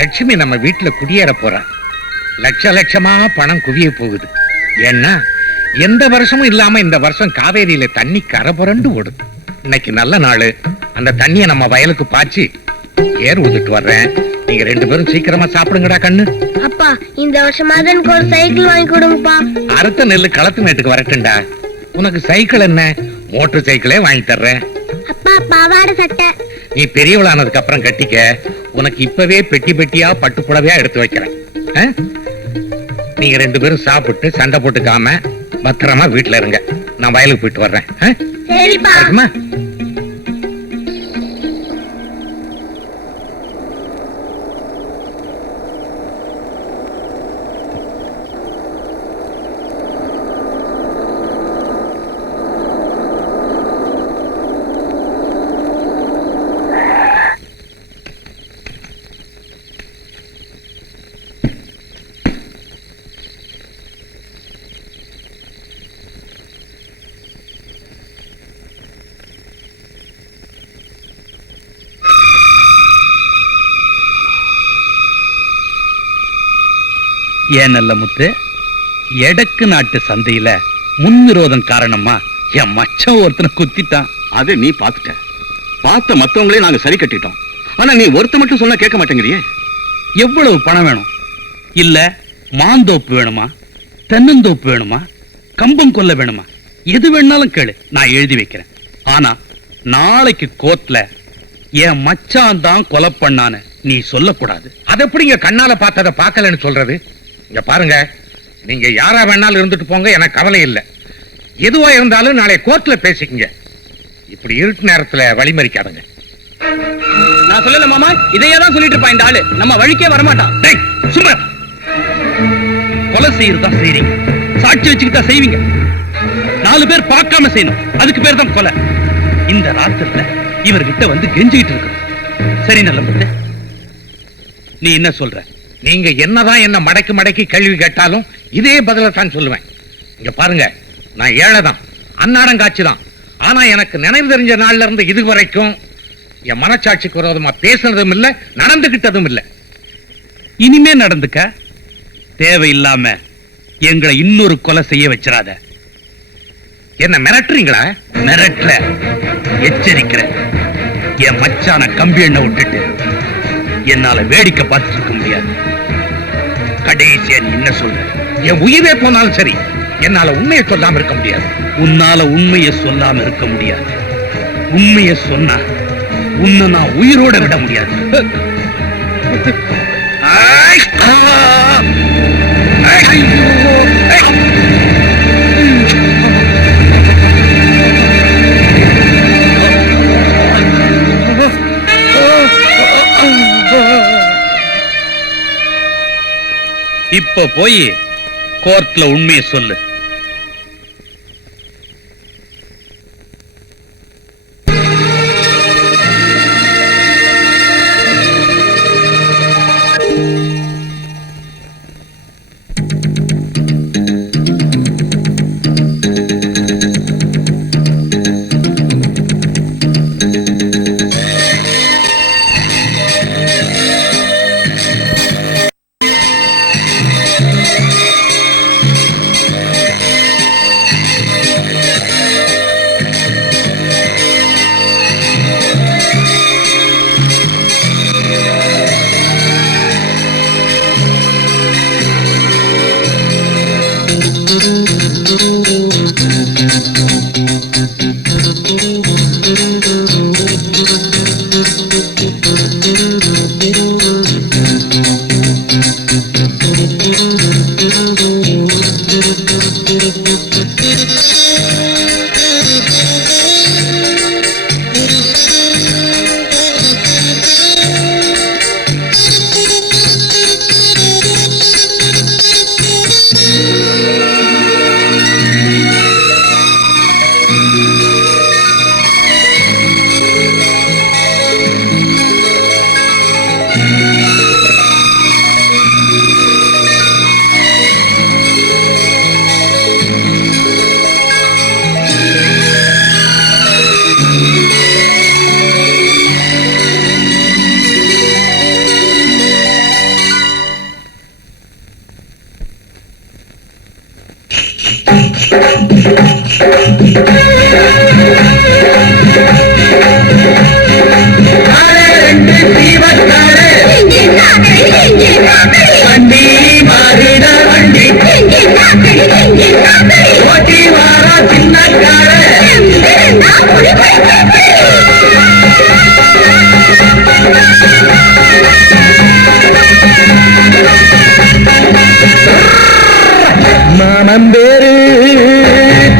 லட்சுமி நம்ம வீட்டுல குடியேற போறா. லட்ச லட்சமா பணம் குவிய போகுது. ஏன்னா எந்த வருஷமும் இல்லாம இந்த வருஷம் காவேரியில தண்ணி கரை புரண்டு ஓடுது. இன்னைக்கு நல்ல நாள். அந்த தண்ணியை நம்ம வயலுக்கு பாய்ச்சி ஏர் ஊதிட்டு வர்றேன். நீங்க 2 பேரும் சீக்கிரமா சாப்பிடுங்கடா கண்ணு. அப்பா இந்த வருஷமாவது எனக்கு ஒரு சைக்கிள் வாங்கி கொடுங்கப்பா. அறுத்த நெல்லு களத்து மேட்டுக்கு வரட்டும்டா. உனக்கு சைக்கிள் என்ன, மோட்டர் சைக்கிளே வாங்கி தர்றேன். அப்பா பாவாடை சட்டை நீ பெரியவளானதுக்கு அப்புறம் கட்டிக்க. உனக்கு இப்பவே பெட்டி பெட்டியா பட்டு புடவையா எடுத்து வைக்கிறேன். நீங்க 2 பேரும் சாப்பிட்டு சண்டை போட்டுக்காம பத்திரமா வீட்டுல இருங்க. நான் வயலுக்கு போயிட்டு வர்றேன். சரிப்பா. ஏன் நல்ல முத்து, எடக்கு நாட்டு சந்தையில முன்விரோதம் காரணமா என் மச்சான் ஒருத்தனை குத்திட்டான். அதை நீ பார்த்துட்ட. பார்த்த மத்தவங்களே நாங்க சரி கட்டிட்டோம். ஆனா நீ ஒருத்த மட்டும் சொன்னா கேட்க மாட்டேங்கிறியே. எவ்வளவு பணம் வேணும்? இல்ல மாந்தோப்பு வேணுமா, தென்னந்தோப்பு வேணுமா, கம்பம் கொல்ல வேணுமா? எது வேணாலும் கேளு, நான் எழுதி வைக்கிறேன். ஆனா நாளைக்கு கோர்ட்ல என் மச்சான் தான் கொலை பண்ணான்னு நீ சொல்லக்கூடாது. அது எப்படிங்க கண்ணால பார்த்ததை பார்க்கலன்னு சொல்றது? இங்க பாருங்க, நீங்க யாரா வேணாலும் இருந்துட்டு போங்க, எனக்கு கவலை இல்லை. எதுவா இருந்தாலும் நாளை கோர்ட்ல பேசிக்கங்க. இப்படி இருட்டு நேரத்துல வழிமறிக்காதுங்க. நான் சொல்லல மாமா, இதையே தான் சொல்லிட்டு இருப்பான் இந்த ஆளு. நம்ம வழிக்கே வரமாட்டான். சும்மா கொலை செய்யறதா செய்றீங்க, சாட்சி வச்சுக்கிட்டா செய்வீங்க. 4 பேர் பார்க்காம செய்யணும், அதுக்கு பேர் தான் கொலை. இந்த ராத்திரில இவர்கிட்ட வந்து கெஞ்சிக்கிட்டு இருக்கு. சரி நல்ல முத்து, நீ என்ன சொல்ற? நீங்க என்னதான் என்ன மடக்கி மடக்கி கேள்வி கேட்டாலும் இதே பதில தான் சொல்லுவேன். இங்க பாருங்க, நான் ஏழைதான், அன்னாடம் காட்சிதான். ஆனா எனக்கு நினைவு தெரிஞ்ச நாள்ல இருந்து இது வரைக்கும் என் மனச்சாட்சிக்கு விரோதமா பேசுனதும் இல்ல, நடந்துகிட்டதும் இல்ல. இனிமே நடந்துக்க. தேவையில்லாம எங்களை இன்னொரு கொலை செய்ய வச்சிடாத. என்ன மிரட்டுறீங்களா? மிரட்டல, எச்சரிக்கிற. என் மச்சான கம்பி எண்ணெய் விட்டுட்டு என்னால வேடிக்கை பார்த்துட்டு இருக்க முடியாது. கடைசியா நீ என்ன சொல்ற? என் உயிரே போனாலும் சரி, என்னால உண்மையை சொல்லாம இருக்க முடியாது. உன்னால உண்மையை சொல்லாம இருக்க முடியாது. உண்மையை சொன்னா உன்னை நான் உயிரோட விட முடியாது. இப்ப போய் கோர்ட்ல உண்மையை சொல்லு. மாமன் பேரு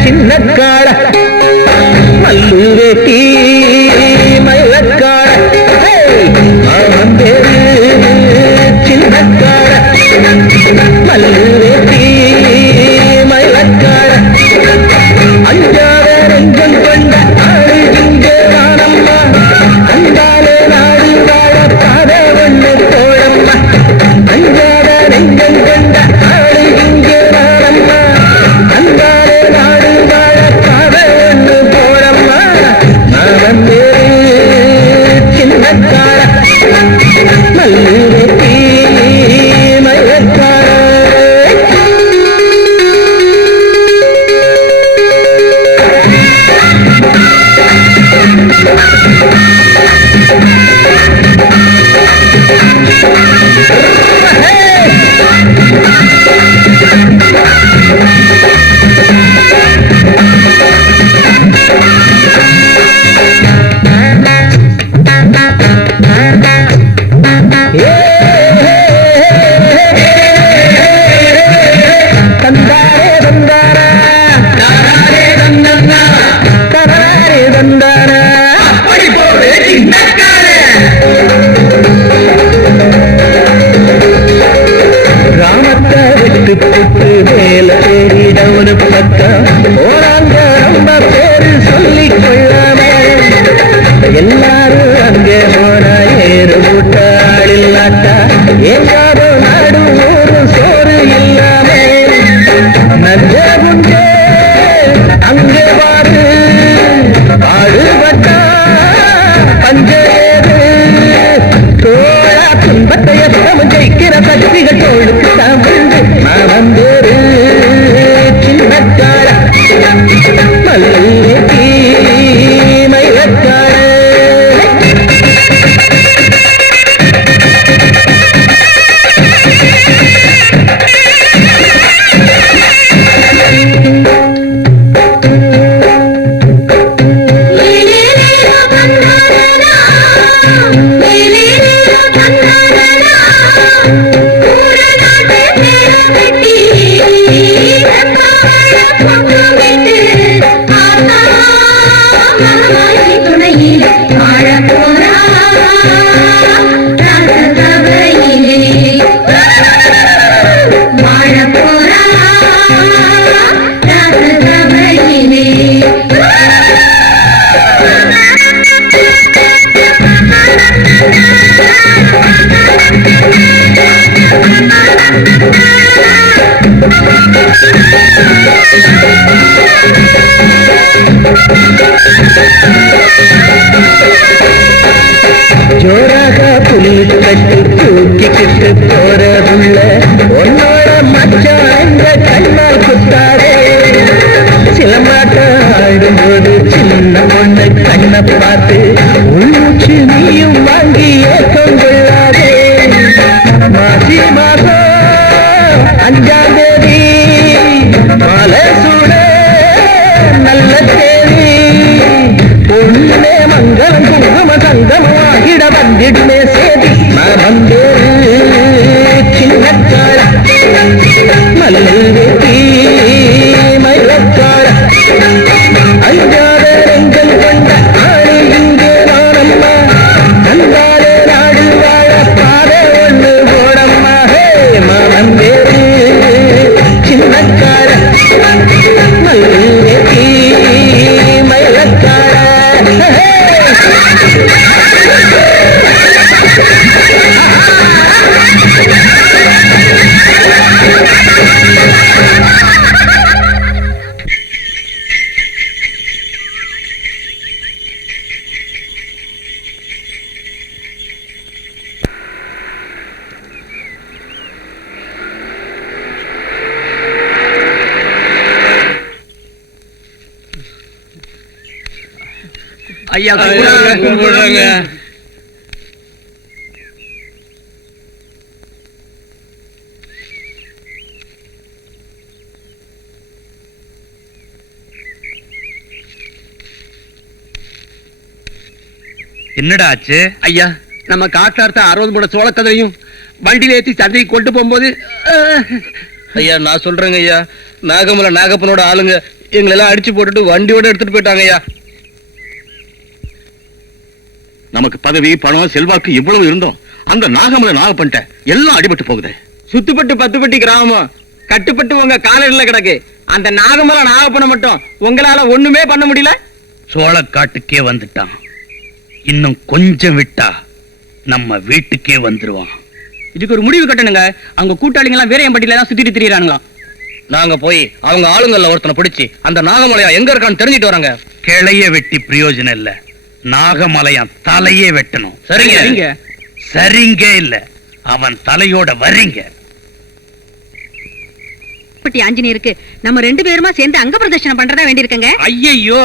சின்ன காட மல்லு வேட்டி மல்லக்காட மாமன் பேரு சின்ன காட மல்லு வேட்டி மல்லக்காட அஞ்சாத நெஞ்சம் கொண்ட ஆளு இங்கே தானம்மா அந்தாலே நாடு வாழ பாத ஒண்ணு தோழம்மா அஞ்சாத நெஞ்சம் கொண்ட ஆளு இங்கே தானம்மா அந்தாலே நாடு வாழ பாத ஒண்ணு தோழம்மா மாமன் பேரு சின்ன காட மல்லு வெட்டி மயக்காட தந்தாரே தந்தாரா தராரே தந்தன்னா தராரே தந்தாரா அப்படி போடு ராமத்தை விட்டு புட்டு மேல தேடிடவனு பக்கம் போறாங்க ரொம்ப பேரு சொல்லிக் கொள்ளாம எல்லாரும் அங்கே போன ஏறு கூட்டாள் இல்லாட்டா எங்காரோ நாடு ஊரு சோறு இல்லாம நஞ்ச குண்டே அங்கே பாரு பாடுபட்டா பஞ்சேரு தோழா துன்பத்தை எப்பவும் ஜெயிக்கிற சக்திகள் தோளுக்கு தமிழ்ந்து மாமன் பேரு சின்னக்கார மல்லி மயிலக்கார ஜோராக புல்லு கட்டு தூக்கிக்கிட்டு போறதுள்ள உன்னோட மச்சான் எங்க கண்ணால் குத்தாரே சிலம்பாட்டம் ஆடும்போது சின்ன பொண்ணு கண்ணை பார்த்து உள்மூச்சு நீயும் வாங்கி ஏக்கம் கொள்ளாதே மாசி மாசம் 5ஆம் தேதி மாலை சூட நல்ல தேதி பொண்ணே மங்களம் குங்கும சங்கமமாகிட வந்திடுமே சேதி மரம் சின்னக்கார மல்லு வெட்டி மயிலக்கார அஞ்சாத நெஞ்சம் கொண்ட ஆளு இங்கே நானம்மா அந்தாலே நாடு வாழ பாதை ஒண்ணு போடம்மா ஹே மரம் சின்னக்கார மல்லு வெட்டி மயிலக்கார ஐயா கும்பிடுறாங்க. என்னடா ஆச்சு? ஐயா நம்ம காட்டார்த்த 60 மூட சோளக்கதையும் வண்டியில ஏத்தி சந்தைக்கு கொண்டு போகும்போது ஐயா நான் சொல்றேங்க ஐயா, நாகமலை நாகப்பனோட ஆளுங்க எங்களை எல்லாம் அடிச்சு போட்டுட்டு வண்டியோட எடுத்துட்டு போயிட்டாங்க ஐயா. நமக்கு பதவி பணம் செல்வாக்கு இவ்வளவு இருந்தோம், அந்த நாகமலை நாகப்பன்ட்ட எல்லாம் அடிபட்டு போகுது. சுத்துப்பட்டு 10 பட்டி கிராமம் கட்டுப்பட்டு உங்க காலடியில கிடக்கு. அந்த நாகமலை நாகப்பனை மட்டும் உங்களால ஒண்ணுமே பண்ண முடியல. சோளக்காட்டுக்கே வந்துட்டான். இன்னும் கொஞ்சம் விட்டா நம்ம வீட்டுக்கே வந்துருவான். இதுக்கு ஒரு முடிவு கட்டணுங்க. அவங்க கூட்டாளிங்க எல்லாம் வீரையம்பட்டியில தான் சுத்திட்டு திரியறானுங்க. நாங்க போய் அவங்க ஆளுங்கள்ல ஒருத்தனை பிடிச்சி அந்த நாகமலையா எங்க இருக்கான்னு தெரிஞ்சிட்டு வராங்க. கிளைய வெட்டி பிரயோஜனம் இல்ல, நாகமலையான் தலையே வெட்டணும். சரிங்க. சரிங்க இல்ல, அவன் தலையோட வரீங்க. ஆஞ்சநேயருக்கு நம்ம 2 பேருமா சேர்ந்து அங்க பிரதர்ஷனம் பண்றதா வேண்டியிருக்கங்க. ஐயையோ,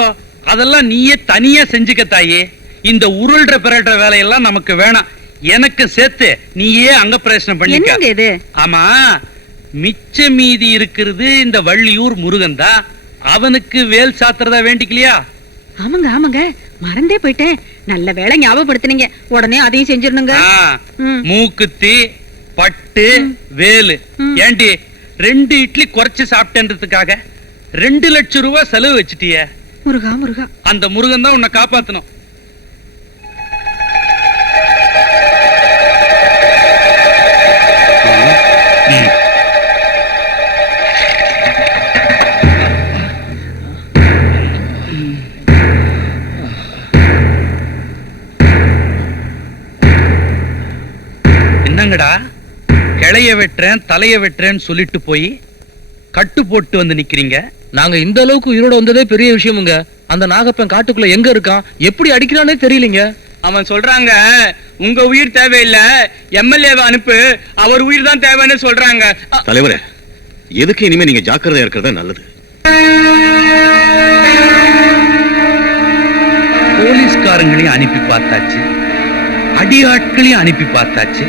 அதெல்லாம் நீயே தனியா செஞ்சுக்க தாயே. இந்த உருள்ற பிரட்ட வேலையெல்லாம் நமக்கு வேணாம். எனக்கு சேர்த்து நீயே அங்க பிரதர்ஷனம் என்னங்க பண்ணிக்க. இது? ஆமா, மிச்ச மீதி இருக்கிறது இந்த வள்ளியூர் முருகன் தான். அவனுக்கு வேல் சாத்துறதா வேண்டிக்கலையா? ஆமாங்க ஆமாங்க, மறந்தே போயிட்டேன். நல்ல வேளை ஞாபகப்படுத்துனீங்க. உடனே அதையும் செஞ்சிடணுங்க. மூக்குத்தி பட்டு வேலு. ஏண்டி 2 இட்லி குறைச்சு சாப்பிட்டேன்றதுக்காக 2 லட்சம் ரூபாய் செலவு வச்சுட்டிய. முருகா முருகா, அந்த முருகன் தான் உன்னை காப்பாத்தணும். என்னங்கடா, கிளைய வெட்டுறேன் தலைய வெட்டுறேன்னு சொல்லிட்டு போய் கட்டு போட்டு வந்து நிக்கிறீங்க. நாங்க இந்த அளவுக்கு உயிரோட வந்ததே பெரிய விஷயமுங்க. அந்த நாகப்பன் காட்டுக்குள்ள எங்க இருக்கான், எப்படி அடிக்கிறானே தெரியலங்க. அவன் சொல்றாங்க உங்க உயிர் தேவையில்ல, எம்எல்ஏவை அனுப்பு, அவர் உயிர் தான் தேவைன்னு சொல்றாங்க. தலைவரே, எதுக்கு இனிமே நீங்க ஜாக்கிரதையா இருக்கிறது நல்லது. போலீஸ்காரங்களையும் அனுப்பி பார்த்தாச்சு, அடியாட்களையும் அனுப்பி பார்த்தாச்சு,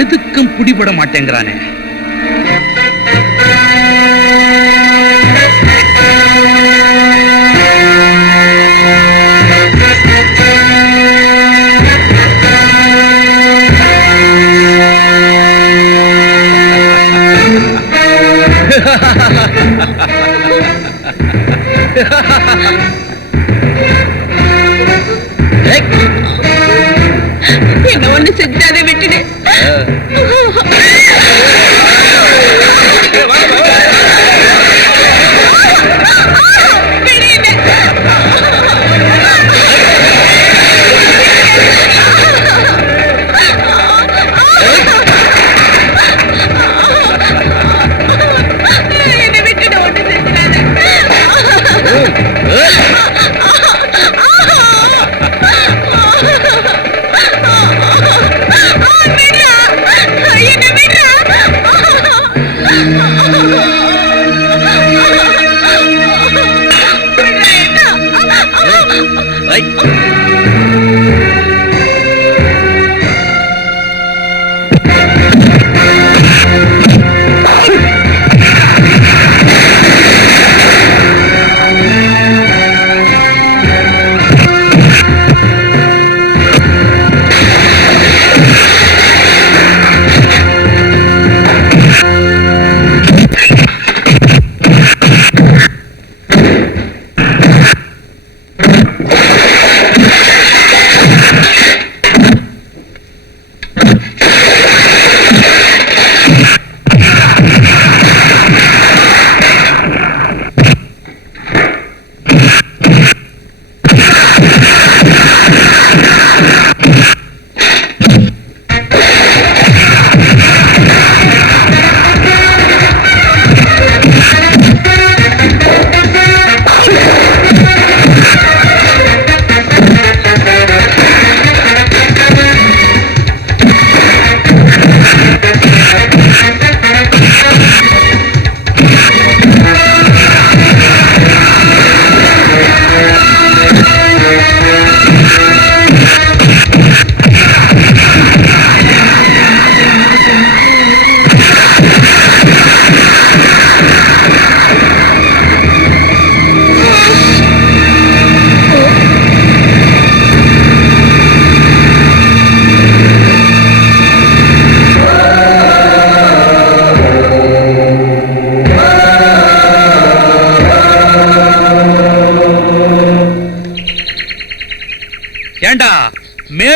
எதுக்கும் பிடிபட மாட்டேங்கிறானே. என்ன ஒண்ணு செஞ்சாதே, விட்டுடு. என்னை விட்டுடு, ஒண்ணு செஞ்சிடாத.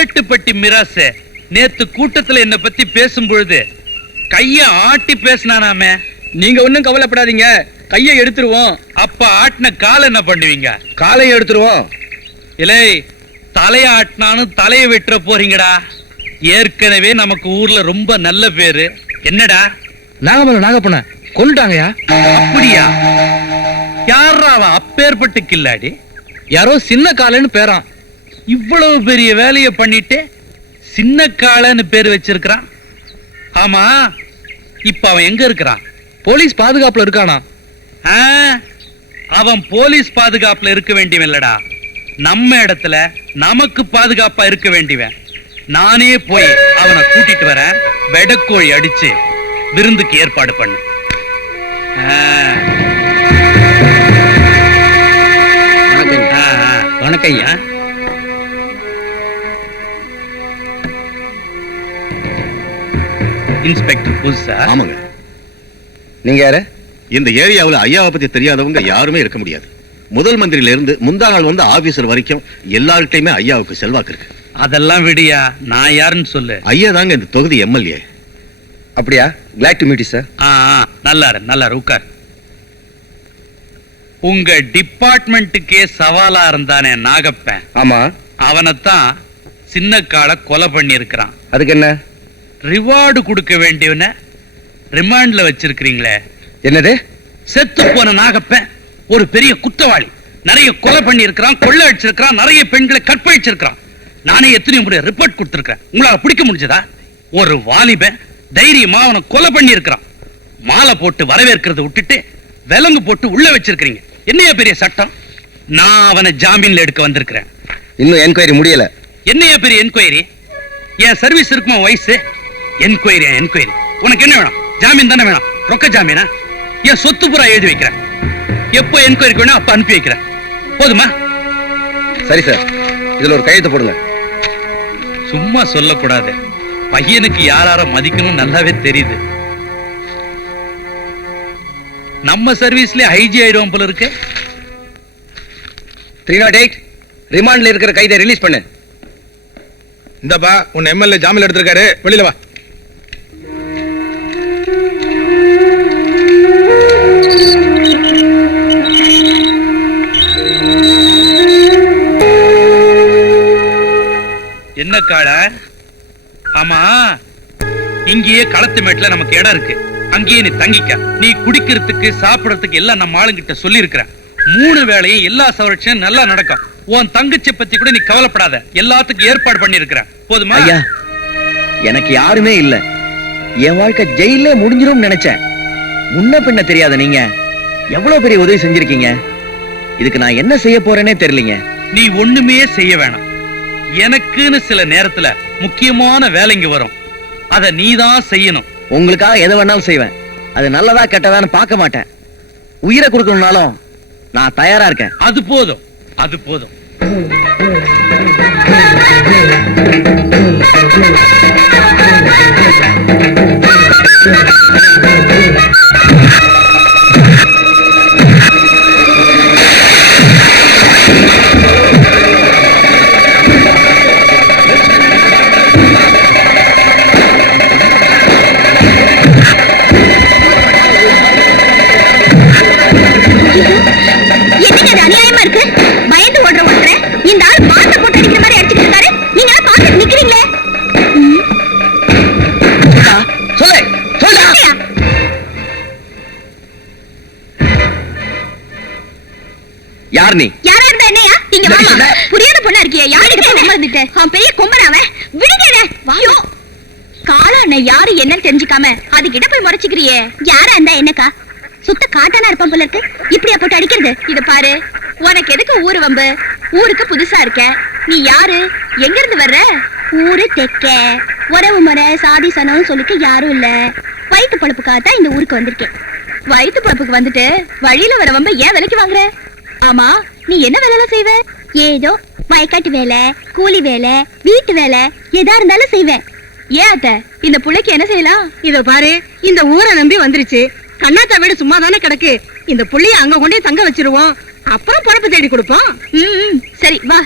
மேட்டுப்பட்டி மிராசு நேத்து கூட்டத்துல என்ன பத்தி பேசும் பொழுது கைய ஆட்டி பேசினானாமே. நீங்க ஒண்ணும் கவலைப்படாதீங்க, கையை எடுத்துருவோம். அப்ப ஆட்டின கால் என்ன பண்ணுவீங்க? காலையை எடுத்துருவோம். இலை தலைய ஆட்டினாலும் தலைய வெட்டுற போறீங்கடா. ஏற்கனவே நமக்கு ஊர்ல ரொம்ப நல்ல பேரு. என்னடா நாகப்பண்ண கொண்டுட்டாங்கயா. அப்படியா? யாரா அவன் அப்பேற்பட்டு கில்லாடி? யாரோ சின்ன காலன்னு பேரான். இவ்வளவு பெரிய வேலைய பண்ணிட்டு சின்ன காலன்னு பேர் வச்சிருக்கிறான். ஆமா, இப்ப அவன் எங்க இருக்கிறான்? போலீஸ் பாதுகாப்புல இருக்கானா? ஆ, அவன் போலீஸ் பாதுகாப்புல இருக்க வேண்டியவன் இல்லடா, நம்ம இடத்துல நமக்கு பாதுகாப்பா இருக்க வேண்டியவன். நானே போய் அவனை கூட்டிட்டு வரேன். வெடக்கோழி அடிச்சு விருந்துக்கு ஏற்பாடு பண்ணு. வணக்கம் ஐயா. இன்ஸ்பெக்டர் புதுசா? ஆமாங்க. நீங்க யாரு? இந்த ஏரியாவுல ஐயாவை பத்தி தெரியாதவங்க யாருமே இருக்க முடியாது. முதல் மந்திரியில இருந்து முந்தா நாள் வந்து ஆபீசர் வரைக்கும் எல்லார்கிட்டயுமே ஐயாவுக்கு செல்வாக்கு இருக்கு. அதெல்லாம் விடியா, நான் யாருன்னு சொல்லு. ஐயா தாங்க இந்த தொகுதி எம்எல்ஏ. அப்படியா? glad to meet you sir. நல்லாரு உட்கார். உங்க டிபார்ட்மெண்ட்டுக்கே சவாலா இருந்தானே நாகப்பன், ஆமா. அவனைத்தான் சின்ன கால கொலை பண்ணி இருக்கிறான். அதுக்கு என்ன? ரிவார்டு கொடுக்க வேண்டியவன ரிமாண்ட்ல வச்சிருக்கிறீங்களே. என்னது? செத்து போன நாகப்பன் ஒரு பெரிய குற்றவாளி. நிறைய கொலை பண்ணி இருக்கிறான், கொள்ளை அடிச்சிருக்கான், நிறைய பெண்களை கற்பழிச்சிருக்கான். நானே எத்தனை முறை ரிப்போர்ட் கொடுத்திருக்கேன். உங்களால பிடிக்க முடிஞ்சதா? ஒரு வாலிபன் தைரியமா அவனை கொலை பண்ணி இருக்கிறான். மாலை போட்டு வரவேற்கிறத விட்டுட்டு விலங்கு போட்டு உள்ள வச்சிருக்கீங்க. என்னையா பெரிய சட்டம்? நான் அவனை ஜாமீன்ல எடுக்க வந்திருக்கிறேன். இன்னும் என்கொயரி முடியல. என்னையா பெரிய என்கொயரி? என் சர்வீஸ் இருக்குமா வயசு? Enquiry enquiry. உனக்கு என்ன வேணும்? ஜாமீன் தானே வேணும்? ரொக்க ஜாமீனா? என் சொத்து பூரா எழுதி வைக்கிறேன். எப்போ என்கொயரி வேணும் அப்ப அனுப்பி வைக்கிறேன். போதுமா? சரி சார், இதுல ஒரு கையெழுத்து போடுங்க. சும்மா சொல்லக்கூடாது. பையனுக்கு யார மதிக்கணும் நல்லாவே தெரியுது. நம்ம சர்வீஸ்ல ஐஜி ஆயிடுவோம் போல இருக்கு. 308 ரிமாண்ட்ல இருக்கிற கைதை ரிலீஸ் பண்ணு. இந்தப்பா உன் எம்எல்ஏ ஜாமீன் எடுத்திருக்காரு, வெளியில வா. என்ன கால? ஆமா, இங்கேயே களத்து மேட்ல நமக்கு இடம் இருக்கு. அங்கேயே நீ தங்கிக்க. நீ குடிக்கிறதுக்கு சாப்பிடறதுக்கு எல்லாம் நம்ம ஆளுங்கிட்ட சொல்லி இருக்கிறேன். 3 வேளையும் எல்லா சௌரட்சம் நல்லா நடக்கும். உன் தங்கச்சி பத்தி கூட நீ கவலைப்படாத, எல்லாத்துக்கும் ஏற்பாடு பண்ணி இருக்கிறேன். போதுமா? ஐயா, எனக்கு யாருமே இல்ல. என் வாழ்க்கை ஜெயிலே முடிஞ்சிரும் நினைச்சேன். முன்ன பின்ன தெரியாத நீங்க எவ்வளவு பெரிய உதவி செஞ்சிருக்கீங்க. இதுக்கு நான் என்ன செய்ய போறேனே தெரியலீங்க. நீ ஒண்ணுமே செய்ய வேணாம். எனக்குன்னு சில நேரத்துல முக்கியமான வேலைங்க வரும். அத நீதான் செய்யணும். உங்களுக்காக எதை வேணாலும் செய்வேன். அது நல்லதா கெட்டதான்னு பார்க்க மாட்டேன். உயிரை கொடுக்கணும்னாலும் நான் தயாரா இருக்கேன். அது போதும், அது போதும். என்னங்க இது அநியாயமா இருக்கு? பயந்து ஓடுற ஒருத்தரை இந்த ஆள் மாட்டை போட்டு அடிக்கிற மாதிரி அடிச்சுட்டு இருக்காரு. நீங்க எல்லாம் பார்த்துட்டு நிக்கிறீங்களே. சொல்லு சொல்லு. என்னய்யா? யார் நீ? யாரா இருந்தா என்னையா? இங்க என்ன வாமா. சொன்ன? புரியாத பொண்ணா இருக்கியே. யாருக்கு உமர்ந்துட்ட? அவன் பெரிய கொம்பனாவன். விடுங்க. ஐயோ, காளான யாரு என்னன்னு தெரிஞ்சுக்காம அதுகிட்ட போய் முறைச்சுக்கிறியே. யாரா இருந்தா என்னக்கா? சுத்த காட்டானா இருப்பான் போல இருக்கு. இப்படியா போட்டு அடிக்கிறது? இத பாரு, உனக்கு எதுக்கு ஊரு வம்பு? ஊருக்கு புதுசா இருக்க. நீ யாரு? எங்க இருந்து வர்ற? ஊரு தெக்க. உறவு முறை சாதி சனம்னு சொல்லிக்க யாரும் இல்ல. வயிற்று பழப்புக்காகத்தான் இந்த ஊருக்கு வந்திருக்கேன். வயிற்று பழப்புக்கு வந்துட்டு வழியில வர வம்ப ஏன் விலைக்கு வாங்குற? ஆமா, நீ என்ன வேலை செய்வ? ஏதோ வயக்காட்டு வேலை, கூலி வேலை, வீட்டு வேலை எதா இருந்தாலும் செய்வேன். ஏன் அத்த, இந்த புள்ளைக்கு என்ன செய்யலாம்? இத பாரு, இந்த ஊரை நம்பி வந்துருச்சு. கண்ணாத்தா வீடு சும்மா தானே கிடக்கு. இந்த புள்ளைய அங்க கொண்டே தங்க வச்சிருவோம். அப்புறம் பொறப்பு தேடி கொடுப்போம். சரி வா.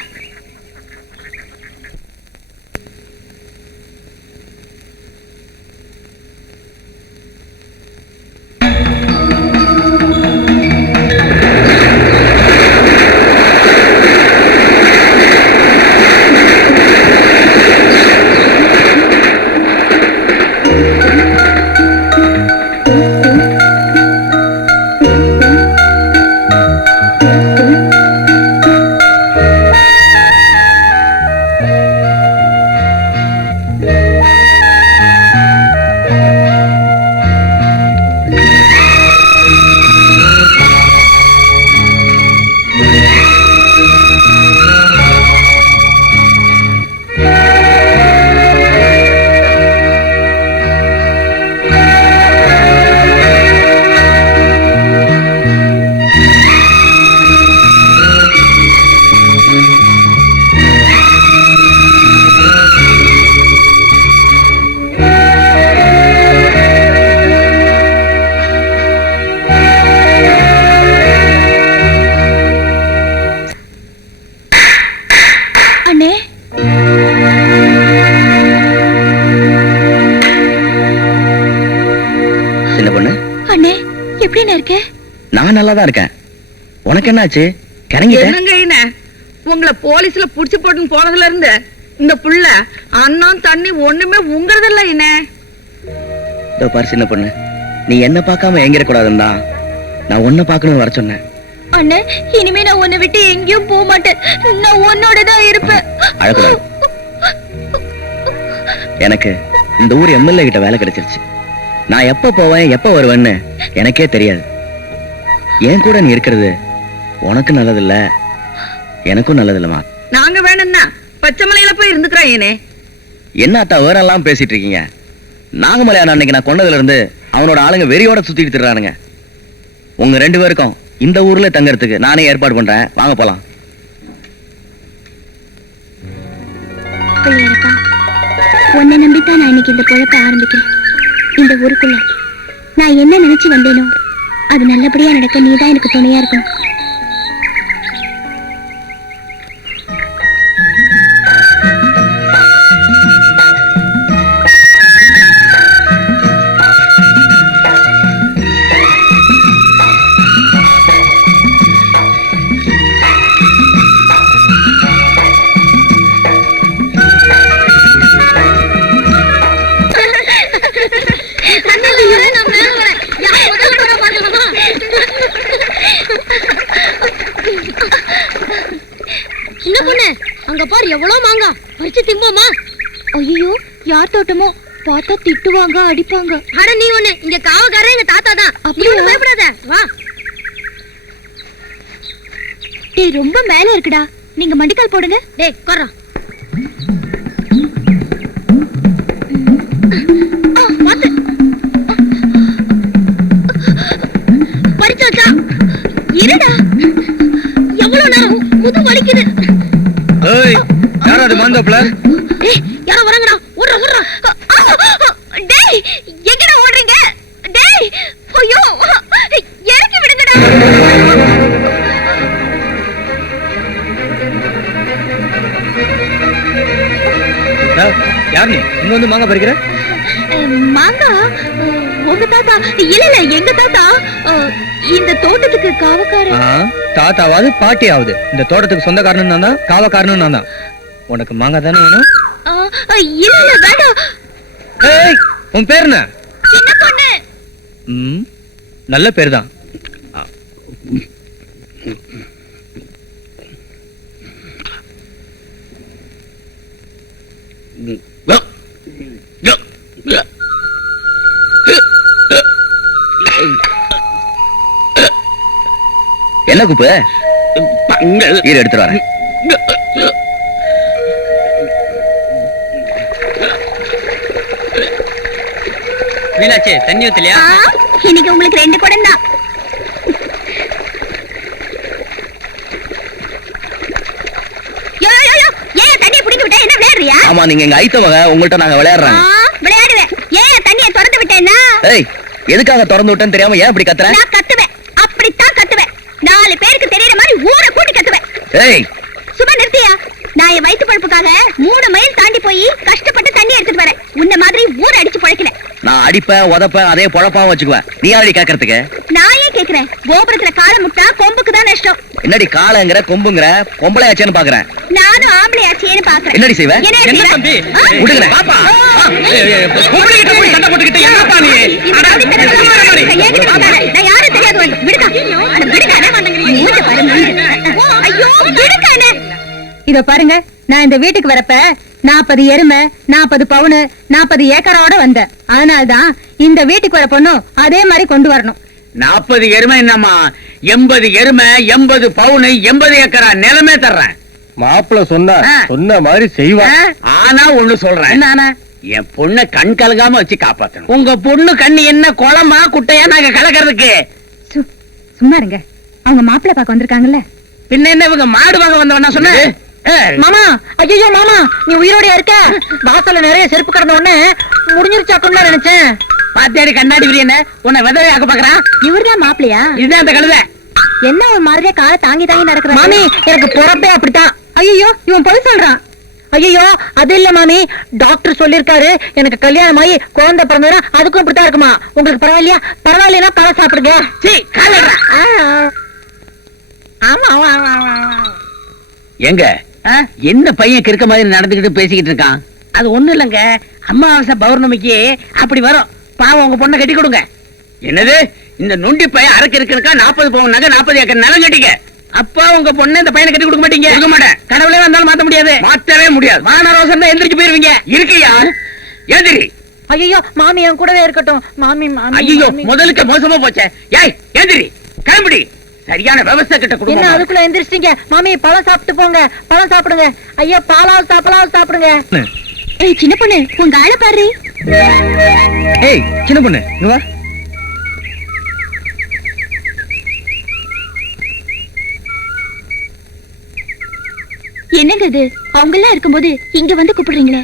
சின்ன பொண்ணு. அண்ணே எப்படின்னு இருக்க? நான் நல்லா தான் இருக்கேன். உனக்கு என்னாச்சு? கரங்கிட்ட? என்னங்க உங்களை போலீஸ்ல புடிச்சு போட்டுன்னு போனதுல இருந்து இந்த புள்ள அண்ணன் தண்ணி ஒண்ணுமே உங்கறதில்ல என்ன. இதோ பாரு சின்ன பொண்ணு, நீ என்ன பார்க்காம எங்கிற கூடாதுன்னு நான் உன்னை பார்க்கணும்னு வர சொன்னேன். அண்ணே இனிமே நான் உன்னை விட்டு எங்கேயும் போக மாட்டேன். நான் உன்னோட தான் இருப்பேன். அழக்கூடாது. எனக்கு இந்த ஊர் எம்எல்ஏ கிட்ட வேலை கிடைச்சிருச்சு. நான் எப்ப போவேன் எப்ப வருவேன்னு எனக்கே தெரியாது. என் கூட நீ இருக்கிறது உனக்கு நல்லதில்ல, எனக்கும் நல்லதில்லமா. நாங்க வேணும்னா பச்சைமலையில போய் இருந்துக்கிறோம். ஏனே என்ன அத்தா வேற எல்லாம் பேசிட்டு இருக்கீங்க? நாகமலையான அன்னைக்கு நான் கொண்டதுல இருந்து அவனோட ஆளுங்க வெறியோட சுத்திட்டு திரிறானுங்க. உங்க 2 பேருக்கும் இந்த ஊர்ல தங்கறதுக்கு நானே ஏற்பாடு பண்றேன். வாங்க போலாம். பிள்ளையரப்பா, உன்னை நம்பித்தான் நான் இன்னைக்கு இந்த பொழப்ப ஆரம்பிக்கிறேன். இந்த ஊருக்குள்ள நான் என்ன நினைச்சு வந்தேனோ அது நல்லபடியா நடக்க நீதான் எனக்கு துணையா இருக்கணும். சின்ன பொண்ணு, அங்க பாரு எவ்வளவு மாங்கா பறிச்சு திம்போமா. ஐயோ யார் தோட்டமோ, பார்த்தா திட்டுவாங்க அடிப்பாங்க. அட நீ ஒண்ணு, இங்க காவக்காரன் எங்க தாத்தா தான். அப்படியா? நீ பயப்படாத, வா. டேய் ரொம்ப மேல இருக்குடா, நீங்க மண்டிக்கால் போடுங்க. டேய் கொர்றா. பாத்து பறிச்சாச்சா? இருடா, எவ்வளவு நேரம் முது வலிக்குது. ஏய் யார் அது மாந்தோப்புல? டேய் யாரோ வராங்கடா, ஓடுறா ஓடுறா. டேய் எங்கடா ஓடுறீங்க? டேய் ஐயோ இறக்கி விடுங்கடா. யார் நீ இங்க வந்து மாங்காய் பறிக்கிற? மாங்கா உங்க தாத்தா? இல்ல இல்ல எங்க தாத்தா. இந்த தோட்டத்துக்கு காவக்காரன். தாத்தாவாது பாட்டியாவது இந்த தோட்டத்துக்கு சொந்தக்காரனும் நான் தான், காவக்காரனும் நான் தான். உனக்கு மாங்காய் தானே வேணும்? இல்ல இல்ல வேண்டாம். ஏய் உன் பேர் என்ன? சின்ன பொண்ணு. நல்ல பேர் தான். என்ன குப்பு? இரு எடுத்துட்டு வரேன். மீனாட்சி தண்ணி ஊத்தலையா? இன்னைக்கு உங்களுக்கு 2 குடம் தான். ஏன் தண்ணியை பிடிக்க விட்டா என்ன விளையாடுறியா? ஆமா நீங்க எங்க ஐத்தவங்க, உங்கள்ட்ட நாங்க விளையாடுறாங்க. விளையாடுவேன். ஏன் தண்ணியை திறந்து விட்டேன்னா? ஏய் எதுக்காக திறந்து விட்டேன்னு தெரியாம ஏன் இப்படி கத்துற? நான் கத்துவேன், அப்படித்தான் கத்துவேன். 4 பேருக்கு தெரியற மாதிரி ஊரை கூட்டி கத்துவேன். ஏய் சும்மா நிறுத்தியா? நான் என் வயிற்று பழப்புக்காக 3 மைல் தாண்டி போய் கஷ்டப்பட்டு தண்ணி எடுத்துட்டு வரேன். உன்ன மாதிரி ஊரை அடிச்சு பழைக்கல. நான் அடிப்பேன் உதப்பேன், அதே பொழப்பாவும் வச்சுக்குவேன். நீ யாரடி கேட்கறதுக்கு? நான் ஏன் கேக்குறேன்? கோபுரத்துல காலை முட்டா கொம்புக்கு தான் நஷ்டம். என்னடி காளைங்கிற கொம்புங்கிற? பொம்பளையாச்சேன்னு பாக்குறேன். நானும் ஆம்பளையாச்சேன்னு பாக்குறேன். என்னடி செய்வ? என்ன தம்பி? விடுங்க. பாப்பா பொம்பளைகிட்ட போய் சண்டை போட்டுக்கிட்டு என்னப்பா நீ? நான் யாரும் தெரியாது. விடுக்கா விடுக்கா. மூஞ்ச பாரு மூஞ்ச. ஐயோ விடுக்கா. இத பாருங்க, நான் இந்த வீட்டுக்கு வரப்ப 40 எருமை 40 பவுனு 40 ஏக்கரோட வந்தேன். அதனால்தான் இந்த வீட்டுக்கு வர பொண்ணும் அதே மாதிரி கொண்டு வரணும். 40 எருமை என்னம்மா, 80 எருமை 80 பவுனு 80 ஏக்கரா நிலமே தர்றேன். மாப்பிள்ள சொன்ன மாதிரி செய்வா. ஆனா ஒண்ணு சொல்றேன், என்ன என் பொண்ணை கண் கலகாம வச்சு காப்பாத்தணும். உங்க பொண்ணு கண்ணு என்ன குளமா குட்டையா நாங்க கலக்கிறதுக்கு? சும்மா இருங்க, அவங்க மாப்பிள்ளை பார்க்க வந்திருக்காங்கல்ல. பின்ன என்ன இவங்க மாடு வாங்க வந்தவனா சொன்ன? மாமா, ஐயோ மாமா, நீ உயிரோட இருக்க? வாசல்ல நிறைய செருப்பு கிடந்த உடனே முடிஞ்சிருச்சாக்குன்னு நினைச்சேன். பாத்தியாடி கண்ணாடி விரியன உன்னை விதவையாக்க பாக்குறான். இவர்தான் மாப்பிள்ளையா? இதுதான் அந்த கழுதை. என்ன ஒரு மாதிரியா காலை தாங்கி தாங்கி நடக்கிற? மாமி எனக்கு பொறப்பே அப்படித்தான். ஐயோ இவன் பொய் சொல்றான். ஐயோ அது இல்ல மாமி, டாக்டர் சொல்லிருக்காரு எனக்கு கல்யாணம் ஆகி குழந்தை பிறந்தா அதுக்கும் இப்படித்தான் இருக்குமா. உங்களுக்கு பரவாயில்லையா? பரவாயில்லையா பழம் சாப்பிடுங்க. எங்க என்ன பையன் கிறுக்க மாதிரி நடந்துகிட்டு பேசிக்கிட்டு இருக்கான்? அது ஒண்ணு இல்லங்க, அமாவாசை பௌர்ணமிக்கு அப்படி வரும். பாவம் உங்க பொண்ணை கட்டி கொடுங்க. என்னது இந்த நொண்டி பையன் அரக்கு இருக்கா? 40 பவுன் நகை 40 ஏக்கர் நிலம் கட்டிக்க. அப்பா உங்க பொண்ணு இந்த பையனை கட்டி கொடுக்க மாட்டீங்க? கொடுக்க மாட்டேன். கடவுளே வந்தாலும் மாத்த முடியாது. மாத்தவே முடியாது. வானரோசம் தான் எந்திரிச்சு போயிருவீங்க. இருக்கியா? எதிரி. ஐயோ மாமி என் கூடவே இருக்கட்டும். மாமி ஐயோ முதலுக்கு மோசமா போச்சே. ஏய் எதிரி கிளம்பிடி. சரியான விவசாய கிட்ட என்ன கொடுங்க. அதுக்குள்ள எந்திரிச்சிட்டீங்க? மாமி பழம் சாப்பிட்டு போங்க, பழம் சாப்பிடுங்க. ஐயோ பாலாவது சாப்பிடுங்க. ஏய் சின்ன பொண்ணு, உங்க ஆளை பாரு. ஏய் சின்ன பொண்ணு இங்க வா. என்னங்க இது? அவங்க எல்லாம் இருக்கும்போது இங்க வந்து கூப்பிடுறீங்களே?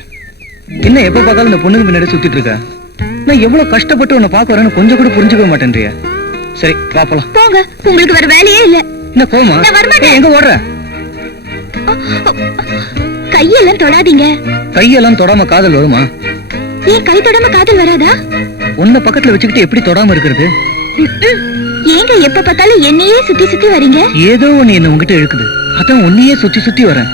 என்ன எப்ப பார்த்தாலும் இந்த பொண்ணுக்கு பின்னாடி சுத்திட்டு இருக்க? நான் எவ்வளவு கஷ்டப்பட்டு உன்னை பார்க்க வரேன்னு கொஞ்சம் கூட புரிஞ்சுக்க மாட்டேன்றியா? சரி வா போலாம். போங்க, உங்களுக்கு வேற வேலையே இல்ல. என்ன கோமா? நான் வரமாட்டேன். எங்க ஓடுற? கையெல்லாம் தொடாதீங்க. கையெல்லாம் தொடாம காதல் வருமா? ஏன் கை தொடாம காதல் வராதா? உன்னை பக்கத்துல வச்சுக்கிட்டு எப்படி தொடாம இருக்கிறது? ஏங்க எப்ப பார்த்தாலும் என்னையே சுத்தி சுத்தி வரீங்க? ஏதோ ஒண்ணு என்ன உங்ககிட்ட இழுக்குது, அதான் உன்னையே சுத்தி சுத்தி வரேன்.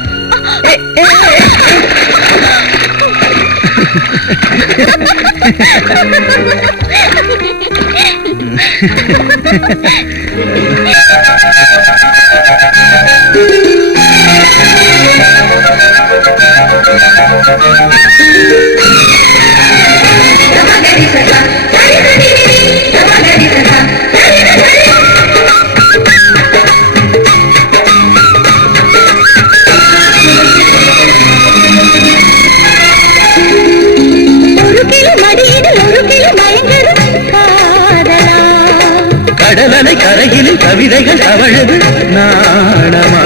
கடலலை கரையில் கவிதைகள் தவழது நாடமா?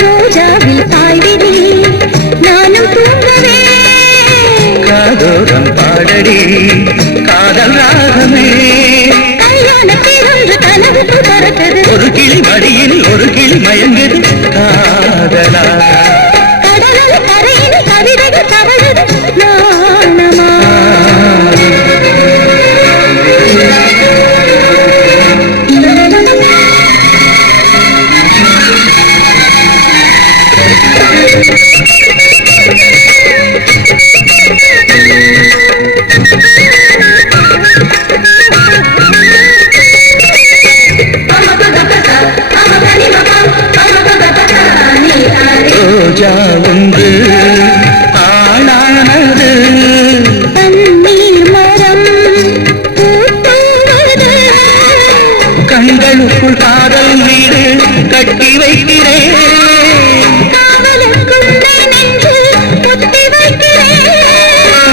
ரோஜாவில் பாய்விதி நானும் தூங்கவே. காதோரம் பாடடி காதல் ராகமே. கல்யாணத்திலிருந்து கனவுக்கு பறக்குது. ஒரு கிளி மடியில் ஒரு கிளி மயங்குது காதலா? கடலில் கரையில் கவிதைகள் தவழுது நாணமா? ரோஜா ஒன்று ஆளானது, பன்னீர் மரம் பூத்தது. கண்களுக்குள் காதல் வீடு கட்டி வைக்கிறேன். காவலுக்குள்ளே நெஞ்சு முத்தி வைக்கிறேன்.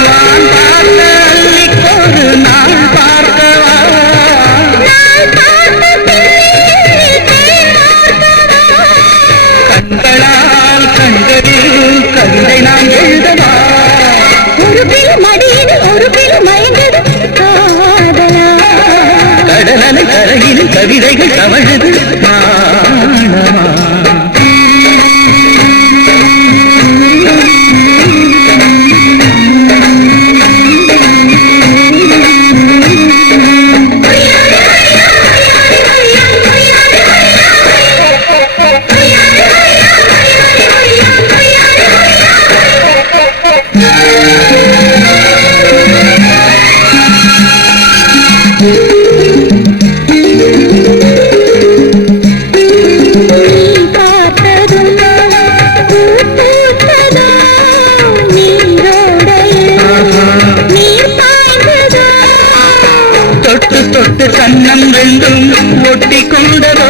நான் பார்த்த அள்ளிக்கொரு நாள் பார்க்கவா? நாள் பார்த்த பின்னே தேன் வார்த்தவா? கண்களால் கண்களில் கவிதை நான் எழுதவா? ஒரு பில் மடியில் ஒரு பில் மயங்குது காதலா? கடலலை கரையில் கவிதைகள் தவழுது நாணமா? தொட்டு தொட்டு கண்ணம் ரெண்டும் ஒட்டி கொண்டதோ?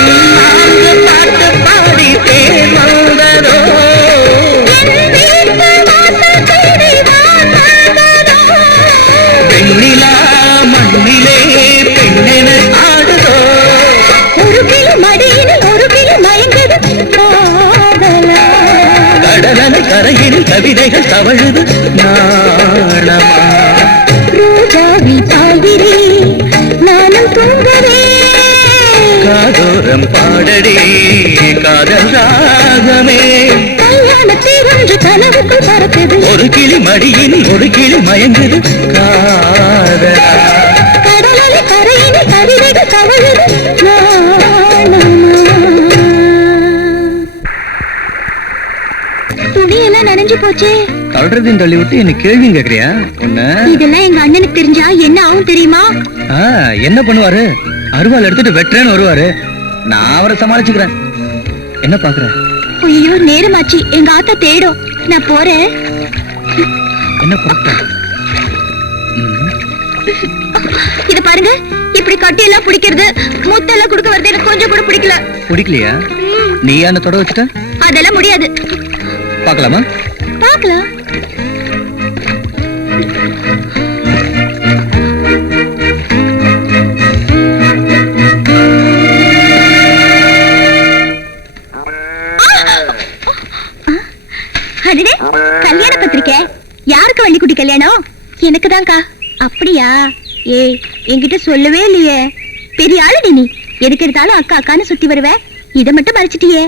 தென்னாங்கு பாட்டு பாடி தேன் வந்ததோ? பெண்ணிலா மண்ணிலே பெண்ணென ஆடுதோ? ஒரு பில் மடியில் ஒரு பில் மயங்குது காதலா? கடலலை கரையில் கவிதைகள் தவழுது நாணமா? ரோஜாவில் பாய்கிறேன் நானும் தூங்குவேன். ராகம் பாடடி காதல் ராகமே கல்யாணத்தேரொன்று கனவுக்குள் பறக்குது ஒரு கிளி மடியில் ஒரு கிளி மயங்குது காதலா கடலலை கரையினை கவிதைகள் கவழுது துணியெல்லாம் நனைஞ்சு போச்சே. தள்ளுறதையும் தள்ளி விட்டு என்ன கேள்வி கேக்குறியா என்ன? இதெல்லாம் எங்க அண்ணனுக்கு தெரிஞ்சா என்ன ஆகும் தெரியுமா? என்ன பண்ணுவாரு? அருவாள் எடுத்துட்டு வெட்டுறேன்னு வருவாரு. நான் அவரை சமாளிச்சுக்கிறேன். என்ன பாக்குற? ஐயோ நேரமாச்சு, எங்க ஆத்தா தேடும். நான் போறேன். என்ன பொறுத்த? இத பாருங்க, இப்படி கட்டி எல்லாம் பிடிக்கிறது முத்தெல்லாம் கொடுக்க வருது எனக்கு கொஞ்சம் கூட பிடிக்கல. பிடிக்கலையா? நீ என்ன தொட வச்சுட்ட? அதெல்லாம் முடியாது. பார்க்கலாமா? பார்க்கலாம். அடடே, கல்யாண பத்திரிக்கை. யாருக்கு வள்ளிக்குட்டி கல்யாணம்? எனக்கு தான்க்கா. அப்படியா? ஏய், என்கிட்ட சொல்லவே இல்லையே. பெரிய ஆளுடி நீ. எதுக்கு எடுத்தாலும் அக்கா அக்கான்னு சுத்தி வருவ. இதை மட்டும் மறைச்சிட்டியே.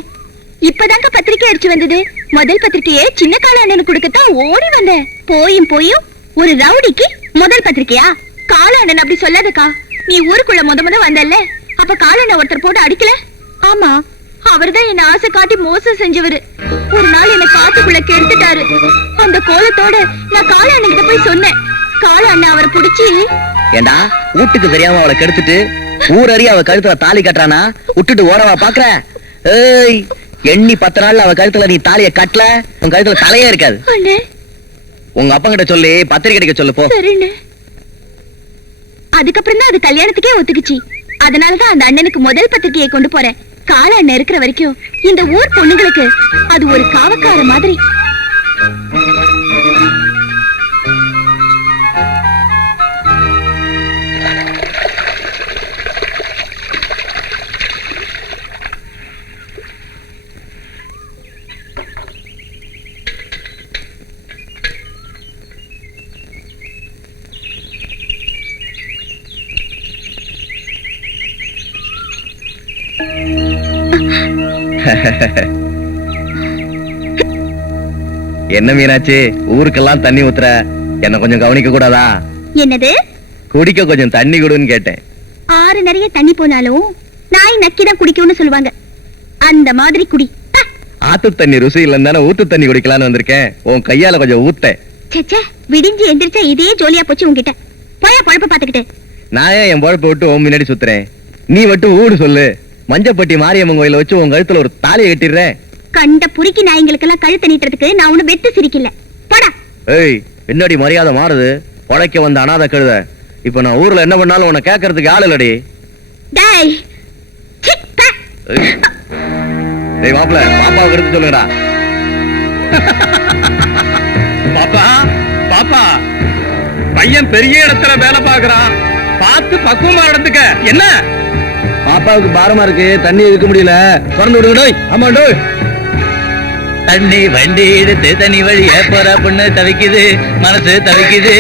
இப்பதாங்க பத்திரிக்கை அடிச்சு வந்தது. முதல் பத்திரிக்கையே சின்ன கால அண்ணனுக்கு கொடுக்கத்தான் ஓடி வந்தேன். போயும் ஒரு ரவுடிக்கு முதல் பத்திரிக்கையா? கால அண்ணன் அப்படி சொல்லாதக்கா. நீ ஊருக்குள்ள முத வந்தல்ல, அப்ப கால அண்ணன் ஒருத்தர் போட்டு அடிக்கல? ஆமா, அவர்தான் என்ன ஆசை காட்டி மோசம் செஞ்சவரு. ஒரு நாள் என்ன காட்டுக்குள்ள கெடுத்துட்டாரு. அந்த கோலத்தோட நான் கால அண்ணன் கிட்ட போய் சொன்னேன். கால அண்ணன் அவரை புடிச்சு, ஏண்டா வீட்டுக்கு தெரியாம அவளை கெடுத்துட்டு ஊரறிய அவ கழுத்துல தாலி கட்டுறானா விட்டுட்டு ஓடவா பாக்குற? ஏய், எண்ணி 10 நாள்ல அவ கழுத்துல நீ தாலிய கட்டல, உன் கழுத்துல தலையே இருக்காது. உங்க அப்பா கிட்ட சொல்லி பத்திரிக்கை அடிக்க சொல்லு போ. அதுக்கப்புறம் தான் அது கல்யாணத்துக்கே ஒத்துக்குச்சு. அதனாலதான் அந்த அண்ணனுக்கு முதல் பத்திரிக்கையை கொண்டு போறேன். கால அண்ணன் இருக்கிற வரைக்கும் இந்த ஊர் பொண்ணுங்களுக்கு அது ஒரு காவக்கார மாதிரி. என்ன மீனாட்சி, ஊருக்கெல்லாம் தண்ணி ஊத்துற, என்ன கொஞ்சம் கவனிக்க கூடாதா? என்னது? குடிக்க கொஞ்சம் தண்ணி கொடுன்னு கேட்டேன். ஆறு நிறைய தண்ணி போனாலும் நாய் நக்கிதான் குடிக்கும்னு சொல்லுவாங்க. அந்த மாதிரி குடி. ஆத்து தண்ணி ருசி இல்லன்னு தானே ஊத்து தண்ணி குடிக்கலான்னு வந்திருக்கேன். உன் கையால கொஞ்சம் ஊத்த. சேச்சே, விடிஞ்சு எந்திரிச்சா இதே ஜோலியா போச்சு உன்கிட்ட. போய பொழப்ப பாத்துக்கிட்டு. நான் ஏன் என் பொழப்ப விட்டு உன் முன்னாடி சுத்துறேன்? நீ மட்டும் ஊடு சொல்லு. மஞ்சப்பட்டி மாரியம்மன் கோயில வச்சு உன் கழுத்துல ஒரு தாலியை கட்டிடுறேன். கண்ட புரிக்கி நாய்களுக்கெல்லாம் கழுத்து நீட்டுறதுக்கு நான் ஒண்ணு வெத்து சிரிக்கல. போடா. ஏய், பின்னாடி மரியாதை மாறுது. உழைக்க வந்த அனாதை கழுத. இப்ப நான் ஊர்ல என்ன பண்ணாலும் உன்னை கேட்கறதுக்கு ஆள் இல்லடி. டேய், டேய் மாப்ள, பாப்பாவுக்கு எடுத்து சொல்லுங்கடா. பாப்பா பாப்பா, பையன் பெரிய இடத்துல வேலை பாக்குறான், பார்த்து பக்குவமா இடத்துக்க. என்ன பாப்பாவுக்கு பாரமா இருக்கு, தண்ணி இருக்க முடியல, திறந்து விடுங்க. ஆமா டோய். தண்ணி வண்டி எடுத்து தண்ணி வழிய போற பொண்ணு தவிக்குது, மனசு தவிக்குது.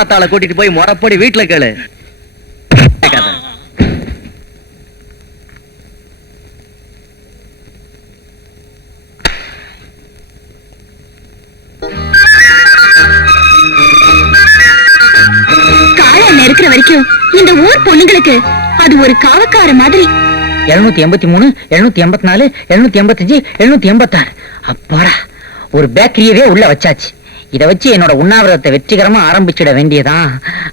ஆத்தாளை கூட்டிட்டு போய் முறப்படி வீட்டுல கேளு. கேட்காத. காலம் இருக்கிற வரைக்கும் இந்த ஊர் பொண்ணுங்களுக்கு அது ஒரு காவக்கார மாதிரி. 783, 784, 785, 786. அப்பாடா, ஒரு பேக்கரியவே உள்ள வச்சாச்சு. இத வச்சு என்னோட உண்ணாவிரதத்தை வெற்றிகரமா ஆரம்பிச்சிட வேண்டியதான்.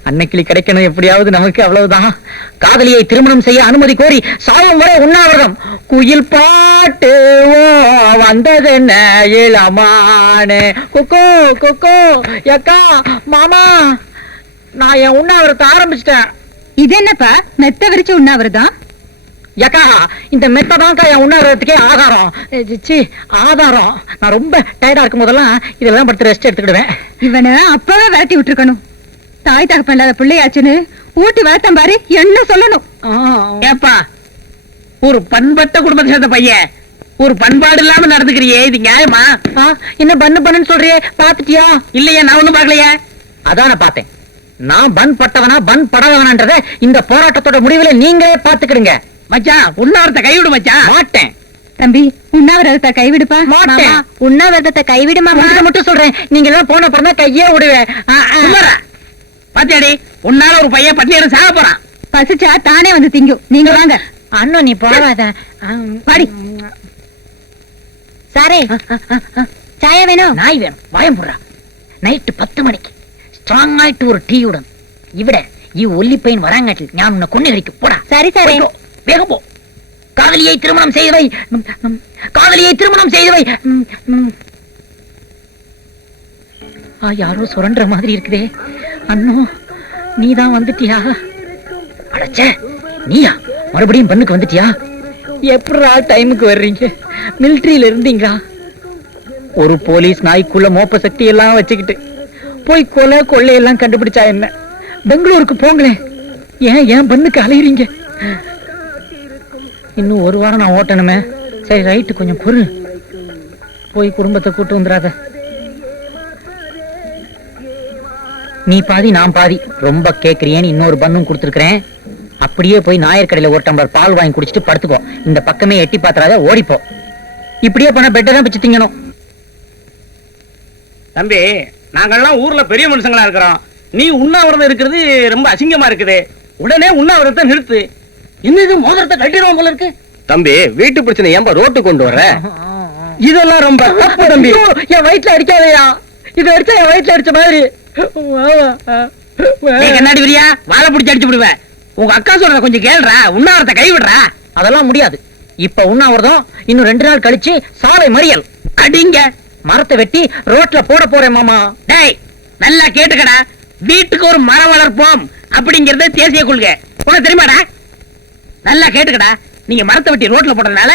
அன்னைக்கிளி கிடைக்கணும் எப்படியாவது நமக்கு, அவ்வளவுதான். காதலியை திருமணம் செய்ய அனுமதி கோரி சாயம் வரை உண்ணாவிரதம். குயில் பாட்டு வந்ததென்ன இளமானே. கொக்கோ கொக்கோ எக்கா மாமா, நான் என் உண்ணாவிரதத்தை ஆரம்பிச்சிட்டேன். இது என்னப்பா மெத்த விரிச்ச உண்ணாவிரதம்? ஏக்கா, இந்த மெத்ததான்க்கா என் உண்ணாவிரதத்துக்கே ஆதாரம். ச்சீ, ஆதாரம். நான் ரொம்ப டயர்டா இருக்கும் போதெல்லாம் இதெல்லாம் படுத்து ரெஸ்ட் எடுத்துக்கிடுவேன். இவனை அப்பவே விரட்டி விட்டுருக்கணும். தாய் தகப்பன் இல்லாத பிள்ளையாச்சுன்னு ஊட்டி வளர்த்தம் பாரு, என்ன சொல்லணும். ஏப்பா, ஒரு பண்பட்ட குடும்பத்தை சேர்ந்த பையன் ஒரு பண்பாடு இல்லாம நடந்துக்கிறியே, இது நியாயமா? என்ன பண்ணுன்னு சொல்றியே, பாத்துட்டியா? இல்லையா, நான் ஒண்ணும் பாக்கலையே. அதான பார்த்தேன். நான் பன் பட்டவனா பன் படவனான்றத இந்த போராட்டத்தோட முடிவுல நீங்களே பாத்துக்கிடுங்க. மச்சான், உண்ணாவிரத்தை கைவிடு மச்சான். மாட்டேன் தம்பி, உண்ணாவிரதத்தை கைவிடுப்பா. மாட்டேன். உண்ணாவிரதத்தை கைவிடுமா? மட்டும் சொல்றேன். நீங்க எல்லாம் போன அப்புறம் தான் கையே விடுவேன். பாத்தியாடி, உன்னால ஒரு பையன் பட்டியல சாக போறான். பசிச்சா தானே வந்து திங்கும். நீங்க வாங்க. அண்ணன் நீ போகாத. பாடி சாரே, சாயா வேணும்? நாய் வேணும். வாயம் போடுறா. நைட்டு 10 மணிக்கு ஸ்ட்ராங் ஆயிட்டு ஒரு டீயுடன் இவிட ஒல்லி பையன் வராங்காட்டில் நான் உன்னை கொண்டு வரைக்கு போடா. சரி சாரே, வேகம் போ. காதலியை திருமணம் செய்தவை, காதலியை திருமணம் செய்தவை. யாரோ சுரண்ட மாதிரி இருக்குதே. அண்ணோ, நீதான் வந்துட்டியா? அடச்ச, நீயா மறுபடியும் பண்ணுக்கு வந்துட்டியா? எப்படா டைமுக்கு வர்றீங்க? மிலிட்டரியில இருந்தீங்களா? ஒரு போலீஸ் நாய்க்குள்ள மோப்ப சக்தி எல்லாம் வச்சுக்கிட்டு போய் கொலை கொள்ளையெல்லாம் கண்டுபிடிச்சா என்ன? பெங்களூருக்கு போங்களேன். ஏன் பண்ணுக்கு அலையிறீங்க? இன்னும் ஒரு வாரம் நான் ஓட்டணுமே. சரி ரைட்டு, கொஞ்சம் பொறு. போய் குடும்பத்தை கூட்டு வந்துடாத. நீ பாதி நான் பாதி. ரொம்ப கேக்குறியேன்னு இன்னொரு பண்ணும் கொடுத்துருக்கிறேன். அப்படியே போய் நாயர் கடையில ஒரு டம்ளர் பால் வாங்கி குடிச்சிட்டு படுத்துக்கோ. இந்த பக்கமே எட்டி பாத்துறாத, ஓடிப்போ. இப்படியே பண்ண பெட்டை தான் பிச்சு திங்கணும். தம்பி, நாங்கெல்லாம் ஊர்ல பெரிய மனுஷங்களா இருக்கிறோம். நீ உண்ணாவிரதம் இருக்கிறது ரொம்ப அசிங்கமா இருக்குது. உடனே உண்ணாவிரதத்தை நிறுத்து. இன்னும் இது மோதிரத்தை கட்டிடுவோம் போல இருக்கு. தம்பி, வீட்டு பிரச்சனை ஏன்பா ரோட்டு கொண்டு வர? இதெல்லாம் ரொம்ப தப்பு தம்பி. என் வயிற்றுல அடிக்காதயா. இது அடிச்சா என் வயிற்றுல அடிச்ச மாதிரி. கண்ணாடி வரியா வாழை பிடிச்சி அடிச்சு விடுவேன். உங்க அக்கா சொல்றத கொஞ்சம் கேளுடா. உண்ணாவிரத்தை கைவிடுறா. அதெல்லாம் முடியாது. இப்ப உண்ணாவிரதம். இன்னும் 2 நாள் கழிச்சு சாலை மறியல். அடிங்க. மரத்தை வெட்டி ரோட்ல போட போறேன் மாமா. டேய், நல்லா கேட்டுக்கடா. வீட்டுக்கு ஒரு மரம் வளர்ப்போம் அப்படிங்கறது தேசிய கொள்கை. உனக்கு தெரியுமாடா? நல்லா கேட்டுக்கடா. நீங்க மரத்தை வெட்டி ரோட்ல போடுறதுனால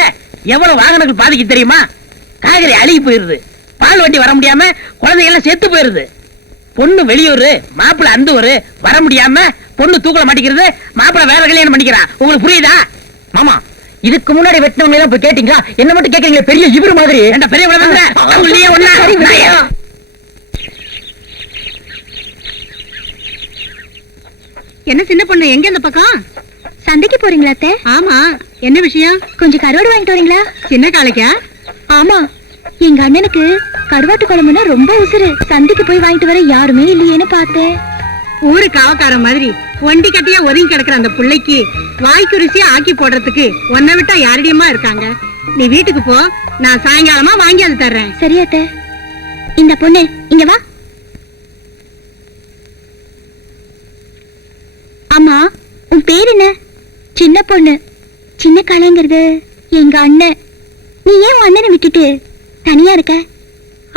எவ்வளவு வாகனங்கள் பாதிக்கு தெரியுமா? காய்கறி அழுகி போயிருது. பால் வண்டி வர முடியாம குழந்தைங்க எல்லாம் செத்து போயிருது. பொண்ணு வெளியூர், மாப்பிள்ள அந்த ஊரு வர முடியாம பொண்ணு தூக்கல மாட்டிக்கிறது. மாப்பிள்ள வேற கல்யாணம் பண்ணிக்கிறான். உங்களுக்கு புரியுதா? மாமா, இதுக்கு முன்னாடி வெட்டினவங்க எல்லாம் போய் கேட்டீங்களா? என்ன மட்டும் கேக்குறீங்க? பெரிய இவரு மாதிரி. என்ன பெரிய என்ன சின்ன பொண்ணு, எங்க இந்த பக்கம்? சந்தைக்கு போறீங்களா அத்தை? ஆமா, என்ன விஷயம்? கொஞ்சம் கருவாடு வாங்கிட்டு வரீங்களா? சின்ன காலைக்கா? ஆமா, எங்க அண்ணனுக்கு கருவாட்டு குழம்புனா ரொம்ப உசுரு. சந்தைக்கு போய் வாங்கிட்டு வர யாருமே இல்லையேன்னு பார்த்தேன். ஊரு காவக்கார மாதிரி ஒண்டி கட்டியா ஒதுங்கி கிடக்குற அந்த பிள்ளைக்கு வாய்க்கு ருசியா ஆக்கி போடுறதுக்கு உன்னை விட்டா யாரடியமா இருக்காங்க. நீ வீட்டுக்கு போ, நான் சாயங்காலமா வாங்கி அது தர்றேன். சரி அத்தை. இந்த பொண்ணு இங்க வா. ஆமா, உன் பேர் என்ன? சின்ன பொண்ணு. சின்ன காளைங்கிறது எங்க அண்ணன். நீ ஏன் உன் அண்ணனை விட்டுட்டு தனியா இருக்க?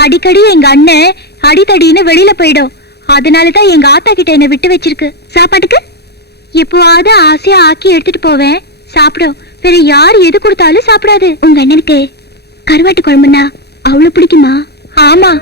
அடிக்கடி எங்க அண்ணன் அடித்தடின்னு வெளியில போயிடும். அதனாலதான் எங்க ஆத்தா கிட்ட என்ன விட்டு வச்சிருக்கு. சாப்பாட்டுக்கு எப்போவாவது ஆசையா ஆக்கி எடுத்துட்டு போவேன், சாப்பிடும். வேற யார் எது கொடுத்தாலும் சாப்பிடாது. உங்க அண்ணனுக்கு கருவாட்டு குழம்புனா அவ்வளவு பிடிக்குமா? ஆமா.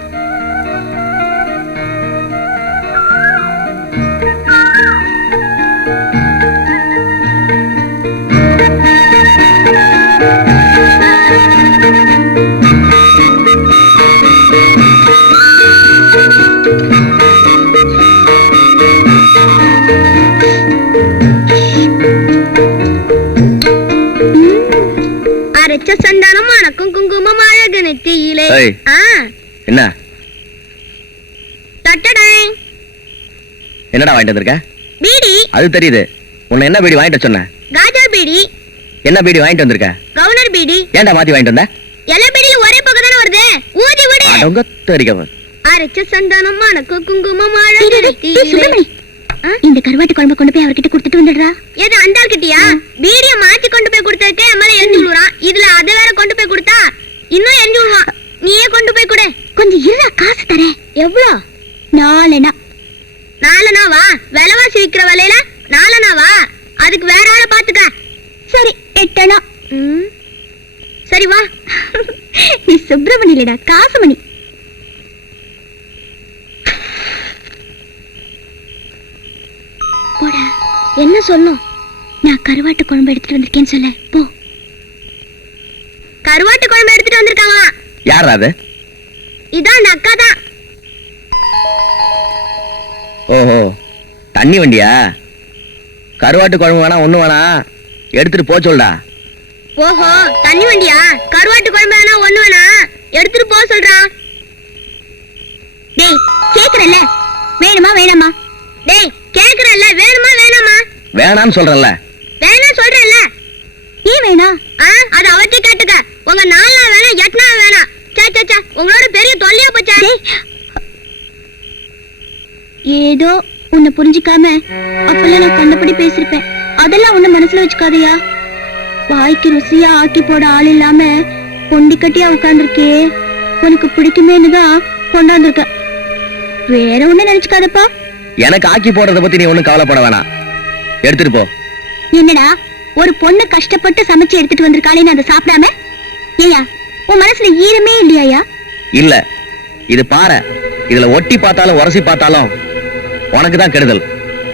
சந்தனம் மணக்கும் குங்குமம் அழகு நெத்தியிலே. ஏய். என்ன தட்டடை என்னடா வாங்கிட்டு வந்திருக்க? பீடி. அது தெரியுது. உன்னை என்ன பீடி வாங்கிட்டு சொன்ன? காஜா பீடி. என்ன பீடி வாங்கிட்டு வந்திருக்க? கவுனர் பீடி. ஏன்டா மாத்தி வாங்கிட்டு வந்த? எல்லா பீடியில ஒரே பக்கம் தானே வருது. ஊதி விடு. அடங்க தெரிக்கவ. அரைச்ச சந்தனம் மணக்கும் குங்குமம் அழகு டேய், நெத்தியிலே. சுப்பிரமணி, இந்த கருவாட்டு குழம்பு கொண்டு போய் அவர்கிட்ட கொடுத்துட்டு வந்துடுறா. எது அந்த கிட்டியா? பீடிய மாத்தி கொண்டு போய் கொடுத்ததுக்கு என் மேல எரிஞ்சு விழுறான். இதுல அதை வேற கொண்டு போய் கொடுத்தா இன்னும் எரிஞ்சு விழுவான். நீயே கொண்டு போய் கொடு. கொஞ்சம் இருடா, காசு தரேன். எவ்வளோ? 4 நாலனாவா? விலைவாசி விக்கிற விலையில நாலனாவா? அதுக்கு வேற ஆளை பாத்துக்க. சரி, 8 சரி வா. நீ சுப்பிரமணி இல்லடா, காசுமணி. போடா. என்ன சொல்லும்? நான் கருவாட்டு குழம்பு எடுத்துட்டு வந்திருக்கேன்னு சொல்ல போ. கருவாட்டு குழம்பு எடுத்துட்டு வந்திருக்காங்களா? யாரா அது? இதான் அந்த அக்கா தான். ஓஹோ, தண்ணி வண்டியா? கருவாட்டு குழம்பு வேணா, ஒண்ணு வேணா, எடுத்துட்டு போ சொல்டா. ஓஹோ, தண்ணி வண்டியா? கருவாட்டு குழம்பு வேணா, ஒண்ணு வேணா, எடுத்துட்டு போ சொல்றா. டேய், கேக்குறல்ல, வேணுமா வேணாமா? டேய், கேக்குறல்ல, வேணுமா வேணாமா? வேணான்னு சொல்றேன்ல. வேணா சொல்றல்ல. ஏன் வேணா? அது அவர்கிட்ட கேட்டுக்க. உங்க 4 நாள் வேணா, 8 நாள் வேணா. சே சே சே, உங்களோட பெரிய தொல்லையா போச்சா? ஏதோ உன்னை புரிஞ்சுக்காம அப்பெல்லாம் நான் கண்டபடி பேசிருப்பேன். அதெல்லாம் உன்னை மனசுல வச்சுக்காதையா. வாய்க்கு ருசியா ஆக்கி போட ஆள் இல்லாம கொண்டி கட்டியா உட்கார்ந்துருக்கே, உனக்கு பிடிக்குமேனுதான் கொண்டாந்துருக்க. வேற ஒண்ணு நினைச்சுக்காதப்பா. எனக்கு ஆக்கி போடுறத பத்தி நீ ஒண்ணும் கவலைப்பட வேணாம், எடுத்துட்டு போ. என்னடா, ஒரு பொண்ணு கஷ்டப்பட்டு சமைச்சு எடுத்துட்டு வந்திருக்காளேன்னு அதை சாப்பிடாம? ஏயா, உன் மனசுல ஈரமே இல்லையா? இல்ல, இது பாறை. இதுல ஒட்டி பார்த்தாலும் உரசி பார்த்தாலும் உனக்கு தான் கெடுதல்.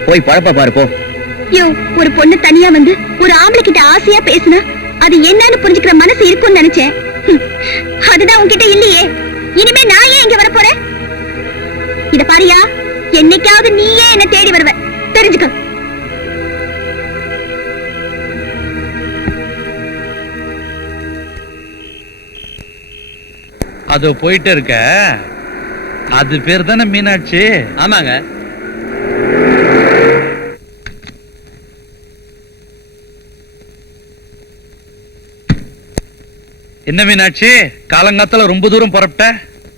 போய் பழப்ப பாரு போ. யோ, ஒரு பொண்ணு தனியா வந்து ஒரு ஆம்பளை கிட்ட ஆசையா பேசுனா அது என்னன்னு புரிஞ்சுக்கிற மனசு இருக்கும்னு நினைச்சேன். அதுதான் உன்கிட்ட இல்லையே. இனிமே நான் ஏன் இங்க வர போறேன்? இத பாரியா, என்னைக்காவது நீயே என்ன தேடி வருவ, தெரிஞ்சுக்க. அது போயிட்டு இருக்க. அது பேர் தானே மீனாட்சி? ஆமாங்க. என்ன மீனாட்சி, காலங்காத்தால ரொம்ப தூரம் புறப்பட்ட?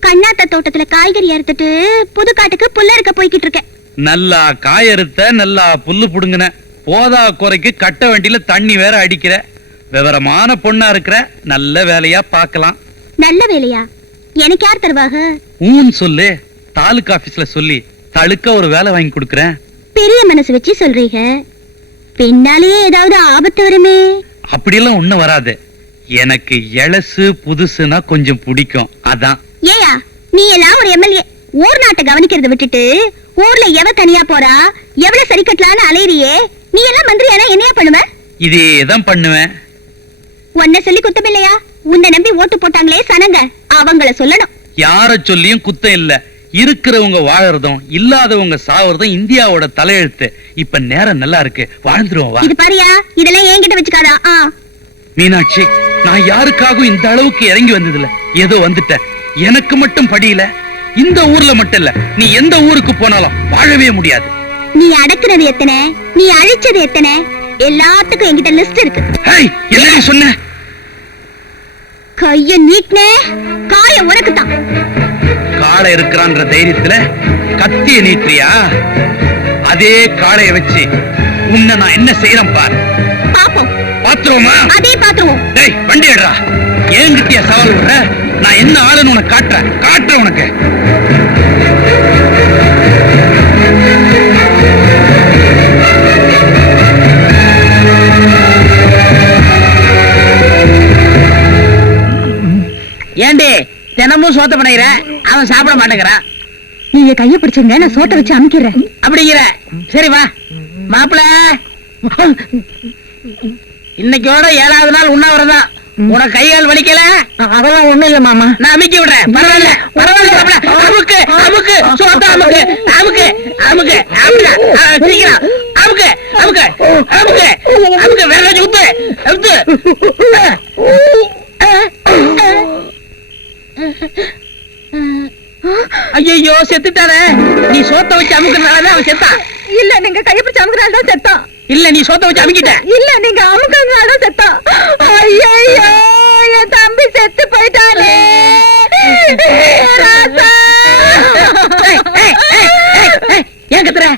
கண்ணாத்த தோட்டத்துல காய்கறி அறுத்துட்டு புது காட்டுக்கு புல்ல இருக்க போய்கிட்டு இருக்கேன். நல்லா காயறுத்த, நல்லா புல்லு புடுங்கின, போதா குறைக்கு கட்ட வண்டியில தண்ணி வேற அடிக்கிற. விவரமான பொண்ணா இருக்கிற, நல்ல வேலையா பார்க்கலாம். நல்ல வேலையா? எனக்கு யார் தருவாக? ஊன் சொல்லு, தாலுகா ஆபீஸ்ல சொல்லி தழுக்க ஒரு வேலை வாங்கி கொடுக்கறேன். பெரிய மனசு வச்சு சொல்றீங்க, பின்னாலேயே ஏதாவது ஆபத்து வருமே. அப்படியெல்லாம் ஒண்ணும் வராது. எனக்கு எலசு புதுசுனா கொஞ்சம் பிடிக்கும், அதான். ஏயா, நீ எல்லாம் ஒரு எம்எல்ஏ, ஊர் நாட்டை கவனிக்கிறத விட்டுட்டு ஊர்ல எவ தனியா போறா, எவ்வளவு சரி கட்டலான்னு அலையிறியே. நீ எல்லாம் மந்திரியானா என்னையா பண்ணுவ? இதேதான் பண்ணுவேன். உன்னை சொல்லி குத்தம் இல்லையா? உன்னை நம்பி ஓட்டு போட்டாங்களே சனங்க, அவங்கள சொல்லணும். யார சொல்லியும் குத்தம் இல்ல. இருக்கிறவங்க வாழறதும் இல்லாதவங்க சாவறதும் இந்தியாவோட தலையெழுத்து. இப்ப நேரம் நல்லா இருக்கு, வாழ்ந்துருவோம் வா. இது பாரியா, இதெல்லாம் என்கிட்ட வச்சுக்காதா. மீனாட்சி, நான் யாருக்காகவும் இந்த அளவுக்கு இறங்கி வந்ததில்ல. ஏதோ வந்துட்டேன். எனக்கு மட்டும் படியில, இந்த ஊர்ல மட்டும் இல்ல, நீ எந்த ஊருக்கு போனாலும் வாழவே முடியாது. நீ அடக்குறது எத்தனை, நீ அழிச்சது எத்தனை, எல்லாத்துக்கும் என்கிட்ட லிஸ்ட் இருக்கு. என்ன சொன்ன? கைய நீட்னே, காய உனக்குத்தான். காளை இருக்கிறான்ற தைரியத்துல கத்திய நீட்டியா? அதே காளைய வச்சு உன்னை நான் என்ன செய்யறேன் பார். பாப்போம். பாத்துருவோமா? அதே பாத்துருவோம். டேய், வண்டி எடுறா. ஏன் கிட்டியா சவால் விடுற? நான் என்ன ஆளுன்னு உனக்கு காட்டுறேன் உனக்கு. ஏண்டி தினமும் சோத்த பண்ணிக்கிற, அவன் சாப்பிட மாட்டேங்கிறான். நீங்க கைய பிடிச்சிருங்க, நான் சோத்த வச்சு அமைக்கிறேன். அப்படிங்கிற? சரி வா மாப்பிள. இன்னைக்கோட 7வது நாள் உண்ணாவிரதம். உனக்கு கைகால் வலிக்கல? அதெல்லாம் ஒண்ணும் இல்ல மாமா, நான் அமுக்கி விடுறேன். பரவாயில்ல மாப்பிள. அமுக்கு அமுக்கு சோத்த அமுக்கு அமுக்கு அமுக்கு சீக்கிரம் அமுக்கு அமுக்கு அமுக்கு அமுக்கு வேற ஊத்து ஊத்து. ஐயோ செத்துட்டானே. நீ சோத்த வச்சு அமுக்கிறதுனாலதான் அவன் செத்தான். இல்ல நீங்க கையை பிடிச்சு அமுக்குறாள் தான் செத்தான். இல்ல நீ சோத்த வச்சு அமுக்கிட்ட. இல்ல நீங்க அமுக்குறதுனால தான் செத்தான். ஐயோ என் தம்பி செத்து போயிட்டானே. ராசா. ஏன் கத்துற?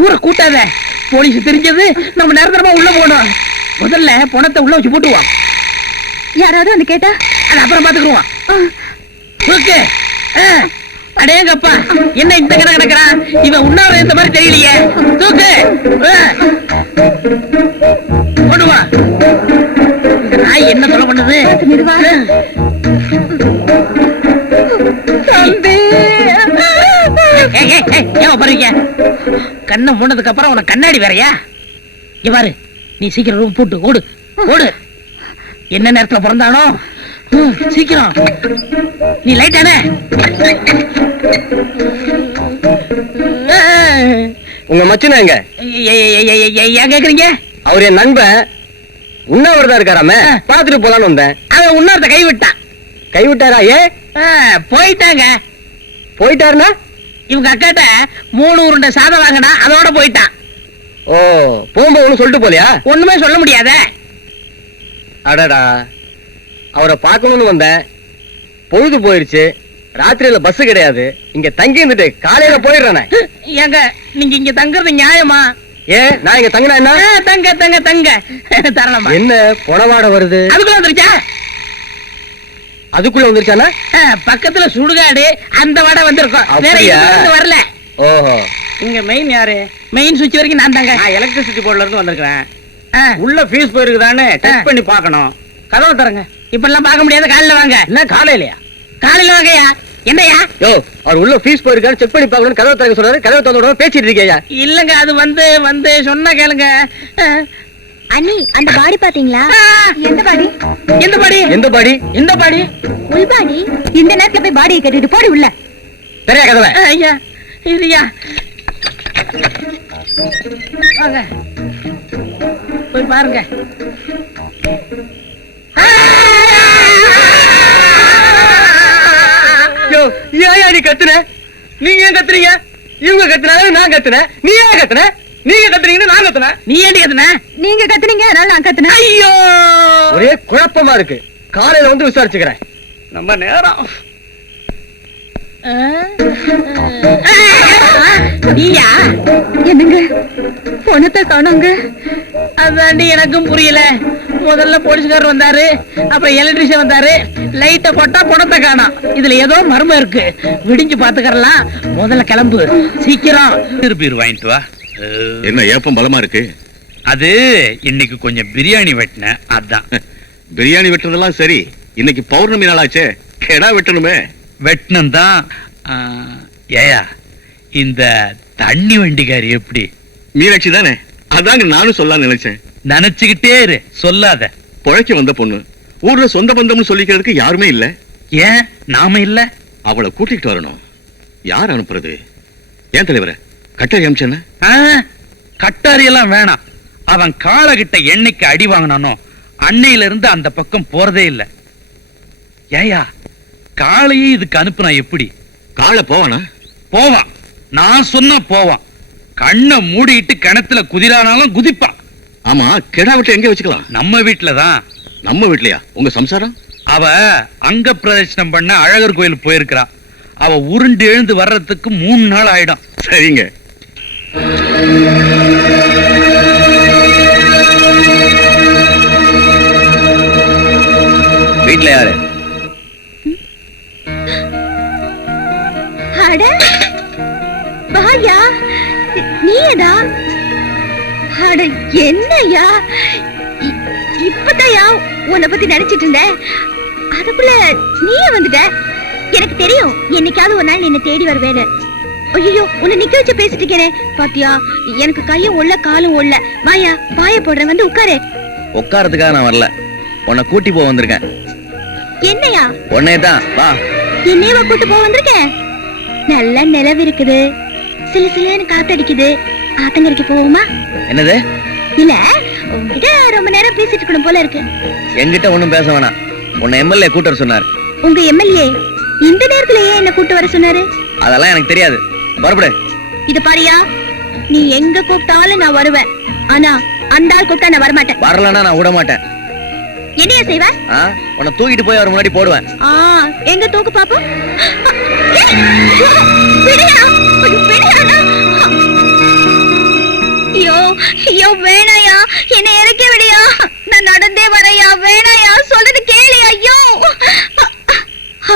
ஊரை கூட்டாத. போலீஸ் தெரிஞ்சது நம்ம நிரந்தரமா உள்ள போனோம். முதல்ல பணத்தை உள்ள வச்சு போட்டுவான். யாராவது வந்து கேட்டா அது அப்புறம் பாத்துக்குருவான். ஓகே. அடேங்கப்பா, என்ன இந்த கிட்ட கிடக்குறான்? இவன் உண்ணாவிர இந்த மாதிரி தெரியலையே. தூக்கு போடுவா. நாய் என்ன சொல்ல பண்ணுது? ஏன் பாருங்க, கண்ணை மூணதுக்கு அப்புறம் உனக்கு கண்ணாடி வேறையா? இங்க பாரு, நீ சீக்கிரம் ரூம் போட்டு ஓடு ஓடு. என்ன நேரத்துல பிறந்தானோ? சீக்கிரம் நீ லைட்டானே. உங்க மச்சனா எங்க? ஏன் கேக்குறீங்க? அவர் என் நண்பன் உண்ணாவிரதம் இருக்காராம, பாத்துட்டு போலான்னு வந்தேன். அவன் உன்னொருத்த கைவிட்டான். கைவிட்டாரா? ஏ போயிட்டாங்க. போயிட்டாருன்னா? இவங்க அக்காட்ட 3 உருண்டை சாதம் வாங்கினா அதோட போயிட்டான். ஓ, போகும்போது ஒண்ணும் சொல்லிட்டு போலியா? ஒண்ணுமே சொல்ல முடியாத. அடடா, அவரை பார்க்கணும்னு வந்தேன். பொழுது போயிருச்சு, ராத்திரியில பஸ் கிடையாது. இங்க தங்கி இருந்துட்டு காலையில போயிடுறேன். ஏங்க நீங்க இங்க தங்குறது நியாயமா? ஏன் நான் இங்க தங்கினா என்ன? தங்க தங்க தங்க தரலாமா? என்ன பொணவாட வருது? அதுக்குள்ள வந்துருச்சா? அதுக்குள்ள வந்துருச்சானா? பக்கத்துல சுடுகாடு, அந்த வடை வந்திருக்கும். வேற அப்படியா? எதுவும் இருந்து வரல. ஓஹோ. இங்க மெயின் யாரு? மெயின் சுவிட்ச் வரைக்கும் நான் தாங்க. எலக்ட்ரிசிட்டி போர்ட்ல இருந்து வந்திருக்கேன். உள்ள ஃபீஸ் போயிருக்குதானே டெஸ்ட் பண்ணி பார்க்கணும். கதவை தரங்க. இப்ப எல்லாம் பார்க்க முடியாது. காலையில வாங்க. என்ன காலையிலயா? காலையில வாங்கயா. என்னையா? யோ, அவர் உள்ள ஃபீஸ் போயிருக்காரு, செக் பண்ணி பார்க்கணும். கதவை திறக்க சொல்றாரு. கதவை திறந்து பேசிட்டு இருக்கேயா? இல்லங்க, அது வந்து சொன்ன கேளுங்க. அண்ணி அந்த பாடி பாத்தீங்களா? எந்த பாடி? எந்த பாடி? எந்த பாடி? எந்த பாடி? உள் பாடி. இந்த நேரத்துல போய் பாடியை கட்டிட்டு போடி உள்ள. சரியா கதவை? ஐயா இல்லையா, வாங்க போய் பாருங்க. ஏன் நீ கத்துன? நீங்க ஏன் கத்துறீங்க? இவங்க கத்துனாங்க, நான் கத்துனேன். நீ ஏன் கத்துன? நீங்க கத்துறீங்கன்னு நான் கத்துனேன். நீ ஏண்டி கத்துன? நீங்க கத்துனீங்க, அதனால நான் கத்துனேன். ஐயோ, ஒரே குழப்பமா இருக்கு. காலையில வந்து விசாரிச்சுக்கிறேன். நம்ம நேரம். நீயா? என்னங்க பொணத்தை காணுங்க? அதாண்டி எனக்கும் புரியல. முதல்ல போலீஸ்காரர் வந்தாரு, அப்புறம் எலக்ட்ரிஷியன் வந்தாரு. லைட்ட போட்டா பணத்தை காணோம். இதுல ஏதோ மர்மம் இருக்கு. விடிஞ்சு பாத்துக்கறலாம். முதல்ல கிளம்பு சீக்கிரம். திருப்பீர் வாங்கிட்டு வா. என்ன ஏப்பம் பலமா இருக்கு? அது இன்னைக்கு கொஞ்சம் பிரியாணி வெட்டினேன், அதான். பிரியாணி வெட்டுறதெல்லாம் சரி, இன்னைக்கு பௌர்ணமி நாளாச்சே, கெடா வெட்டணுமே. வெட்டினம் தான். ஏயா, இந்த தண்ணி வண்டிக்காரி எப்படி? மீனாட்சி தானே? அதாங்க நானும் சொல்லலாம்னு நினைச்சேன். நினைச்சுக்கிட்டே இரு, சொல்லாத. பொழைக்க வந்த பொண்ணு, ஊர்ல சொந்த பந்தம்னு சொல்லிக்கிறதுக்கு யாருமே இல்ல. ஏன் நாம இல்ல? அவளை கூட்டிட்டு வரணும். யார் அனுப்புறது? ஏன் தலைவர கட்டளை அமிச்சன? கட்டாரி எல்லாம் வேணாம். அவன் காலகிட்ட என்னைக்கு அடி வாங்கினானோ அன்னையில இருந்து அந்த பக்கம் போறதே இல்ல. ஏயா, காளையே இதுக்கு அனுப்புனா எப்படி? காலை போவானா? போவான். நான் சொன்னா போவான். கண்ணை மூடிட்டு கிணத்துல குதிரானாலும் குதிப்பான். ஆமா, கெடா விட்டு எங்க வச்சுக்கலாம்? நம்ம வீட்டுலதான். நம்ம வீட்லயா? உங்க சம்சாரம்? அவ அங்க பிரதட்சணம் பண்ண அழகர் கோயில் போயிருக்கிறா. அவ உருண்டு எழுந்து வர்றதுக்கு 3 நாள் ஆயிடும். சரிங்க. வீட்டுல யாரு? அட வாயா, நீயடா? அட என்னையா, இப்பதாயா உன்னை பத்தி நினைச்சிட்டு இருந்தேன். அதுக்குள்ள நீயே வந்துட்ட. எனக்கு தெரியும் என்னைக்காவது ஒரு நாள் நீ என்ன தேடி வருவேன்னு. ஐயோ, உன்னை நிக்க வச்சு பேசிட்டு இருக்கேனே பாத்தியா? எனக்கு கையும் ஒல்ல காலும் ஒல்ல. வாயா, வாய போடுறேன், வந்து உட்காரு. உட்காரத்துக்காக நான் வரல, உன்னை கூட்டி போக வந்திருக்கேன். என்னையா? உன்னை தான். வா. என்னையவா கூட்டு போக வந்திருக்கேன்? நல்ல நிலவு இருக்குது, சில சிலன்னு காத்தடிக்குது. ஆத்தங்கரைக்கு போவோமா? என்னது? இல்ல, உங்ககிட்ட ரொம்ப நேரம் பேசிட்டு இருக்கணும் போல இருக்கு. என்கிட்ட ஒண்ணும் பேச வேணாம். உன்னை எம்எல்ஏ கூட்டர் சொன்னார். உங்க எம்எல்ஏ இந்த நேரத்துல ஏன் என்ன கூட்டு வர சொன்னாரு? அதெல்லாம் எனக்கு தெரியாது. புறப்படு. இது பாரியா, நீ எங்க கூப்பிட்டாலும் நான் வருவேன். ஆனா அந்த ஆள் கூப்பிட்டா நான் வரமாட்டேன். வரலன்னா நான் விட மாட்டேன். என்னைய செய்வ? உன்னை தூக்கிட்டு போய் அவர் முன்னாடி போடுவேன். எங்க தூக்கு பாப்போம். விடுயா, விடுயா. ஐயோ ஐயோ, வேணாயா, என்னை இறக்கி விடியா. நான் நடந்தே வரையா. வேணாயா, சொல்றது கேளு. ஐயோ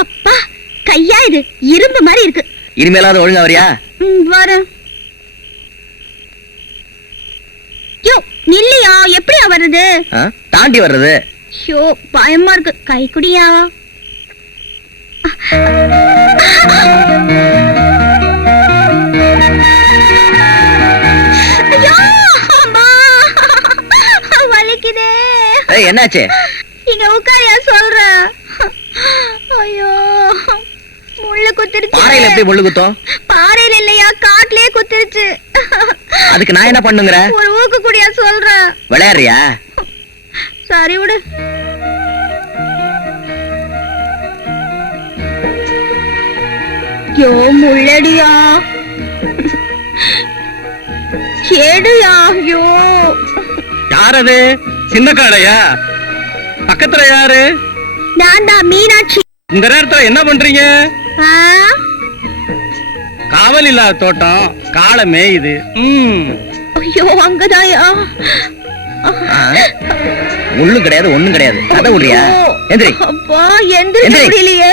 அப்பா, கையா இது இரும்பு மாதிரி இருக்கு. இனிமேலாவது ஒழுங்கா வரியா? வரேன். யோ நில்லையா, எப்படியா வர்றது? தாண்டி வர்றது. ஐயோ பயமா இருக்கு. கை குடியா. வலிக்குதே. என்னாச்சு? இங்க உட்காரியா சொல்றேன். ஐயோ முள்ளு குத்திருச்சு. பாறையில எப்படி முள்ளு குத்தும்? பாறையில இல்லையா, காட்டுலயே குத்திருச்சு. அதுக்கு நான் என்ன பண்ணுங்கற? ஒரு ஊக்கு குடியா சொல்றேன். விளையாடுறியா? சரி விடு. யோ முள்ளடியா, கேடுயா. யோ யாரது? சின்ன காளையா? பக்கத்துல யாரு? நான் தான் மீனாட்சி. இந்த நேரத்துல என்ன பண்றீங்க? ஆ? காவல் இல்லாத தோட்டம், காளை மேயுது. ஐயோ அங்கதாயா. முள்ளும் கிடையாது, ஒண்ணும் கிடையாது. கதை விடுறியா? எந்திரி. அப்பா எந்திரிக்க முடியலையே.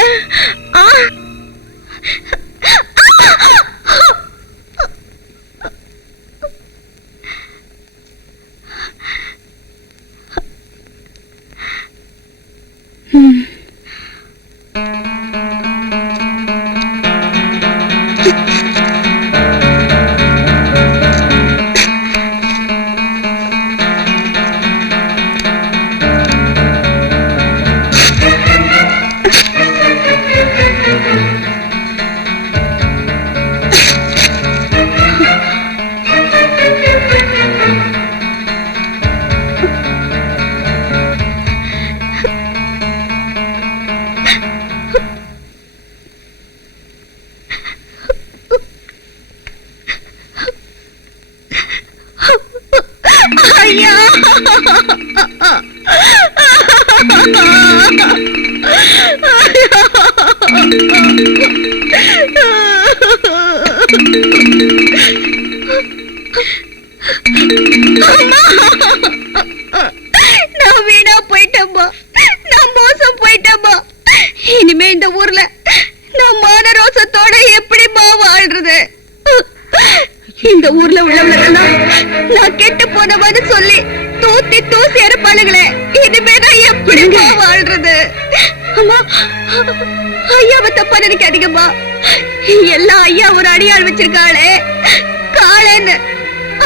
ஐயா நான் வீணா போயிட்டேன்பா. நான் மோசம் போயிட்டேன்பா. இனிமே இந்த ஊர்ல நான் மான ரோசத்தோட எப்படிமா வாழ்றது? இந்த ஊர்ல உள்ளவங்களெல்லாம் நான் கெட்டு போனவன்னு சொல்லி தூத்தி தூசி இருப்பானுங்களே. இனிமே நான் எப்படிமா வாழ்றது? அம்மா, ஐயாவை தப்பா நினைக்காதீங்கம்மா. எல்லா ஐயா ஒரு அடியாள் வச்சிருக்காளே காளன்னு,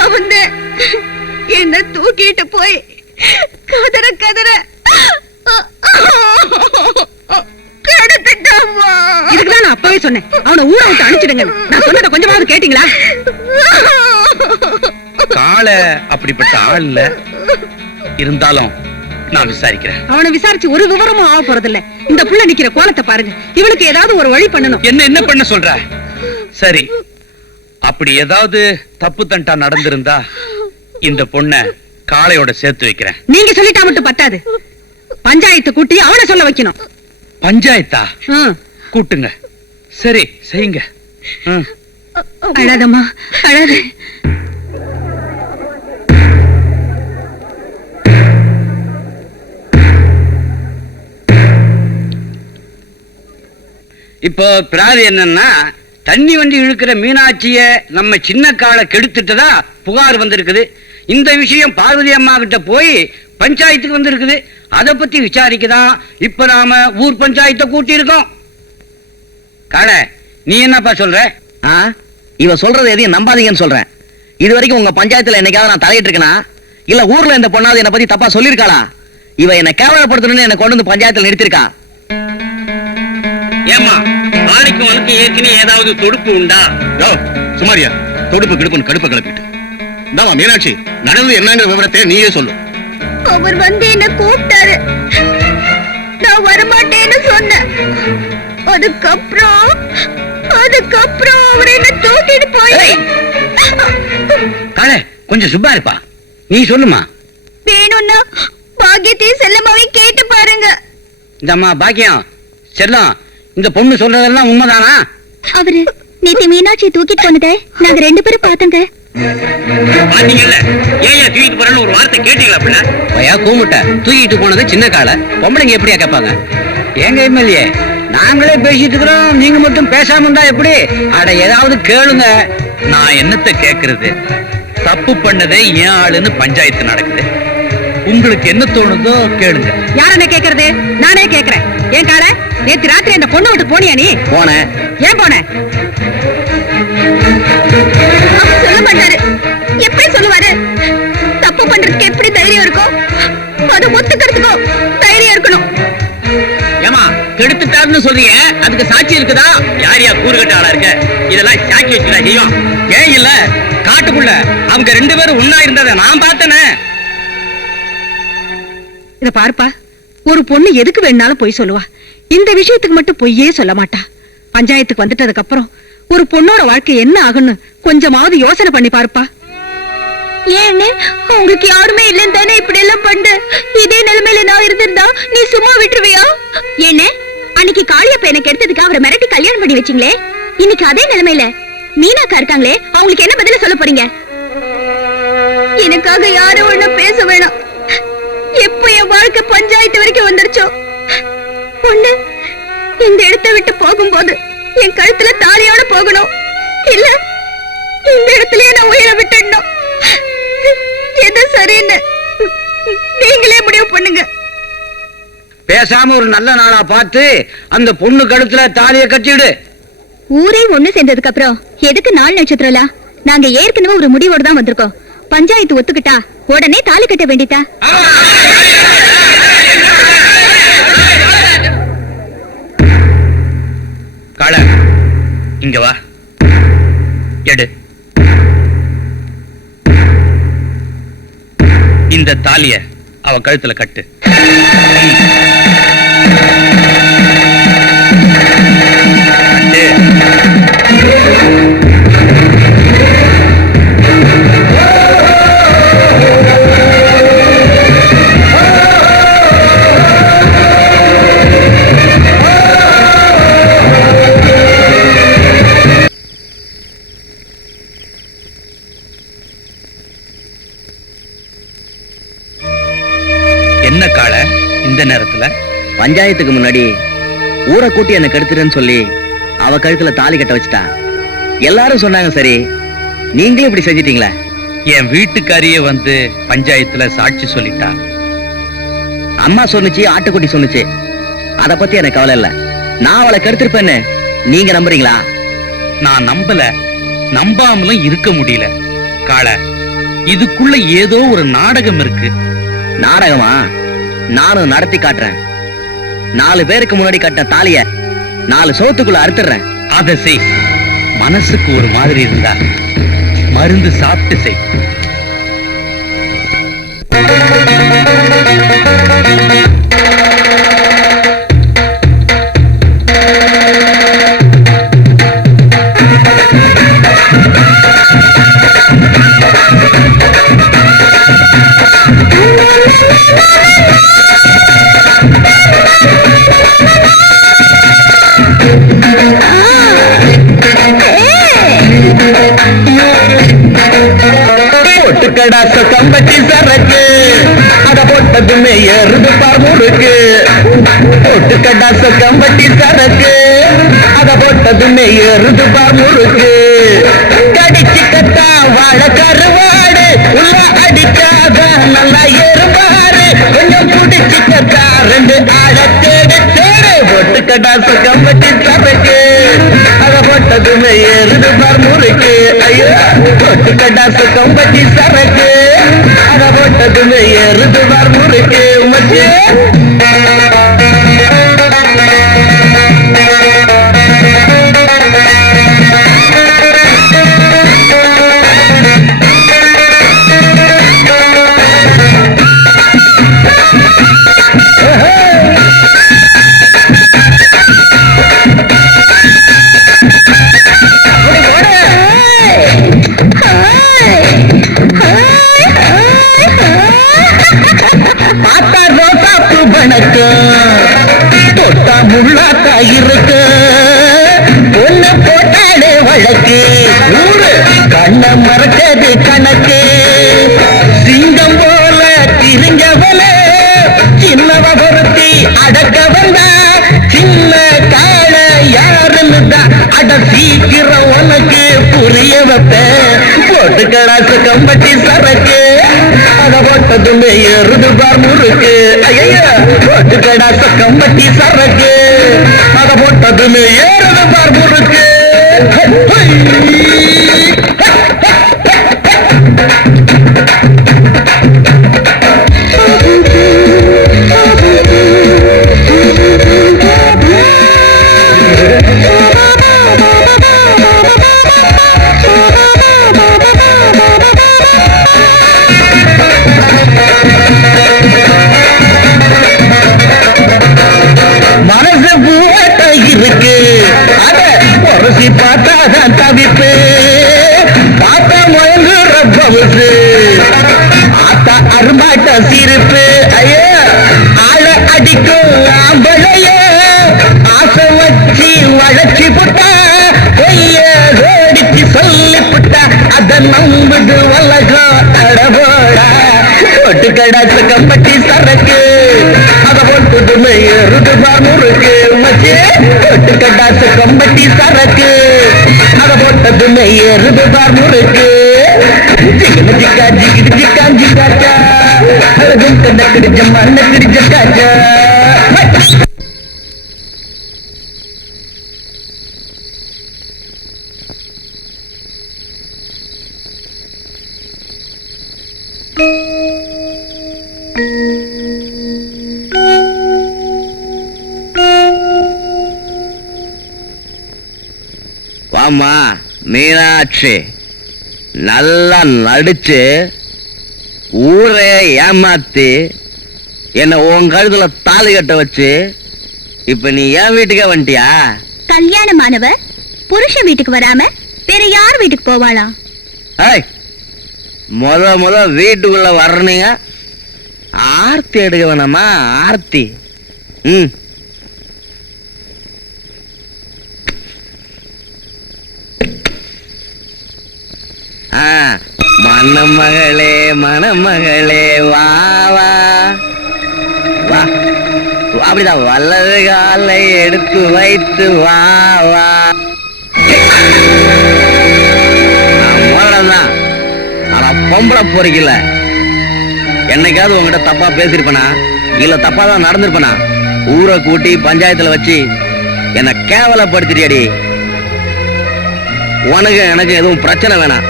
அவன் என்ன தூக்கிட்டு போய் கதற கதற கெடுத்துட்டாம்மா. இதுக்குதான் நான் அப்பவே சொன்னேன், அவனை ஊரை விட்டு அனுப்பிச்சிடுங்க. நான் சொன்னதை கொஞ்சமாவது கேட்டீங்களா? காளை அப்படிப்பட்ட ஆள் இல்ல, இருந்தாலும் நான் விசாரிக்கிறேன். அவனை விசாரிச்சு ஒரு விவரமும் ஆக போறதில்ல. இந்த புள்ள நிக்கிற கோலத்தை பாருங்க. இவளுக்கு ஏதாவது ஒரு வழி பண்ணணும். என்ன பண்ண சொல்ற? சரி, அப்படி ஏதாவது தப்பு தண்டா நடந்திருந்தா இந்த பொண்ண காளையோட சேர்த்து வைக்கிறேன். நீங்க சொல்லிட்டா மட்டும் பத்தாது, பஞ்சாயத்து கூட்டி அவனை சொல்ல வைக்கணும். பஞ்சாயத்தா? கூட்டுங்க. சரி செய்யுங்க. அழாதம்மா, அழாத. இப்போ பிராதி என்னன்னா, தண்ணி வண்டி இழுக்கிற மீனாட்சிய நம்ம சின்ன காளை கெடுத்துட்டதா புகார் வந்திருக்குது. இந்த விஷயம் பார்வதி அம்மா கிட்ட போய் பஞ்சாயத்துக்கு வந்திருக்குது. அதை பத்தி விசாரிக்கதான் இப்ப நாம ஊர் பஞ்சாயத்தை கூட்டி இருக்கோம். காளை, நீ என்னப்பா சொல்ற? இவ சொல்றது எதையும் நம்பாதீங்கன்னு சொல்றேன். இது வரைக்கும் உங்க பஞ்சாயத்துல என்னைக்காவது நான் தலையிட்டு இருக்கனா? இல்ல ஊர்ல இந்த பொண்ணாவது என்ன பத்தி தப்பா சொல்லிருக்காளா? இவ என்ன கேவலப்படுத்தணும்னு என்ன கொண்டு வந்து பஞ்சாயத்துல நிறுத்திருக்கா. ஏமா, நாளைக்கு உனக்கு ஏற்கனவே ஏதாவது தொடுப்பு உண்டா? சுமாரியா, தொடுப்பு கிடுப்புன்னு கடுப்ப கிளப்பிட்டு. இந்தாமா மீனாட்சி, நடந்தது என்னங்கிற விவரத்தை நீயே சொல்லு. அவர் என்ன கூப்பிட்டாரு. நான் வரமாட்டேன்னு சொன்னேன். அதுக்கப்புறம் அவர் என்ன தூக்கிட்டு போய் காளை கொஞ்சம் சுப்பா இருப்பா, நீ சொல்லுமா. வேணும்னா பாக்கியத்தையும் செல்லம்மாவையும் கேட்டு பாருங்க. இந்த அம்மா பாக்கியம் செல்லம், இந்த பொண்ணு சொல்றதெல்லாம் உண்மைதானா? அவரு நேத்து மீனாட்சி தூக்கிட்டு போனதை நாங்க 2 பேரும் பார்த்தோங்க. பாத்தீங்கல்ல, ஏன் தூக்கிட்டு போறேன்னு ஒரு வார்த்தை கேட்டீங்களா? பிள்ளை பையா கூமுட்ட தூக்கிட்டு போனது சின்ன காலை, பொம்பளைங்க எப்படியா கேட்பாங்க? ஏங்க எம்எல்ஏ, நாங்களே பேசிட்டு இருக்கிறோம், நீங்க மட்டும் பேசாம இருந்தா எப்படி? அட ஏதாவது கேளுங்க. நான் என்னத்த கேக்குறது? தப்பு பண்ணதே ஏன் ஆளுன்னு பஞ்சாயத்து நடக்குது. உங்களுக்கு என்ன தோணுதோ கேளுங்க. யாரன்னு கேக்குறது? நானே கேக்குறேன். ஏன் கால நேத்து ராத்திரி அந்த பொண்ணு விட்டு போனியா நீ? போனேன். ஏன் போன? சொல்ல மாட்டாரு. எப்படி சொல்லுவாரு? தப்பு பண்றதுக்கு எப்படி தைரியம் இருக்கும்? அது ஒத்துக்கிறதுக்கும் தைரியம் இருக்கணும். ஏமா கெடுத்துட்டாருன்னு சொல்றீங்க, அதுக்கு சாட்சி இருக்குதா? யார் யா கூறுகட்ட ஆளா இருக்க? இதெல்லாம் சாக்கி வச்சுடா செய்யும். ஏன் இல்ல, காட்டுக்குள்ள அவங்க 2 பேரும் ஒன்னா இருந்ததை நான் பார்த்தேனே. இத பாருப்பா, ஒரு பொண்ணு எதுக்கு வேணாலும் பொய் சொல்லுவா. இந்த விஷயத்துக்கு மட்டும் பொய்யே சொல்ல மாட்டா. பஞ்சாயத்துக்கு வந்துட்டதுக்கு அப்புறம் ஒரு பொண்ணோட வாழ்க்கை என்ன ஆகுன்னு கொஞ்சமாவது யோசனை பண்ணி பாருப்பா. ஏன்னு உங்களுக்கு யாருமே இல்லன்னு தானே இப்படி எல்லாம் பண்ண? இதே நிலைமையில நான் இருந்திருந்தா நீ சும்மா விட்டுருவியா? என்ன அன்னைக்கு காளியப்ப எனக்கு எடுத்ததுக்கு அவரை மிரட்டி கல்யாணம் பண்ணி வச்சிங்களே, இன்னைக்கு அதே நிலைமையில மீனாக்கா இருக்காங்களே, அவங்களுக்கு என்ன பதில சொல்ல போறீங்க? எனக்காக யாரும் ஒண்ணு பேச வேணாம். எப்ப என் வாழ்க்கை பஞ்சாயத்து வரைக்கும் வந்துருச்சோ, ஒண்ணு இந்த இடத்தை விட்டு போகும்போது என் கழுத்துல தாலியோட போகணும், இல்ல இந்த இடத்துலயே நான் உயிரை விட்டுடணும். எது சரின்னு நீங்களே முடிவு பண்ணுங்க. பேசாம ஒரு நல்ல நாளா பார்த்து அந்த பொண்ணு கழுத்துல தாலிய கட்டிடு. ஊரே ஒண்ணு சேர்ந்ததுக்கு அப்புறம் எதுக்கு 4 நட்சத்திரம்லாம்? நாங்க ஏற்கனவே ஒரு முடிவோட தான் வந்திருக்கோம். பஞ்சாயத்து ஒத்துக்கிட்டா உடனே தாலி கட்ட வேண்டியதா? காள இங்க வா, எடு. இந்த தாலிய அவ கழுத்துல கட்டு. என்ன காள இந்த நேரத்துல? பஞ்சாயத்துக்கு முன்னாடி ஊரை கூட்டி என்ன கெடுத்துறேன்னு சொல்லி அவ கழுத்துல தாலி கட்ட வச்சுட்டா. எல்லாரும் சொன்னாங்க சரி, நீங்களும் இப்படி செஞ்சிட்டீங்களே. என் வீட்டுக்காரியே வந்து பஞ்சாயத்துல சாட்சி சொல்லிட்டா. அம்மா சொன்னுச்சு, ஆட்டுக்குட்டி சொன்னுச்சு, அத பத்தி எனக்கு கவலை இல்ல. நான் அவளை கெடுத்திருப்பேன்னு நீங்க நம்புறீங்களா? நான் நம்பல, நம்பாமலும் இருக்க முடியல. காள, இதுக்குள்ள ஏதோ ஒரு நாடகம் இருக்கு. நாடகமா? நானும் நடத்தி காட்டுறேன். 4 பேருக்கு முன்னாடி கட்ட தாலிய 4 சோத்துக்குள்ள அறுத்துறேன். அதை செய். மனசுக்கு ஒரு மாதிரி இருந்தா மருந்து சாப்பிட்டு செய். பொட்டுக்கடா கம்பட்டி சரக்கு அத போட்டதுமே எருது பார் முறுக்கு. பொட்டுக்கடா கம்பட்டி சரக்கு அத போட்டதுமே எருது பார் முறுக்கு. கடிச்சு கட்டா வாழ கருவாடு உள்ள அடிக்காத நல்லா எருவாரு. கொஞ்சம் குடிச்சு கட்டா 2 ஆட தேடு தேடு. பொட்டுக்கடா கம்பட்டி சரக்கு அத போட்டதுமே எருது பார் முறுக்கு. ஐயோ பொட்டுக்கடா கம்பட்டி சரக்கு அத போட்டதுமே எருது பார் முறுக்கு. மச்சி பார்த்தா இருக்கு ஒன்ன போட்டாலே வழக்கு ஊரு கண்ண மறச்சது கணக்கு சிங்கம் போல திரிஞ்சவன சின்னவ பொருத்தி அடக்க வந்த சின்ன கால யாருன்னு தான் அட சீக்கிரம் உனக்கு புரிய வைப்பேன் போட்டு கடாசு கம்பட்டி சரக்கு அத போட்டதுமே எருது பார் முறுக்கு ஐயா போட்டு கடாச கம்பட்டி சரக்கு அத போட்டதுமே ஏறுது பார் முறுக்கு மனசு பூவாட்ட இருக்கு அத பொறசி பார்த்தாதான் தவிப்பு பார்த்தா முயங்குற பவுசு ஆத்தா அரும்பாட்ட சிரிப்பு ஐயோ ஆள அடிக்கும் ஆம்பளைய ஆசை வச்சு வளர்ச்சி புட்டா பொய்ய ஓடிச்சு சொல்லி புட்டா அத நம்புது உலகம் அடபோடா போட்டு கடாசு கம்பட்டி சரக்கு அத போட்டுதுமே எருது பார் முறுக்கு மச்சே போட்டு கடாசு கம்பட்டி சரக்கு அத போட்டதுமே எருது பார் முறுக்கு ஜிகின ஜிக்கா ஜிகிடு ஜிக்கா ஜிக்காச்சா அழகும் கண்ணக்கடி ஜம்மான கிடி ஜக்காச்சா வாமா மீனாட்சி நல்லா நடிச்சு ஊரே ஏமாத்தி என்ன உன் கழுத்துல தாலி கட்ட வச்சு இப்ப நீ என் வீட்டுக்கே வந்துட்டியா? கல்யாணமானவ புருஷன் வீட்டுக்கு வராம வேற யார் வீட்டுக்கு போவாளா? முத வீட்டுக்குள்ள வர்றீங்க ஆர்த்தி எடுக்க வேணாமா? ஆர்த்தி மணமகளே மணமகளே வா வா வா அப்படிதான் வலது காலை எடுத்து வைத்து வா வா. முதலதான் ஆனா பொம்பளை போறீங்கல்ல, என்னைக்காவது உங்ககிட்ட தப்பா பேசிருப்பனா இல்ல தப்பா தான் நடந்திருப்பனா? ஊரை கூட்டி பஞ்சாயத்துல வச்சு என்ன கேவலப்படுத்திட்டியடி. உனக்கு எனக்கு எதுவும் பிரச்சனை வேணாம்.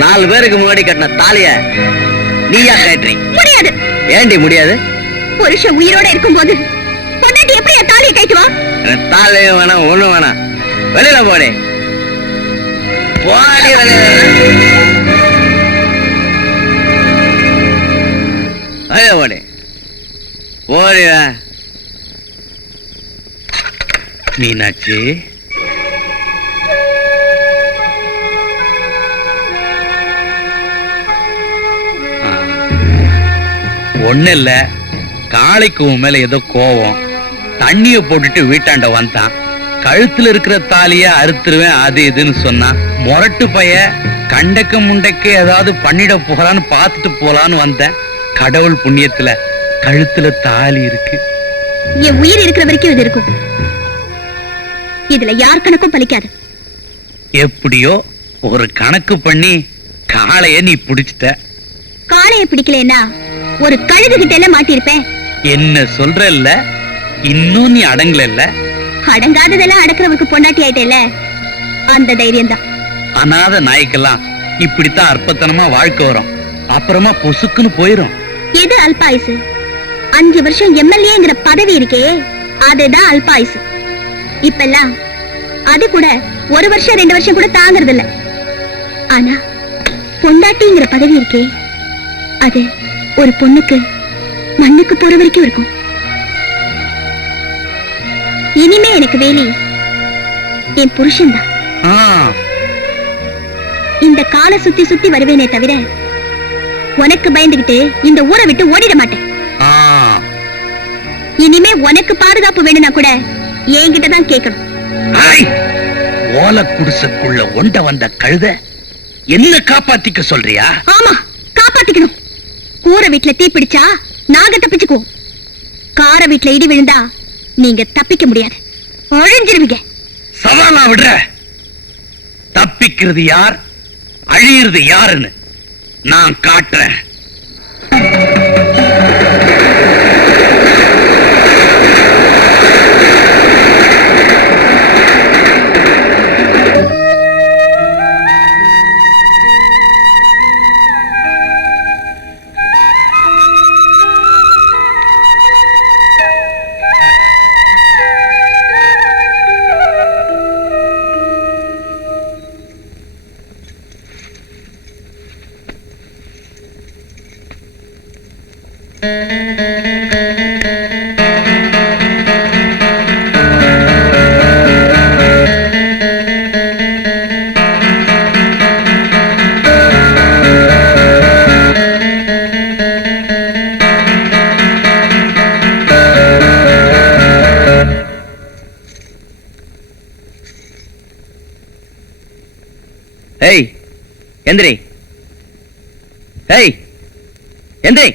4 பேருக்கு முன்னாடி கட்டின தாலிய நீயா கட்டுறீ? முடியாது. ஏண்டி முடியாது? புருஷன் உயிரோட இருக்கும்போது பொண்டாட்டி எப்படி தாலியை கட்டுவான்? எனக்கு தாலியும் வேணாம் ஒண்ணும் வேணாம். வெளியில போடி போடி வெளியில போடி போடி. மீனாட்சி, ஒண்ணு இல்ல, காளைக்கு உன் மேல ஏதோ கோவம். தண்ணிய போட்டுட்டு வீட்டாண்ட வந்தான். கழுத்துல இருக்கிற தாலிய அறுத்துருவேன் அது இதுன்னு சொன்னான். முரட்டு பைய கண்டக்க முண்டக்க ஏதாவது பண்ணிட போறான்னு பார்த்துட்டு போலான்னு வந்தேன். கடவுள் புண்ணியத்துல கழுத்துல தாலி இருக்கு. என் உயிர் இருக்கிற வரைக்கும் இது இருக்கும். இதுல யார் கணக்கும் பலிக்காது. எப்படியோ ஒரு கணக்கு பண்ணி காளைய நீ பிடிச்சிட்ட. காளைய பிடிக்கலன்னா ஒரு கழுகு கிட்ட எல்லாம் மாட்டிருப்பேன். என்ன சொல்றல்ல, இன்னும் நீ அடங்கல. அடங்காததெல்லாம் அடக்குறவருக்கு பொண்டாட்டி ஆயிட்டேல, அந்த தைரியம் தான். அனாத நாய்க்கெல்லாம் இப்படித்தான் அற்பத்தனமா வாழ்க்கை வரும், அப்புறமா பொசுக்குன்னு போயிரும். எது அல்பாயுசு? 5 வருஷம் எம்எல்ஏங்கிற பதவி இருக்கே, அதுதான் அல்பாயுசு. இப்பெல்லாம் அது கூட 1 வருஷம் 2 வருஷம் கூட தாங்கறது இல்ல. ஆனா பொண்டாட்டிங்கிற பதவி இருக்கே, அது ஒரு பொண்ணுக்கு மண்ணுக்கு போற வரைக்கும் இருக்கும். இனிமே எனக்கு வேலி என் புருஷன் தான். இந்த காலை சுத்தி சுத்தி வருவேனே தவிர உனக்கு பயந்துகிட்டு இந்த ஊரை விட்டு ஓடிட மாட்டேன். இனிமே உனக்கு பாதுகாப்பு வேணும்னா கூட என்கிட்டதான் கேட்கணும். ஓலை குடிசைக்குள்ள ஒண்ட வந்த கழுத என்ன காப்பாத்திக்க சொல்றியா? ஆமா, காப்பாத்திக்கணும். கூரை வீட்டுல தீ பிடிச்சா நாங்க தப்பிச்சுக்குவோம். கார வீட்டுல இடி விழுந்தா நீங்க தப்பிக்க முடியாது, அழிஞ்சிருவீங்க. சவாலா விடுற? தப்பிக்கிறது யார், அழியிறது யாருன்னு நான் காட்டுறேன். ஏய் எந்திரி, ஏய் எந்திரி.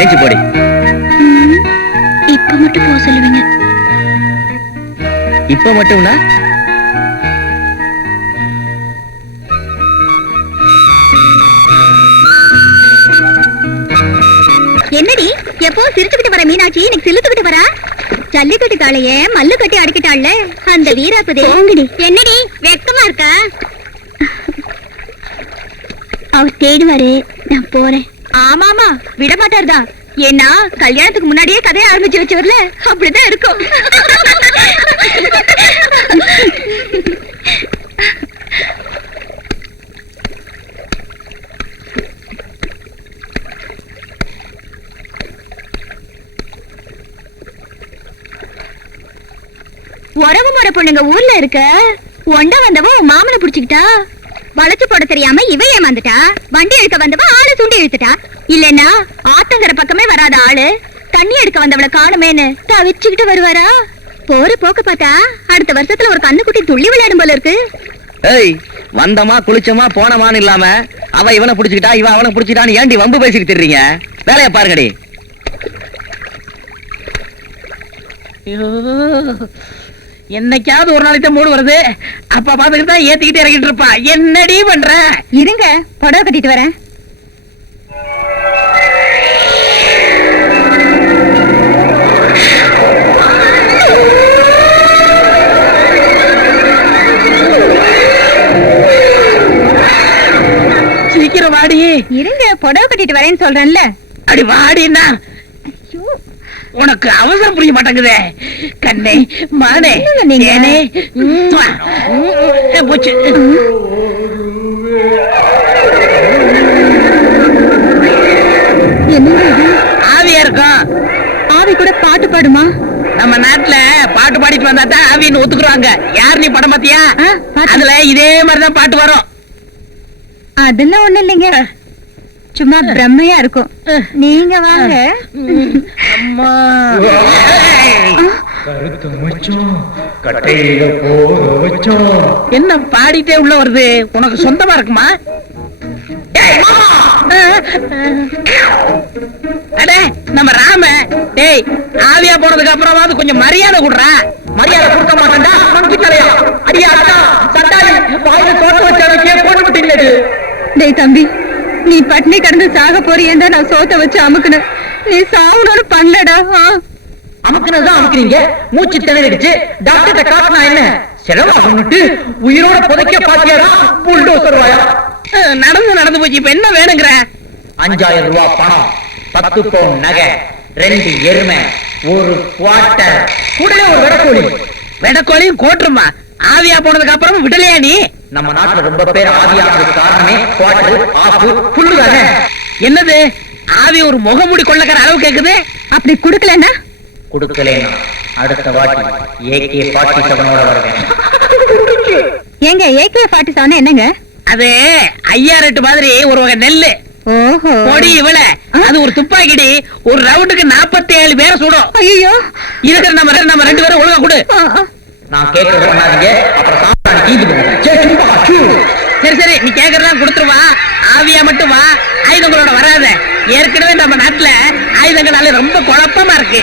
ஏஞ்சி போடி. இப்ப மட்டும் போக சொல்லுவீங்க? இப்ப மட்டும்னா என்னடி எப்போ சிரிச்சுக்கிட்டு வர மீனாட்சி இன்னைக்கு சிலுத்துக்கிட்டு வரா? ஜல்லிக்கட்டு காளைய மல்லு கட்டி அடிக்கிட்டாள்ல அந்த வீராப்பதே. என்னடி வெக்கமா இருக்கா? அவர் தேடுவாரு, நான் போறேன். ஆமாமா, விட மாட்டார்தான். ஏன்னா கல்யாணத்துக்கு முன்னாடியே கதையை ஆரம்பிச்சு வச்சவர்ல, அப்படிதான் இருக்கும். உறவு முறை பொண்ணுங்க ஊர்ல இருக்க ஒண்ட வந்தவ மாமனை புடிச்சுக்கிட்டா. வளைச்சு போட தெரியாம இவ ஏமாந்துட்டா. வண்டி எடுக்க வந்தவ ஆளை சுண்டி இழுத்துட்டா. இல்லன்னா ஆத்தங்கர பக்கமே வராத ஆளு தண்ணி எடுக்க வந்தவளை காணுமேன்னு தவிச்சுக்கிட்டு வருவாரா? போற போக்க பார்த்தா அடுத்த வருஷத்துல ஒரு கண்ணுக்குட்டி துள்ளி விளையாடும் போல இருக்கு. ஏய், வந்தமா குளிச்சமா போனமான்னு இல்லாம அவ இவனை புடிச்சுக்கிட்டா, இவன் அவனை புடிச்சுக்கிட்டான்னு ஏண்டி வம்பு பேசிக்கிட்டு இருக்கீங்க? வேலையை பாருங்கடி. என்னைக்காவது ஒரு நாளைக்கு தான் மூடு வருது. அப்ப பாத்துக்கிட்டு தான் ஏத்திக்கிட்டு இறங்கிட்டு இருப்பா. என்னடி பண்ற? இருங்க, புடவை கட்டிட்டு வரேன். சீக்கிரம் வாடி. இருங்க, புடவை கட்டிட்டு வரேன்னு சொல்றேன்ல. அடி வாடினா உனக்கு அவசரம் புரிய மாட்டேங்குதே. கண்ணே மானே ஏனே போச்சு. ஆவியா இருக்கும். ஆவி கூட பாட்டு பாடுமா? நம்ம நாட்டுல பாட்டு பாடிட்டு வந்தா தான் ஆவின்னு ஒத்துக்குறாங்க. யார் நீ படம் பாத்தியா? அதுல இதே மாதிரிதான் பாட்டு வரும். அதெல்லாம் ஒண்ணு இல்லைங்க, சும்மா பிரம்மையா இருக்கும். நீங்க வாங்க. அம்மா என்ன பாடிட்டே உள்ள வருது? உனக்கு சொந்தமா இருக்குமா? அடே நம்ம ராம, டேய் ஆவியா போனதுக்கு அப்புறமாவது கொஞ்சம் மரியாதை கொடுறா. மரியாதை கொடுக்க மாட்டேன்டா நம்பிக்கையா. அடியா சட்டாரி வாயில தோட்ட வச்சே போட்டு விட்டீங்களே. டேய் தம்பி, நீ பட்னி கடந்து சாக போறியேண்டா நான் சோத்த வச்சு அமுக்குனேன். நீ சாவுனோடு பண்ணலடா. அமுக்குனதுதான் அமுக்குறீங்க. மூச்சு திணறிடுச்சு. டாக்டர்கிட்ட காட்டினா என்ன செலவாகும்னுட்டு உயிரோட புதைக்க பாத்தியாடா புல்டோசர் வாயா. நடந்து போச்சு. இப்ப என்ன வேணுங்கிற? 5000 ரூபாய் பணம், 10 பவுன் நகை, 2 எருமை, ஒரு குவார்ட்டர், கூடவே ஒரு வெடக்கோழி. வெடக்கோழியும் கோட்டுருமா? ஆவியா போனதுக்கு அப்புறம் விடலையா நீ? நம்ம நாட்டுல ரொம்ப பேர் ஆவியானதுக்கு காரணமே குவார்ட்டர், ஆஃப், ஃபுல்லு தானே. என்னது ஆவி ஒரு முகமூடி கொள்ளக்கார அளவு கேக்குது? அப்படி குடுக்கலன்னா கொடுக்கலேனா அடுத்த வாட்டி AK-47 வருவேன். ஏங்க AK-47 என்னங்க? அது 5008 மாதிரி ஒரு வகை நெல்லு. ஓ, ஓஹோ பொடி இவள அது ஒரு துப்பாக்கிடி ஒரு ரவுண்டுக்கு 47 பேரை சுடும். ஐயோ இருக்கிற நம்ம 2 பேரும் ஒழுங்கா கொடு. நான் கேட்கறது பண்ணாதீங்க, அப்புறம் சாப்பிடாது தீந்து போகும். சரி நீ கேட்கறதெல்லாம் கொடுத்துருவா, ஆவியா மட்டும் வா, ஆயுதங்களோட வராத. ஏற்கனவே நம்ம நாட்டுல ஆயுதங்களால ரொம்ப குழப்பமா இருக்கு.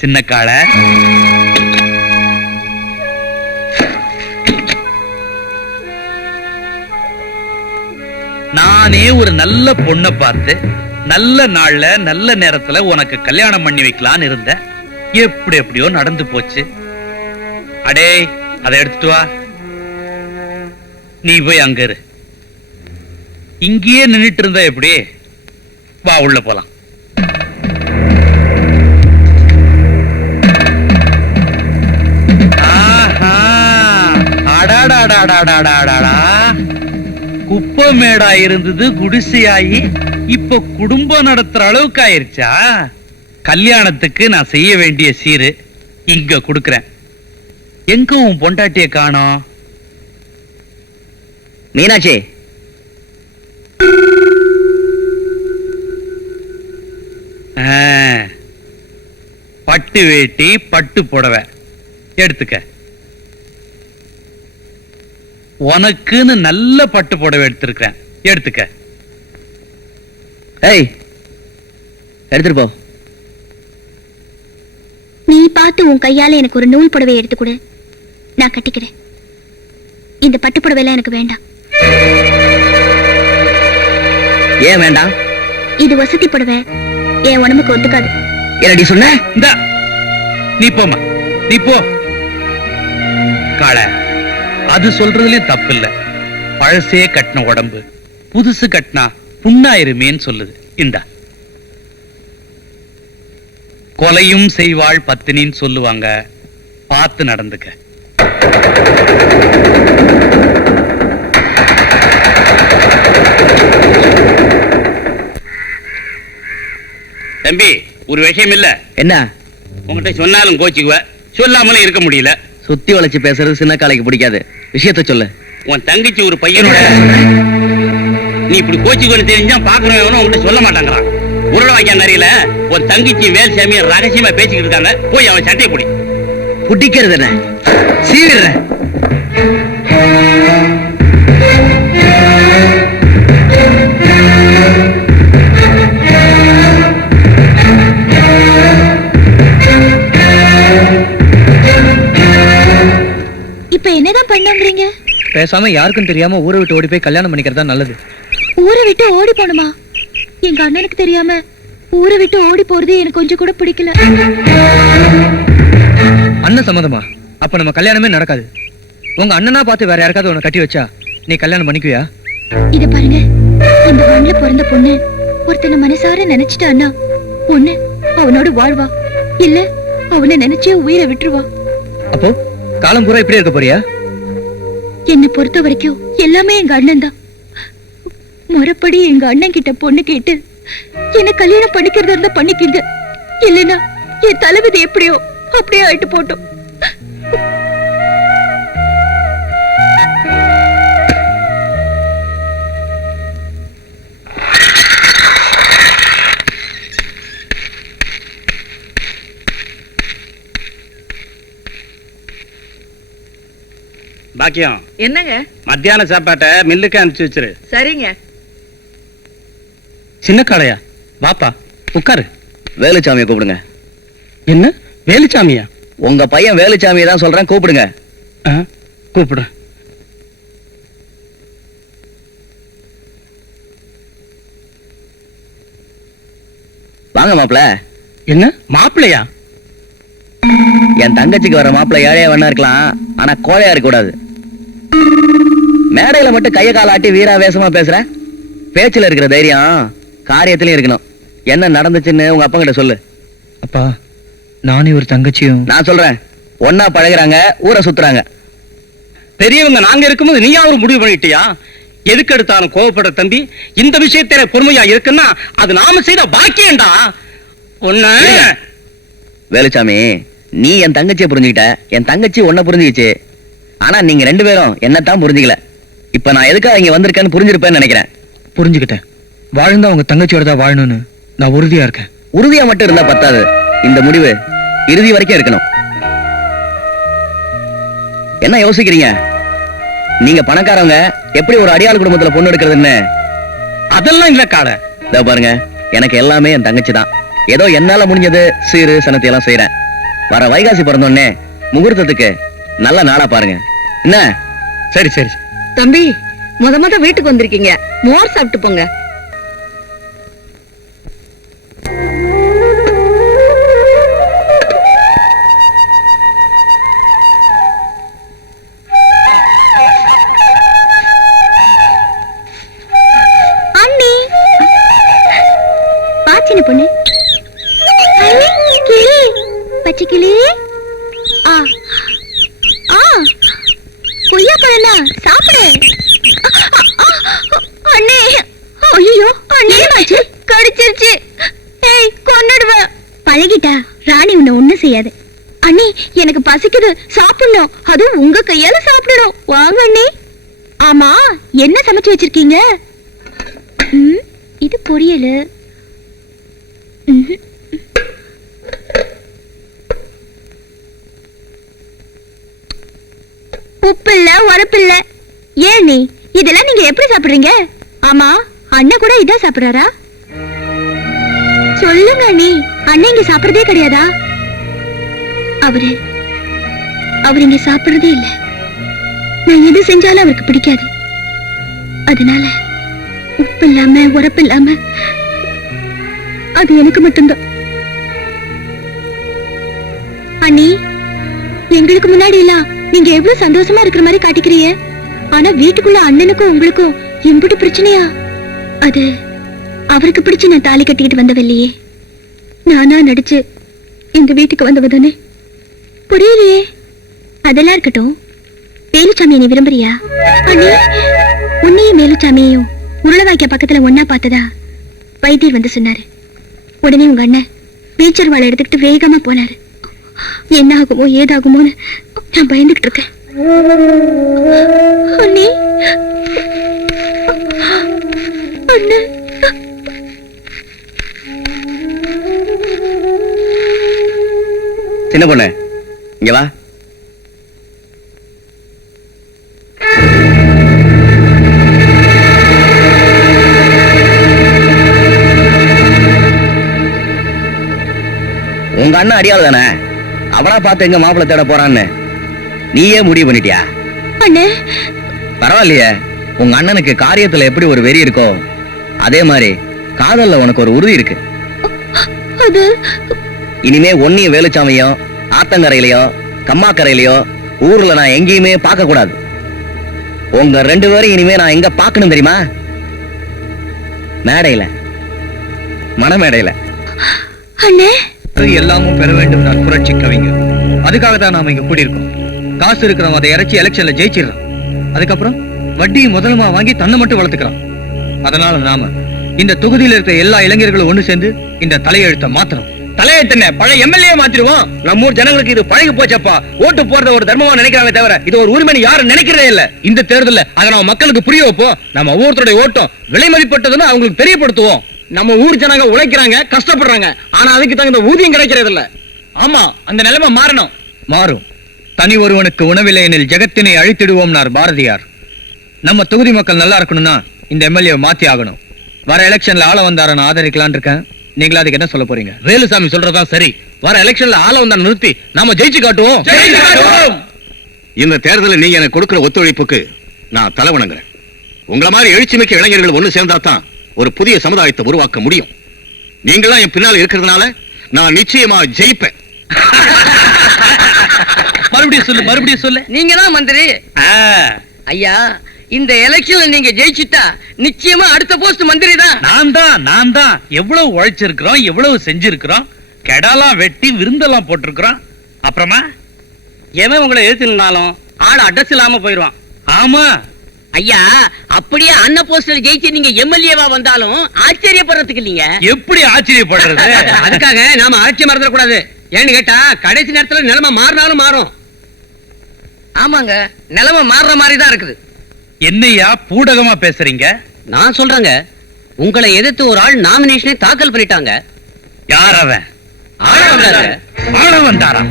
சின்ன காளை, நானே ஒரு நல்ல பொண்ணை பார்த்து நல்ல நாள்ல நல்ல நேரத்துல உனக்கு கல்யாணம் பண்ணி வைக்கலான்னு இருந்தேன். எப்படியோ நடந்து போச்சு. அடே, அதை எடுத்துட்டு வா. நீ போய் அங்க இரு. இங்கேயே நின்னுட்டு இருந்தா எப்படி? வா, உள்ள போலாம். குப்பமேடா இருந்தது குடிசையாயி இப்ப குடும்பம் நடத்துற அளவுக்கு ஆயிருச்சா? கல்யாணத்துக்கு நான் செய்ய வேண்டிய சீரு இங்க கொடுக்கறேன். எங்க உன் பொண்டாட்டிய காணோம்? மீனாட்சி, பட்டு வேட்டி பட்டு புடவை எடுத்துக்க. உனக்குன்னு நல்ல பட்டு புடவை எடுத்திருக்கிறேன், எடுத்துக்க. ஏய், எடுத்துட்டு போ. நீ பார்த்து உன் கையால எனக்கு ஒரு நூல் புடவை எடுத்து கொடு, நான் கட்டிக்கிறேன். இந்த பட்டு புடவை எல்லாம் எனக்கு வேண்டாம். ஏன் வேண்டாம்? இது வசதி புடவை, என் உடம்புக்கு ஒத்துக்காது. என்னடி சொன்ன? இந்த நீ போமா, நீ போ. காளை, அது சொல்றதுலயும் தப்பு இல்ல. பழசே கட்டின உடம்பு புதுசு கட்டினா புண்ணாயிருமேன்னு சொல்லுது. இந்த கொலையும் செய்வாள் பத்தினின்னு சொல்லுவாங்க, பார்த்து நடந்துக்க. தம்பி, ஒரு விஷயம் இல்ல. என்ன? உங்ககிட்ட சொன்னாலும் கோச்சிக்குவ, சொல்லாமலும் இருக்க முடியல. சுத்தி வளைச்சு பேசுறது சின்ன காளைக்கு பிடிக்காது. விஷயத்த சொல்லு. உன் தங்கச்சி ஒரு பையனோட நீ இப்படி கோச்சிக்கொண்டு தெரிஞ்சா பாக்குறவனும் உங்ககிட்ட சொல்ல மாட்டாங்கிறான். உருளை வாய்க்கான் நிறையில ஒரு தங்கச்சி வேல் சாமியை ரகசியமா பேசிக்கிட்டு இருக்காங்க. போய் அவன் சட்டையை பிடி. புட்டிக்கிறது என்ன? சீவிடுற. இப்ப என்னதான் பண்ணுங்கிறீங்க? பேசாம யாருக்கும் தெரியாம ஊரை விட்டு ஓடி போய் கல்யாணம் பண்ணிக்கிறதா நல்லது. ஊரை விட்டு ஓடி போணுமா? எங்க அண்ணனுக்கு தெரியாம ஊரை விட்டு ஓடி போறது எனக்கு கொஞ்சம் கூட பிடிக்கல. அண்ணன் சம்மதமா? அப்ப நம்ம கல்யாணமே நடக்காது. உங்க அண்ணனா பார்த்து வேற யாருக்காவது உன்னை கட்டி வச்சா நீ கல்யாணம் பண்ணிக்குவியா? இத பாருங்க, இந்த மண்ணுல பிறந்த பொண்ணு ஒருத்தனை மனசார நினைச்சிட்டான்னா பொண்ணு அவனோட வாழ்வா, இல்ல அவனை நினைச்சே உயிரை விட்டுருவா. அப்போ காலம் பூரா இப்படி இருக்க போறியா? என்னை பொறுத்த வரைக்கும் எல்லாமே எங்க அண்ணன் தான். முறைப்படி எங்க அண்ணன் கிட்ட பொண்ணு கேட்டு என்ன கல்யாணம் பண்ணிக்கிறதா இருந்தா பண்ணிக்கிங்க, இல்லைன்னா என் தலைவிதி எப்படியோ அப்படியே ஆயிட்டு போட்டோம். பாக்கியம், என்னங்க? மத்தியான சாப்பாட்டை மில்லுக்கு அனுப்பிச்சு வச்சிரு. சரிங்க. சின்ன காளையா, வாப்பா உட்காரு. வேலுச்சாமியை கூப்பிடுங்க. என்ன வேலுச்சாமியா? உங்க பையன் வேலுச்சாமியை தான் சொல்றேன், கூப்பிடுங்க. கூப்பிடு. வாங்க மாப்பிள. என்ன மாப்பிள்ளையா? என் தங்கச்சிக்கு வர மாப்பிள ஏழையா வேணா இருக்கலாம், ஆனா கோழையா இருக்க கூடாது. மேடையில மட்டும் கைய கால ஆட்டி வீராவேசமா பேசுற, பேச்சுல இருக்கிற தைரியம் காரியத்திலயும் இருக்கணும். என்ன நடந்துச்சுன்னு உங்க அப்பா கிட்ட சொல்லு. அப்பா, நானே ஒரு தங்கச்சியும். நான் சொல்றேன், ஒன்னா பழகுறாங்க, ஊரை சுத்துறாங்க. பெரியவங்க நாங்க இருக்கும்போது நீயா ஒரு முடிவு பண்ணிட்டியா? எதுக்கு எடுத்தாலும் கோவப்பட தம்பி. இந்த விஷயத்தில பொறுமையா இருக்குன்னா அது நாம செய்த பாக்கியம்டா. ஒண்ணு வேலுச்சாமி, நீ என் தங்கச்சியை புரிஞ்சுக்கிட்ட, என் தங்கச்சி உன்னை புரிஞ்சுக்கிச்சு. ஆனா நீங்க 2 பேரும் என்னத்தான் புரிஞ்சுக்கல. இப்ப நான் எதுக்காக இங்க வந்திருக்கேன்னு புரிஞ்சிருப்பேன்னு நினைக்கிறேன். புரிஞ்சுக்கிட்டேன். வாழ்ந்தா உங்க தங்கச்சியோட தான் வாழணும்னு நான் உறுதியா இருக்கேன். உறுதியா மட்டும் இருந்தா பத்தாது, இந்த முடிவு இறுதி வரைக்கும் இருக்கணும். என்ன யோசிக்கிறீங்க? நீங்க பணக்காரவங்க, எப்படி ஒரு அடியாள் குடும்பத்துல பொண்ணு எடுக்கிறதுன்னு? அதெல்லாம் இல்ல காளை. இதோ பாருங்க, எனக்கு எல்லாமே என் தங்கச்சி தான். ஏதோ என்னால முடிஞ்சது சீரு சனத்தை எல்லாம் செய்யறேன். வர வைகாசி பிறந்தோடனே முகூர்த்தத்துக்கு நல்ல நாளா பாருங்க. என்ன? சரி சரி. தம்பி, முத வீட்டுக்கு வந்திருக்கீங்க, மோர் சாப்பிட்டு போங்க. அண்ணி, பாச்சின பொண்ணு. கிளி, பச்சை கிளி. ஆ ஆ, கொய்யா பழனா சாப்பிடு. அண்ணே, ஐயோ அண்ணே, மாச்சு கடிச்சிருச்சு. ஏய், கொன்னுடுவேன். பழகிட்டா ராணி உன்னை ஒண்ணும் செய்யாது. அண்ணே, எனக்கு பசிக்குது, சாப்பிடணும். அதுவும் உங்க கையால சாப்பிடணும். வாங்க அண்ணே. ஆமா, என்ன சமைச்சு வச்சிருக்கீங்க? இது பொரியல். உப்பு இல்ல, உரப்பு இல்ல. ஏன் நீ இதெல்லாம் நீங்க எப்படி சாப்பிடுறீங்க? ஆமா, அண்ணன் கூட இதான் சாப்பிடுறாரா? சொல்லுங்க நீ, அண்ணன் இங்க சாப்பிடுறதே கிடையாதா? அவர் இங்க சாப்பிடுறதே இல்ல. நான் எது செஞ்சாலும் அவருக்கு பிடிக்காது. அதனால உப்பு இல்லாம உரப்பு இல்லாம அது எனக்கு மட்டும்தான். அண்ணி, எங்களுக்கு முன்னாடி எல்லாம் நீங்க எவ்வளவு சந்தோஷமா இருக்கிற மாதிரி காட்டிக்கிறீங்க. ஆனா வீட்டுக்குள்ள அண்ணனுக்கும் உங்களுக்கும் எம்பிட்டு பிரச்சனையா? அது அவருக்கு பிடிச்சு நான் தாலி கட்டிக்கிட்டு வந்தவில்லையே, நானா நடிச்சு இந்த வீட்டுக்கு வந்தவ தானே. புரியலையே. அதெல்லாம் இருக்கட்டும், வேலுச்சாமியை நீ விரும்புறியா? அண்ணி, உன்னையும் வேலுச்சாமியையும் உருளவாய்க்க பக்கத்துல ஒன்னா பார்த்ததா வைத்தியர் வந்து சொன்னாரு. உடனே உங்க அண்ணன் பீச்சர் வாழை எடுத்துக்கிட்டு வேகமா போனாரு. என்ன ஆகுமோ ஏதாகுமோன்னு நான் பயந்துகிட்டு இருக்கேன். அண்ணே, அண்ணே. சின்ன பொண்ணு, இங்க வா. உங்க அண்ணன் அடியாள் தானே, அவனா பார்த்து எங்க மாப்பிள்ளை தேட போறான்னு நீயே முடிவு பண்ணிட்டியா? அண்ணே, பரவாயில்லையே. உங்க அண்ணனுக்கு காரியத்துல எப்படி ஒரு வெறி இருக்கோ, அதே மாதிரி காதல்ல உனக்கு ஒரு உறுதி இருக்கு. அது இனிமே ஒன்னியும் வேலுச்சாமியோ ஆத்தங்கரையிலயோ கம்மாக்கரையிலயோ ஊர்ல நான் எங்கேயுமே பார்க்க கூடாது. உங்க 2 பேரும் இனிமே நான் எங்க பார்க்கணும் தெரியுமா? மேடையில, மணமேடையில. அண்ணே, எல்லாமும் பெற வேண்டும் நான் புரட்சி கவிஞர். அதுக்காக தான் நாம இங்க கூடியிருக்கோம். காசு இருக்கிறவன் அதை இறைச்சி எலெக்ஷன்ல ஜெயிச்சிடறான். அதுக்கப்புறம் வட்டி முதலுமா வாங்கி தன்னை மட்டும் வளர்த்துக்கிறான். அதனால நாம இந்த தொகுதியில் இருக்கிற எல்லா இளைஞர்களும் ஒண்ணு சேர்ந்து இந்த தலையெழுத்தை மாத்தணும். தலையெழுத்தன பழைய எம்எல்ஏ மாத்திருவோம். நம்ம ஊர் ஜனங்களுக்கு இது பழகி போச்சப்பா. ஓட்டு போறத ஒரு தர்மமா நினைக்கிறாங்க தவிர இது ஒரு உரிமைன்னு யாரும் நினைக்கிறதே இல்ல. இந்த தேர்தல்ல அதை நம்ம மக்களுக்கு புரிய வைப்போம். நம்ம ஒவ்வொருத்தருடைய ஓட்டம் விலை மதிப்பட்டதுன்னு அவங்களுக்கு தெரியப்படுத்துவோம். நம்ம ஊர் ஜனங்க உழைக்கிறாங்க, கஷ்டப்படுறாங்க. ஆனா அதுக்கு தகுந்த ஊதியம் கிடைக்கிறது இல்ல. ஆமா, அந்த நிலைமை மாறணும். மாறும். தனி ஒருவனுக்கு உணவில்லை எனில் ஜெகத்தினை அழித்திடுவோம்னார் பாரதியார். நம்ம தொகுதி மக்கள் நல்லா இருக்கணும்னா இந்த எம்எல்ஏ மாத்தி ஆகணும். வர எலெக்ஷன்ல ஆள வந்தார நான் ஆதரிக்கலான் இருக்கேன். நீங்களா அதுக்கு என்ன சொல்ல போறீங்க? வேலுசாமி சொல்றதான் சரி. வர எலெக்ஷன்ல ஆள வந்தா நிறுத்தி நாம ஜெயிச்சு காட்டுவோம். இந்த தேர்தலில் நீங்க எனக்கு கொடுக்கிற ஒத்துழைப்புக்கு நான் தலை வணங்குறேன். உங்களை மாதிரி எழுச்சிமிக்க இளைஞர்கள் ஒண்ணு சேர்ந்தா தான் ஒரு புதிய சமுதாயத்தை உருவாக்க முடியும். நீங்களாம் என் பின்னால் இருக்கிறதுனால நான் நிச்சயமா ஜெயிப்பேன். மறுபடியும் சொல்லு. நீங்க தான் மந்திரி. ஐயா, இந்த எலெக்ஷன்ல நீங்க ஜெயிச்சிட்டா நிச்சயமா அடுத்த போஸ்ட் மந்திரி தான். நான் தான் எவ்வளவு உழைச்சிருக்கிறோம், எவ்வளவு செஞ்சிருக்கிறோம். கெடாலாம் வெட்டி விருந்தெல்லாம் போட்டிருக்கிறோம். அப்புறமா எவன் உங்களை எழுத்துனாலும் ஆள் அட்ரஸ் இல்லாம போயிடுவான். ஆமா, ஐயா அப்படியே அன்ன போஸ்டர் ஜெயிச்சு நீங்க எம்எல்ஏவா வந்தாலும் ஆச்சரியப்படுறதுக்கு இல்லைங்க. எப்படி ஆச்சரியப்படுறது? அதுக்காக நாம ஆட்சி மறந்துட கூடாது. ஏன்னு கேட்டா கடைசி நேரத்துல நிலைமை மாறினாலும் மாறும். ஆமாங்க, நிலைமை மாறுற மாதிரி தான் இருக்குது. என்னையா பூடகமா பேசுறீங்க? நான் சொல்றேங்க, உங்களை எதிர்த்து ஒரு ஆள் நாமினேஷனே தாக்கல் பண்ணிட்டாங்க. யார் அவன்? ஆள வந்தாரு. ஆள வந்தாரா?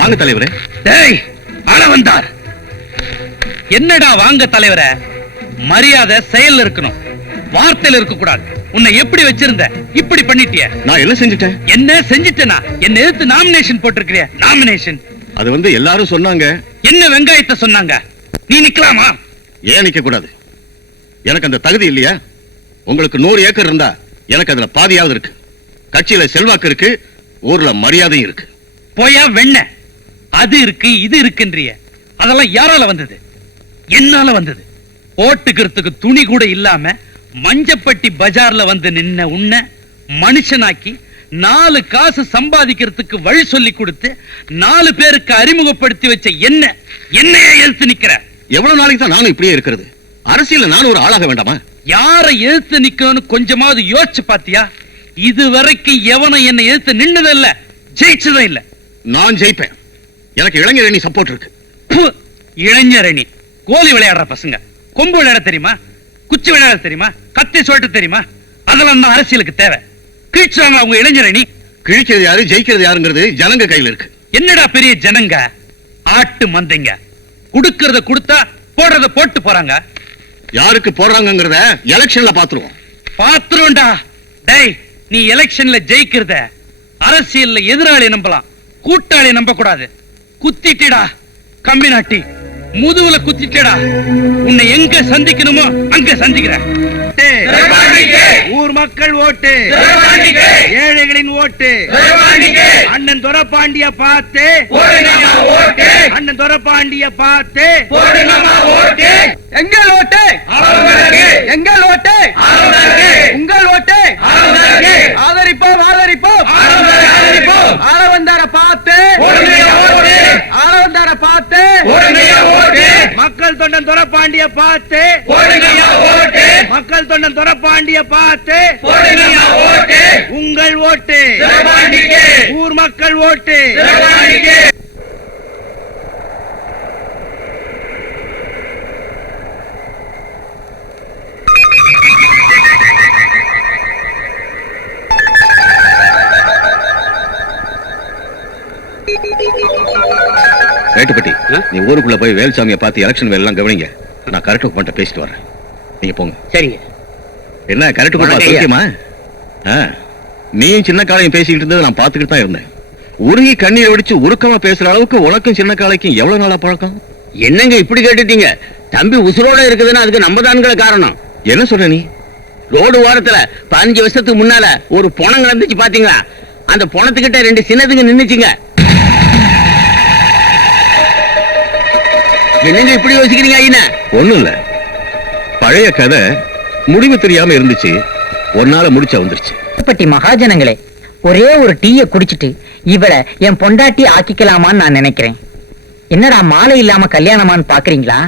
வாங்க தலைவரே. டேய், ஆள வந்தார். என்னடா வாங்க தலைவரே? மரியாதை செயல்ல இருக்கணும், வார்த்தையில இருக்க கூடாது. உன்னை எப்படி வச்சிருந்த? இப்படி பண்ணிட்டிய. நான் என்ன செஞ்சுட்டேன்? என்ன செஞ்சிட்டேனா? என்ன எதிர்த்து நாமினேஷன் போட்டிருக்கிறிய? நாமினேஷன் அது வந்து எல்லாரும் சொன்னாங்க. என்ன வெங்காயத்தை சொன்னாங்க? நீ நிக்கலாமா? ஏன் நிக்க கூடாது? எனக்கு அந்த தகுதி இல்லையா? உங்களுக்கு 100 ஏக்கர் இருந்தா எனக்கு அதுல பாதியாவது இருக்கு. கட்சியில செல்வாக்கு இருக்கு, ஊர்ல மரியாதையும் இருக்கு. போயா வெண்ண, அது இருக்கு இது இருக்குன்றிய. அதெல்லாம் யாரால வந்தது? என்னால வந்தது. ஓட்டுக்கிறதுக்கு துணி கூட இல்லாம மஞ்சப்பட்டி பஜார்ல வந்து நின்ன உன்ன மனுஷனாக்கி 4 காசு சம்பாதிக்கிறதுக்கு வழி சொல்லி கொடுத்து 4 பேருக்கு அறிமுகப்படுத்தி வச்ச என்னைய எதிர்த்து நிக்கிற. எவ்வளவு நாளைக்கு தான் நானும் இப்படியே இருக்கிறது? அரசியல்ல நானும் ஒரு ஆளாக வேண்டாமா? யாரை எதிர்த்து நிக்கணும்னு கொஞ்சமாவது யோசிச்சு பாத்தியா? இதுவரைக்கும் எவனை என்ன எதிர்த்து நின்னதில்ல, ஜெயிச்சதும் இல்ல. நான் ஜெயிப்பேன். எனக்கு இளைஞரணி சப்போர்ட் இருக்கு. ப்பு, இளைஞரணி கோலி விளையாடுற பசங்க. கொம்பு விளையாட தெரியுமா? குச்சி விளையாட தெரியுமா? கத்தி சொல்லிட்டு தெரியுமா? அதெல்லாம் தான் அரசியலுக்கு தேவை. கிழிச்சாங்க அவங்க இளைஞரணி. கிழிக்கிறது யாரு, ஜெயிக்கிறது யாருங்கிறது ஜனங்க கையில இருக்கு. என்னடா பெரிய ஜனங்க, ஆட்டு மந்தைங்க. குடுக்கறத கொடுத்தா போடுறத போட்டு போறாங்க. யாருக்கு போடுறாங்கிறத எலெக்ஷன்ல பாத்துருவோம். பாத்துருவோம்டா. டேய், நீ எலெக்ஷன்ல ஜெயிக்கிறத அரசியல்ல எதிராளி நம்பலாம், கூட்டாளி நம்ப கூடாது. குத்திட்டடா கம்பி நாட்டி, முதுகுல குத்திட்டடா. உன்னை எங்க சந்திக்கணுமோ அங்க சந்திக்கிறேன். ஊர் மக்கள் ஓட்டு, ஏழைகளின் ஓட்டு. அண்ணன் துரப்பாண்டிய பார்த்து, அண்ணன் துரப்பாண்டிய பார்த்து எங்கள் ஓட்டு, எங்கள் ஓட்டு, உங்கள் ஓட்டு. ஆதரிப்போம், ஆதரிப்போம், ஆள வந்தார பார்த்து, ஆள வந்தார பார்த்து, மக்கள் தொண்டன் துரப்பாண்டிய பார்த்து, மக்கள் தொண்டன் துரப்பாண்டிய பார்த்து உங்கள் ஓட்டு, ஊர் மக்கள் ஓட்டு. ரேட்டுப்பட்டி, நீ ஊருக்குள்ள போய் வேல்சாமியை பார்த்து எலெக்ஷன் வேலை எல்லாம் கவனிங்க. நான் கரெக்ட் பண்ணிட்டு பேசிட்டு வரேன். நீங்க போங்க. சரிங்க. என்ன கரெக்ட் பண்ண சௌக்கியமா? நீயும் சின்ன காலையும் பேசிக்கிட்டு இருந்தது நான் பார்த்துக்கிட்டு தான் இருந்தேன். உருகி கண்ணீர் வெடிச்சு உருக்கமா பேசுற அளவுக்கு உனக்கும் சின்ன காலைக்கும் எவ்வளவு நாளா பழக்கம்? என்னங்க இப்படி கேட்டுட்டீங்க? தம்பி உசுரோட இருக்குதுன்னா அதுக்கு நம்ம தான்கள காரணம். என்ன சொல்ற நீ? ரோடு ஓரத்துல 15 வருஷத்துக்கு முன்னால ஒரு பொணம் கிடந்துச்சு பாத்தீங்களா? அந்த பொணத்துக்கிட்ட 2 சின்னதுங்க நின்னுச்சுங்க. என்னங்க இப்படி யோசிக்கிறீங்க ஐயா? ஒண்ணும் இல்ல, பழைய கதை முடிவு தெரியாம இருந்துச்சு, ஒன்னால முடிச்ச வந்துருச்சு. பட்டி மகாஜனங்களே, ஒரே ஒரு டீயை குடிச்சிட்டு இவளை என் பொண்டாட்டி ஆக்கிக்கலாமான்னு நான் நினைக்கிறேன். என்னடா மாலை இல்லாம கல்யாணமான்னு பாக்குறீங்களா?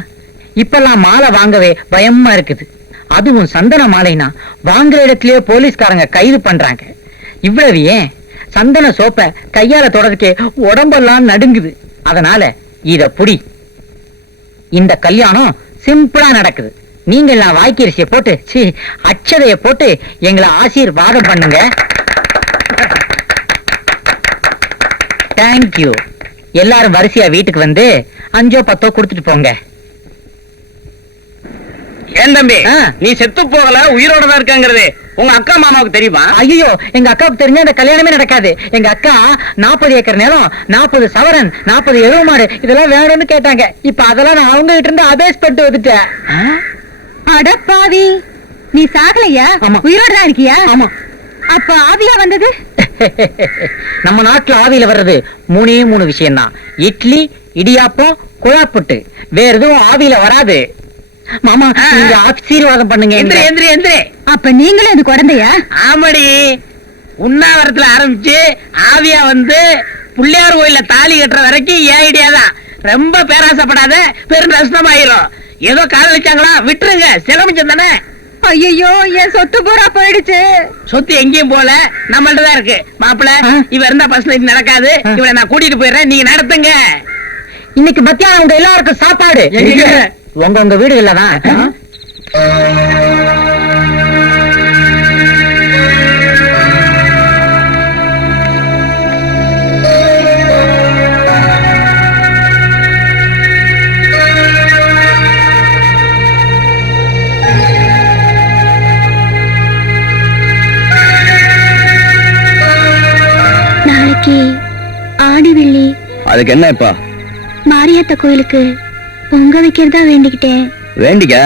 இப்பெல்லாம் மாலை வாங்கவே பயமா இருக்குது. அதுவும் சந்தன மாலைனா வாங்குற இடத்திலேயே போலீஸ்காரங்க கைது பண்றாங்க. இவ்வளவு ஏன், சந்தன சோப்பை கையால தொடர்க்கே உடம்பெல்லாம் நடுங்குது. அதனால இத புடி. இந்த கல்யாணம் சிம்பிளா நடக்குது. நீங்க எல்லாம் வாய்க்கரிசியை போட்டு அச்சதைய போட்டு எங்களை ஆசீர்வாதம் பண்ணுங்க. தேங்க்யூ. எல்லாரும் வரிசையா வீட்டுக்கு வந்து 5ஓ 10ஓ கொடுத்துட்டு போங்க. ஏன் தம்பி, நீ செத்து போகல, உயிரோட தான் இருக்காங்கிறது உங்க அக்கா மாமாவுக்கு தெரியுமா? ஐயோ, எங்க அக்காவுக்கு தெரிஞ்சா அந்த கல்யாணமே நடக்காது. எங்க அக்கா 40 ஏக்கர் நிலம், 40 சவரன், 40 எருவு மாடு இதெல்லாம் வேணும்னு கேட்டாங்க. இப்ப அதெல்லாம் நான் அவங்க கிட்ட இருந்து அபேஸ் பண்ணிட்டு வந்துட்டேன். அடப்பாவி, நீ சாகலையா? ஆமா. உயிரோட தான் இருக்கியா? ஆமா. அப்ப ஆவியா வந்தது? நம்ம நாட்டுல ஆவியில வர்றது 3 விஷயம் தான். இட்லி, இடியாப்பம், குழாப்புட்டு. வேற எதுவும் ஆவியில வராது. மாமா நீங்க ஆசீர்வாதம் பண்ணுங்க எந்திரி எந்திரி எந்திரி. அப்ப நீங்களும் அது குழந்தையா? ஆமாடி, உண்ணாவிரத்துல ஆரம்பிச்சு ஆவியா வந்து பிள்ளையார் கோயில்ல தாலி கட்டுற வரைக்கும் ஏன் ஐடியா தான். ரொம்ப பேராசப்படாத, பெரும் நஷ்டமாயிரும். ஏதோ காதலிச்சாங்களா, விட்டுருங்க, சிலமிச்சம் தானே. ஐயோ என் சொத்து பூரா போயிடுச்சு. சொத்து எங்கேயும் போல, நம்மள்ட்ட தான் இருக்கு. மாப்பிள்ள, இவ இருந்தா பஸ்ல இது நடக்காது. இவளை நான் கூட்டிட்டு போயிடுறேன், நீங்க நடத்துங்க. இன்னைக்கு மத்தியானம் உங்க எல்லாருக்கும் சாப்பாடு உங்க வீடுகள்ல தான். நாளைக்கு ஆடி வெள்ளி, அதுக்கு என்ன இப்ப? மாரியாத்தா கோயிலுக்கு பொங்க வைக்கிறதா வேண்டிக்கிட்டேன். வேண்டிக்க.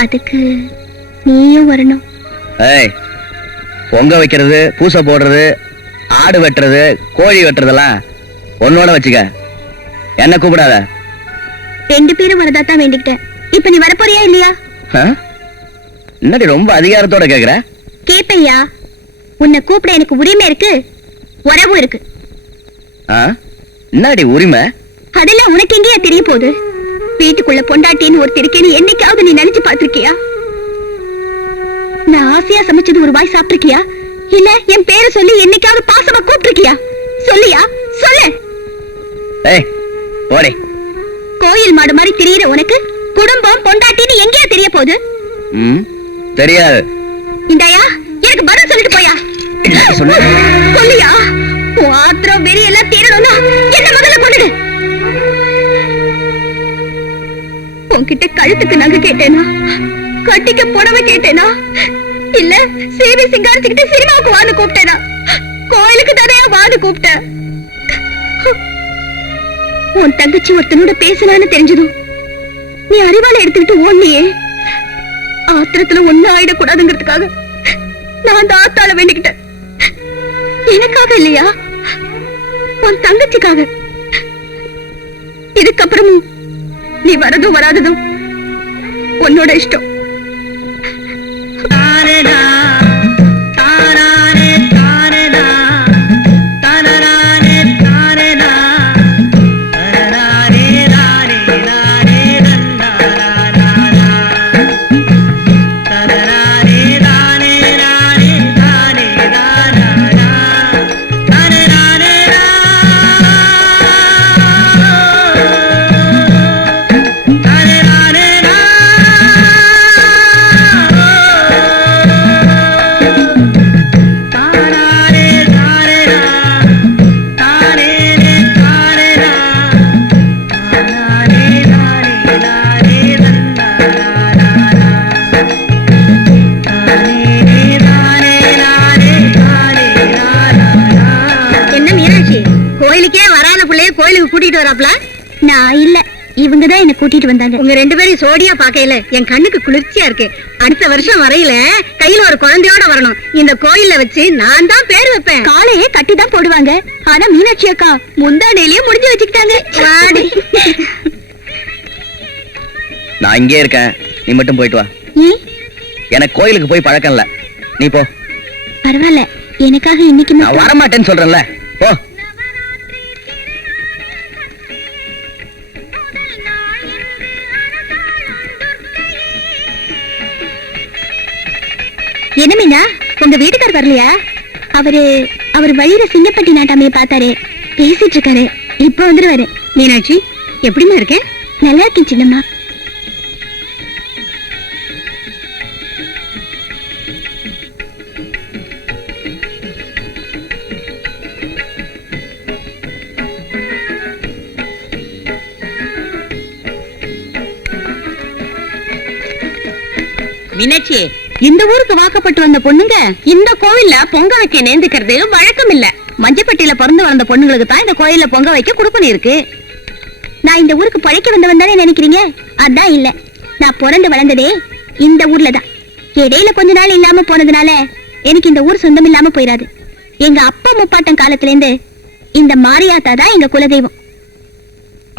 அதுக்கு நீயும் வரணும். ஏய், பொங்க வைக்கிறது, பூசை போடுறது, ஆடு வெட்டுறது, கோழி வெட்டுறதெல்லாம் உன்னோட வச்சுக்க, என்ன கூப்பிடாத. 2 பேரும் வரதா தான் வேண்டிக்கிட்டேன். இப்ப நீ வரப்போறியா இல்லையா? என்னடி ரொம்ப அதிகாரத்தோட கேக்குற? கேப்பையா, உன்னை கூப்பிட எனக்கு உரிமை இருக்கு, உறவும் இருக்கு. என்னடி உரிமை? அதெல்லாம் உனக்கு எங்கேயா தெரிய போகுது? வீட்டுக்குள்ள பொண்டாட்டின்னு ஒருத்தர் இருக்கேன்னு என்னைக்காவது நீ நினைச்சு பாத்திருக்கியா? நான் ஆசையா சமைச்சது ஒரு வாய் சாப்பிட்டிருக்கியா? இல்ல என் பேரை சொல்லி என்னைக்காவது பாசமா கூப்பிட்டிருக்கியா? சொல்லியா, சொல்லு. ஏய், போடி. கோயில் மாடு மாதிரி தெரியற உனக்கு குடும்பம் பொண்டாட்டின்னு எங்கேயா தெரிய போகுது? தெரியாது. இந்தாயா, எனக்கு பதில் சொல்லிட்டு போயா. சொல்லியா, ஆத்திரம் வெறி எல்லாம் தீரணும்னா என்ன முதல்ல கொண்டுடு. உன்கிட்ட கழுத்துக்கு நகை கேட்டேனா, கட்டிக்க புடவை கேட்டேனா, இல்ல சேவை சிங்காரத்துக்கிட்ட சினிமாவுக்கு வான்னு கூப்பிட்டேனா, கோயிலுக்கு தானே வான்னு கூப்பிட்டேன். உன் தங்கச்சி ஒருத்தனோட பேசலான்னு தெரிஞ்சதும் நீ அறிவால எடுத்துக்கிட்டு ஓடலையே. ஆத்திரத்துல ஒண்ணு ஆயிடக்கூடாதுங்கிறதுக்காக நான் அந்த ஆத்தாள வேண்டிக்கிட்டேன். எனக்காக இல்லையா, உன் தங்கச்சிக்காக. இதுக்கப்புறமும் நீ வரதும் வராததும் உன்னோட இஷ்டம். நான் இல்ல, இவங்கதான் என்ன கூட்டிட்டு வந்தாங்க. உங்க 2 பேரும் சோடியா பாக்கையில என் கண்ணுக்கு குளிர்ச்சியா இருக்கு. அடுத்த வருஷம் வரையில கையில ஒரு குழந்தையோட வரணும். இந்த கோயில்ல வச்சு நான் தான் பேர் வைப்பேன். காலையே கட்டி தான் போடுவாங்க. ஆனா மீனாட்சி அக்கா முந்தானையிலேயே முடிஞ்சு வச்சுக்கிட்டாங்க. நான் இங்கே இருக்கேன், நீ மட்டும் போயிட்டு வா. எனக்கு கோயிலுக்கு போய் பழக்கம் இல்ல, நீ போ. பரவாயில்ல, எனக்காக இன்னைக்கு நான் வரமாட்டேன்னு சொல்றேன்ல, போ. என்ன மீனா, உங்க வீட்டுக்கார் வரலையா? அவரு வழியில சிங்கப்பட்டி நாட்டாமைய பார்த்தாரு, பேசிட்டு இருக்காரு. இப்ப வந்துருவாரு. மீனாட்சி, எப்படிமா இருக்க? நல்லா இருக்கேன் சின்னம்மா. மீனாட்சி, இந்த ஊருக்கு வாக்கப்பட்டு வந்த பொண்ணுங்க இந்த கோவில்ல பொங்க வைக்க நேர்ந்துக்கிறது வழக்கம் இல்ல. மஞ்சப்பட்டியில பிறந்து வளர்ந்த பொண்ணுங்களுக்கு தான் இந்த கோயில்ல பொங்க வைக்க குடுப்பணி இருக்கு. நான் இந்த ஊருக்கு பழைக்க வந்தவன் தானே நினைக்கிறீங்க? அதான் இல்ல, நான் பிறந்து வளர்ந்ததே இந்த ஊர்ல தான். இடையில கொஞ்ச நாள் இல்லாம போனதுனால எனக்கு இந்த ஊர் சொந்தம் இல்லாம போயிடாது. எங்க அப்பா முப்பாட்டம் காலத்துல இருந்து இந்த மாரியாத்தா தான் எங்க குலதெய்வம்.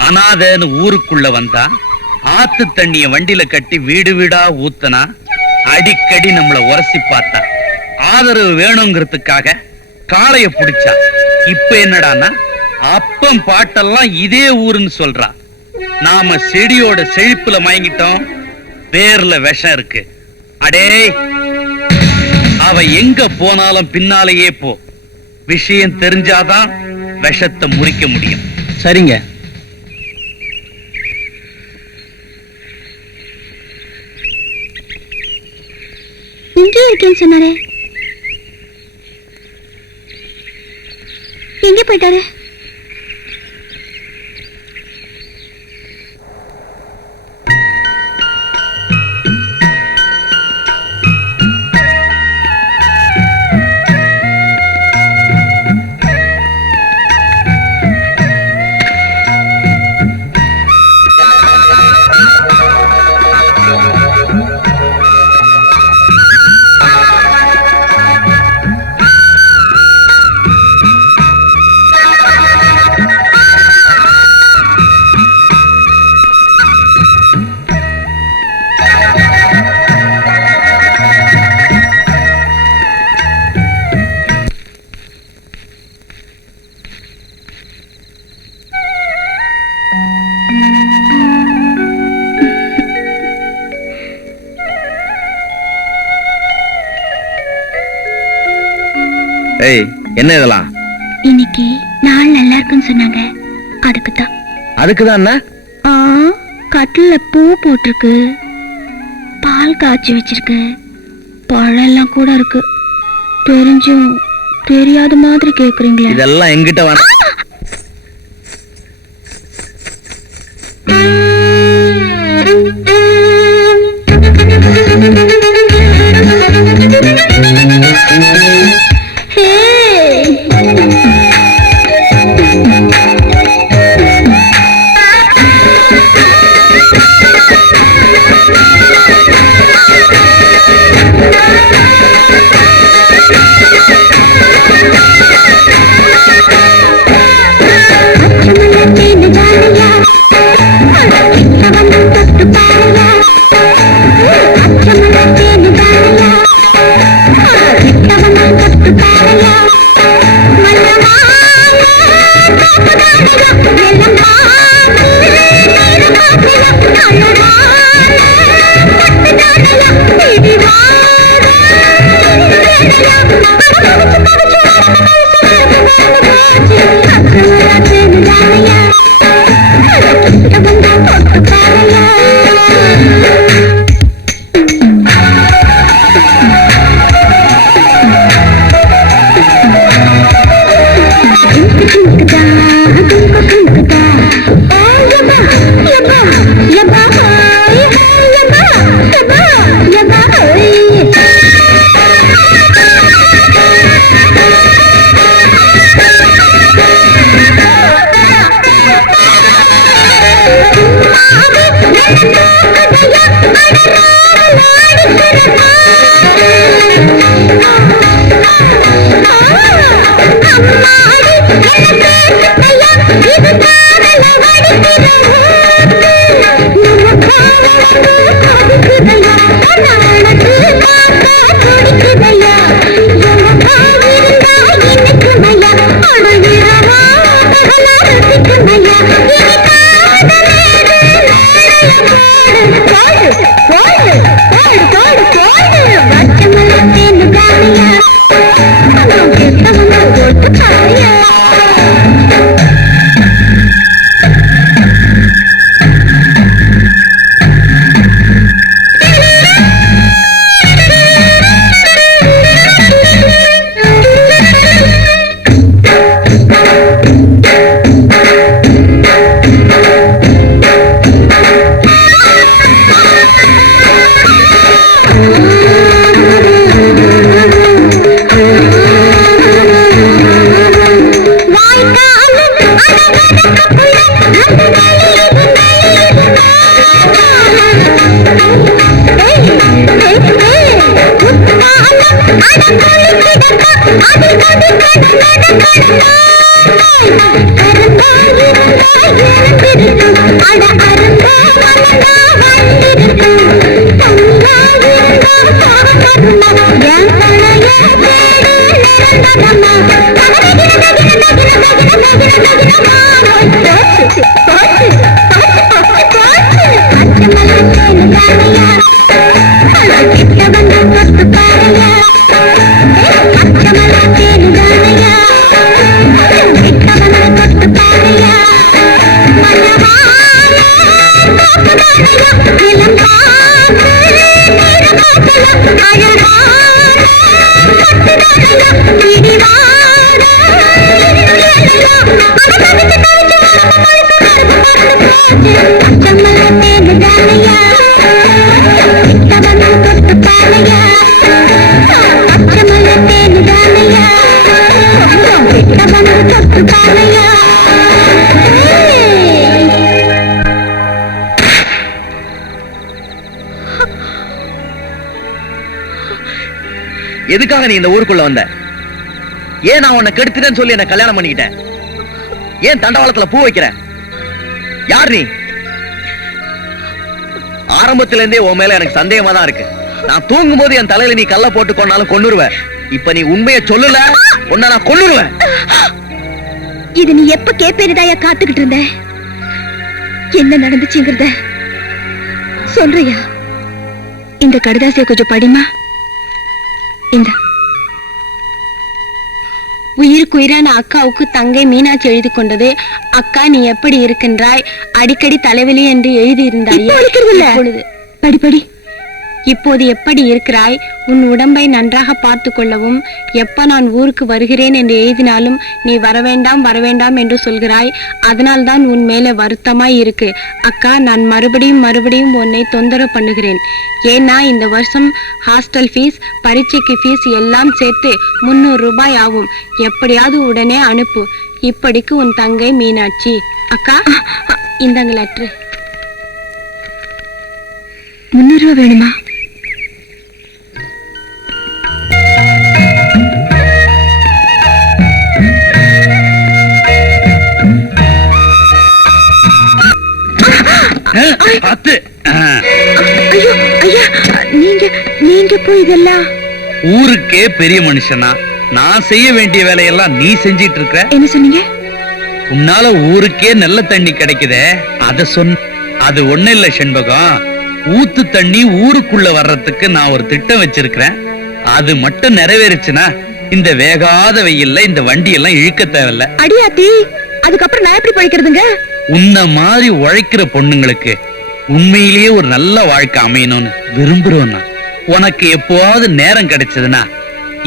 அனாதைன்னு ஊருக்குள்ள வந்தா ஆத்து தண்ணிய வண்டியில கட்டி வீடு வீடா ஊத்தனா அடிக்கடி நம்மள உரசி பார்த்தா ஆதரவு வேணுங்கிறதுக்காக காளைய புடிச்சா. இப்ப என்னடான்னா அப்பம் பாட்டெல்லாம் இதே ஊருன்னு சொல்றா. நாம செடியோட செழிப்புல மயங்கிட்டோம், பேர்ல விஷம் இருக்கு. அடே, அவ எங்க போனாலும் பின்னாலேயே போ. விஷயம் தெரிஞ்சாதான் விஷத்தை முறிக்க முடியும். சரிங்க. இங்கே இருக்கேன்னு சொன்னாரே, எங்க போயிட்டாரு? ஏய், என்ன இதெல்லாம்? இன்னைக்கு நாள் நல்லா இருக்குன்னு சொன்னாங்க, அதுக்குதான். அதுக்குதான் என்ன? கட்டில பூ போட்டிருக்கு, பால் காய்ச்சி வச்சிருக்கு, பழம் எல்லாம் கூட இருக்கு. தெரிஞ்சும் தெரியாத மாதிரி கேக்குறீங்களே. இதெல்லாம் எங்கிட்ட வேணாம். அட அருந்தா எதுக்காக நீ இந்த ஊருக்குள்ள வந்த? ஏன் நான் உன்னை கெடுத்துட்டேன்னு சொல்லி என்ன கல்யாணம் பண்ணிக்கிட்டேன்? ஏன் தண்டவாளத்துல பூ வைக்கிற? யார் நீ? ஆரம்பத்துல இருந்தே உன் மேல எனக்கு சந்தேகமா தான் இருக்கு. நான் தூங்கும் போது என் தலையில நீ கல்ல போட்டு கொண்டாலும் கொன்னுருவ. இப்ப நீ உண்மையை சொல்லல, உன்னை நான் கொன்னுருவேன். இது நீ எப்ப கேப்பேனுதாயா காத்துக்கிட்டு இருந்த? என்ன நடந்துச்சுங்கிறத சொல்றியா? இந்த கடுதாசிய கொஞ்சம் படிமா. இந்த உயிருக்குயிரான அக்காவுக்கு தங்கை மீனாட்சி எழுதி கொண்டது. அக்கா நீ எப்படி இருக்கின்றாய்? அடிக்கடி தலைவலி என்று எழுதியிருந்தாய். படி படி. இப்போது எப்படி இருக்கிறாய்? உன் உடம்பை நன்றாக பார்த்து கொள்ளவும். எப்ப நான் ஊருக்கு வருகிறேன் என்று எழுதினாலும் நீ வரவேண்டாம் வரவேண்டாம் என்று சொல்கிறாய். அதனால்தான் உன் மேல வருத்தமாய் இருக்கு. அக்கா நான் மறுபடியும் உன்னை தொந்தரவு பண்ணுகிறேன். ஏன்னா இந்த வருஷம் ஹாஸ்டல் ஃபீஸ், பரீட்சைக்கு ஃபீஸ் எல்லாம் சேர்த்து 300 ரூபாய் ஆகும். எப்படியாவது உடனே அனுப்பு. இப்படிக்கு உன் தங்கை மீனாட்சி. அக்கா இந்தங்க லெட்டர். 300 ரூபாய் வேணுமா? ஐயோ ஐயா, நீங்க போய் இதெல்லாம் ஊருக்கே பெரிய மனுஷனா நான் செய்ய வேண்டிய வேலையெல்லாம் நீ செஞ்சிட்டு இருக்க. என்ன சொன்னீங்க? உன்னால ஊருக்கே நல்ல தண்ணி கிடைக்குதே அத சொன்ன. அது ஒண்ணு இல்ல செண்பகம், ஊத்து தண்ணி ஊருக்குள்ள வர்றதுக்கு நான் ஒரு திட்டம் வச்சிருக்கிறேன். அது மட்டும் நிறைவேறுச்சுன்னா இந்த வேகாத வெயில்ல இந்த வண்டி எல்லாம் இழுக்க தேவையில்ல. அடியாத்தி, அதுக்கப்புறம் நான் எப்படி படிக்கிறதுங்க? உன்ன மாதிரி உழைக்கிற பொண்ணுங்களுக்கு உண்மையிலேயே ஒரு நல்ல வாழ்க்கை அமையணும்னு விரும்புறோம். உனக்கு எப்போவாவது நேரம் கிடைச்சதுன்னா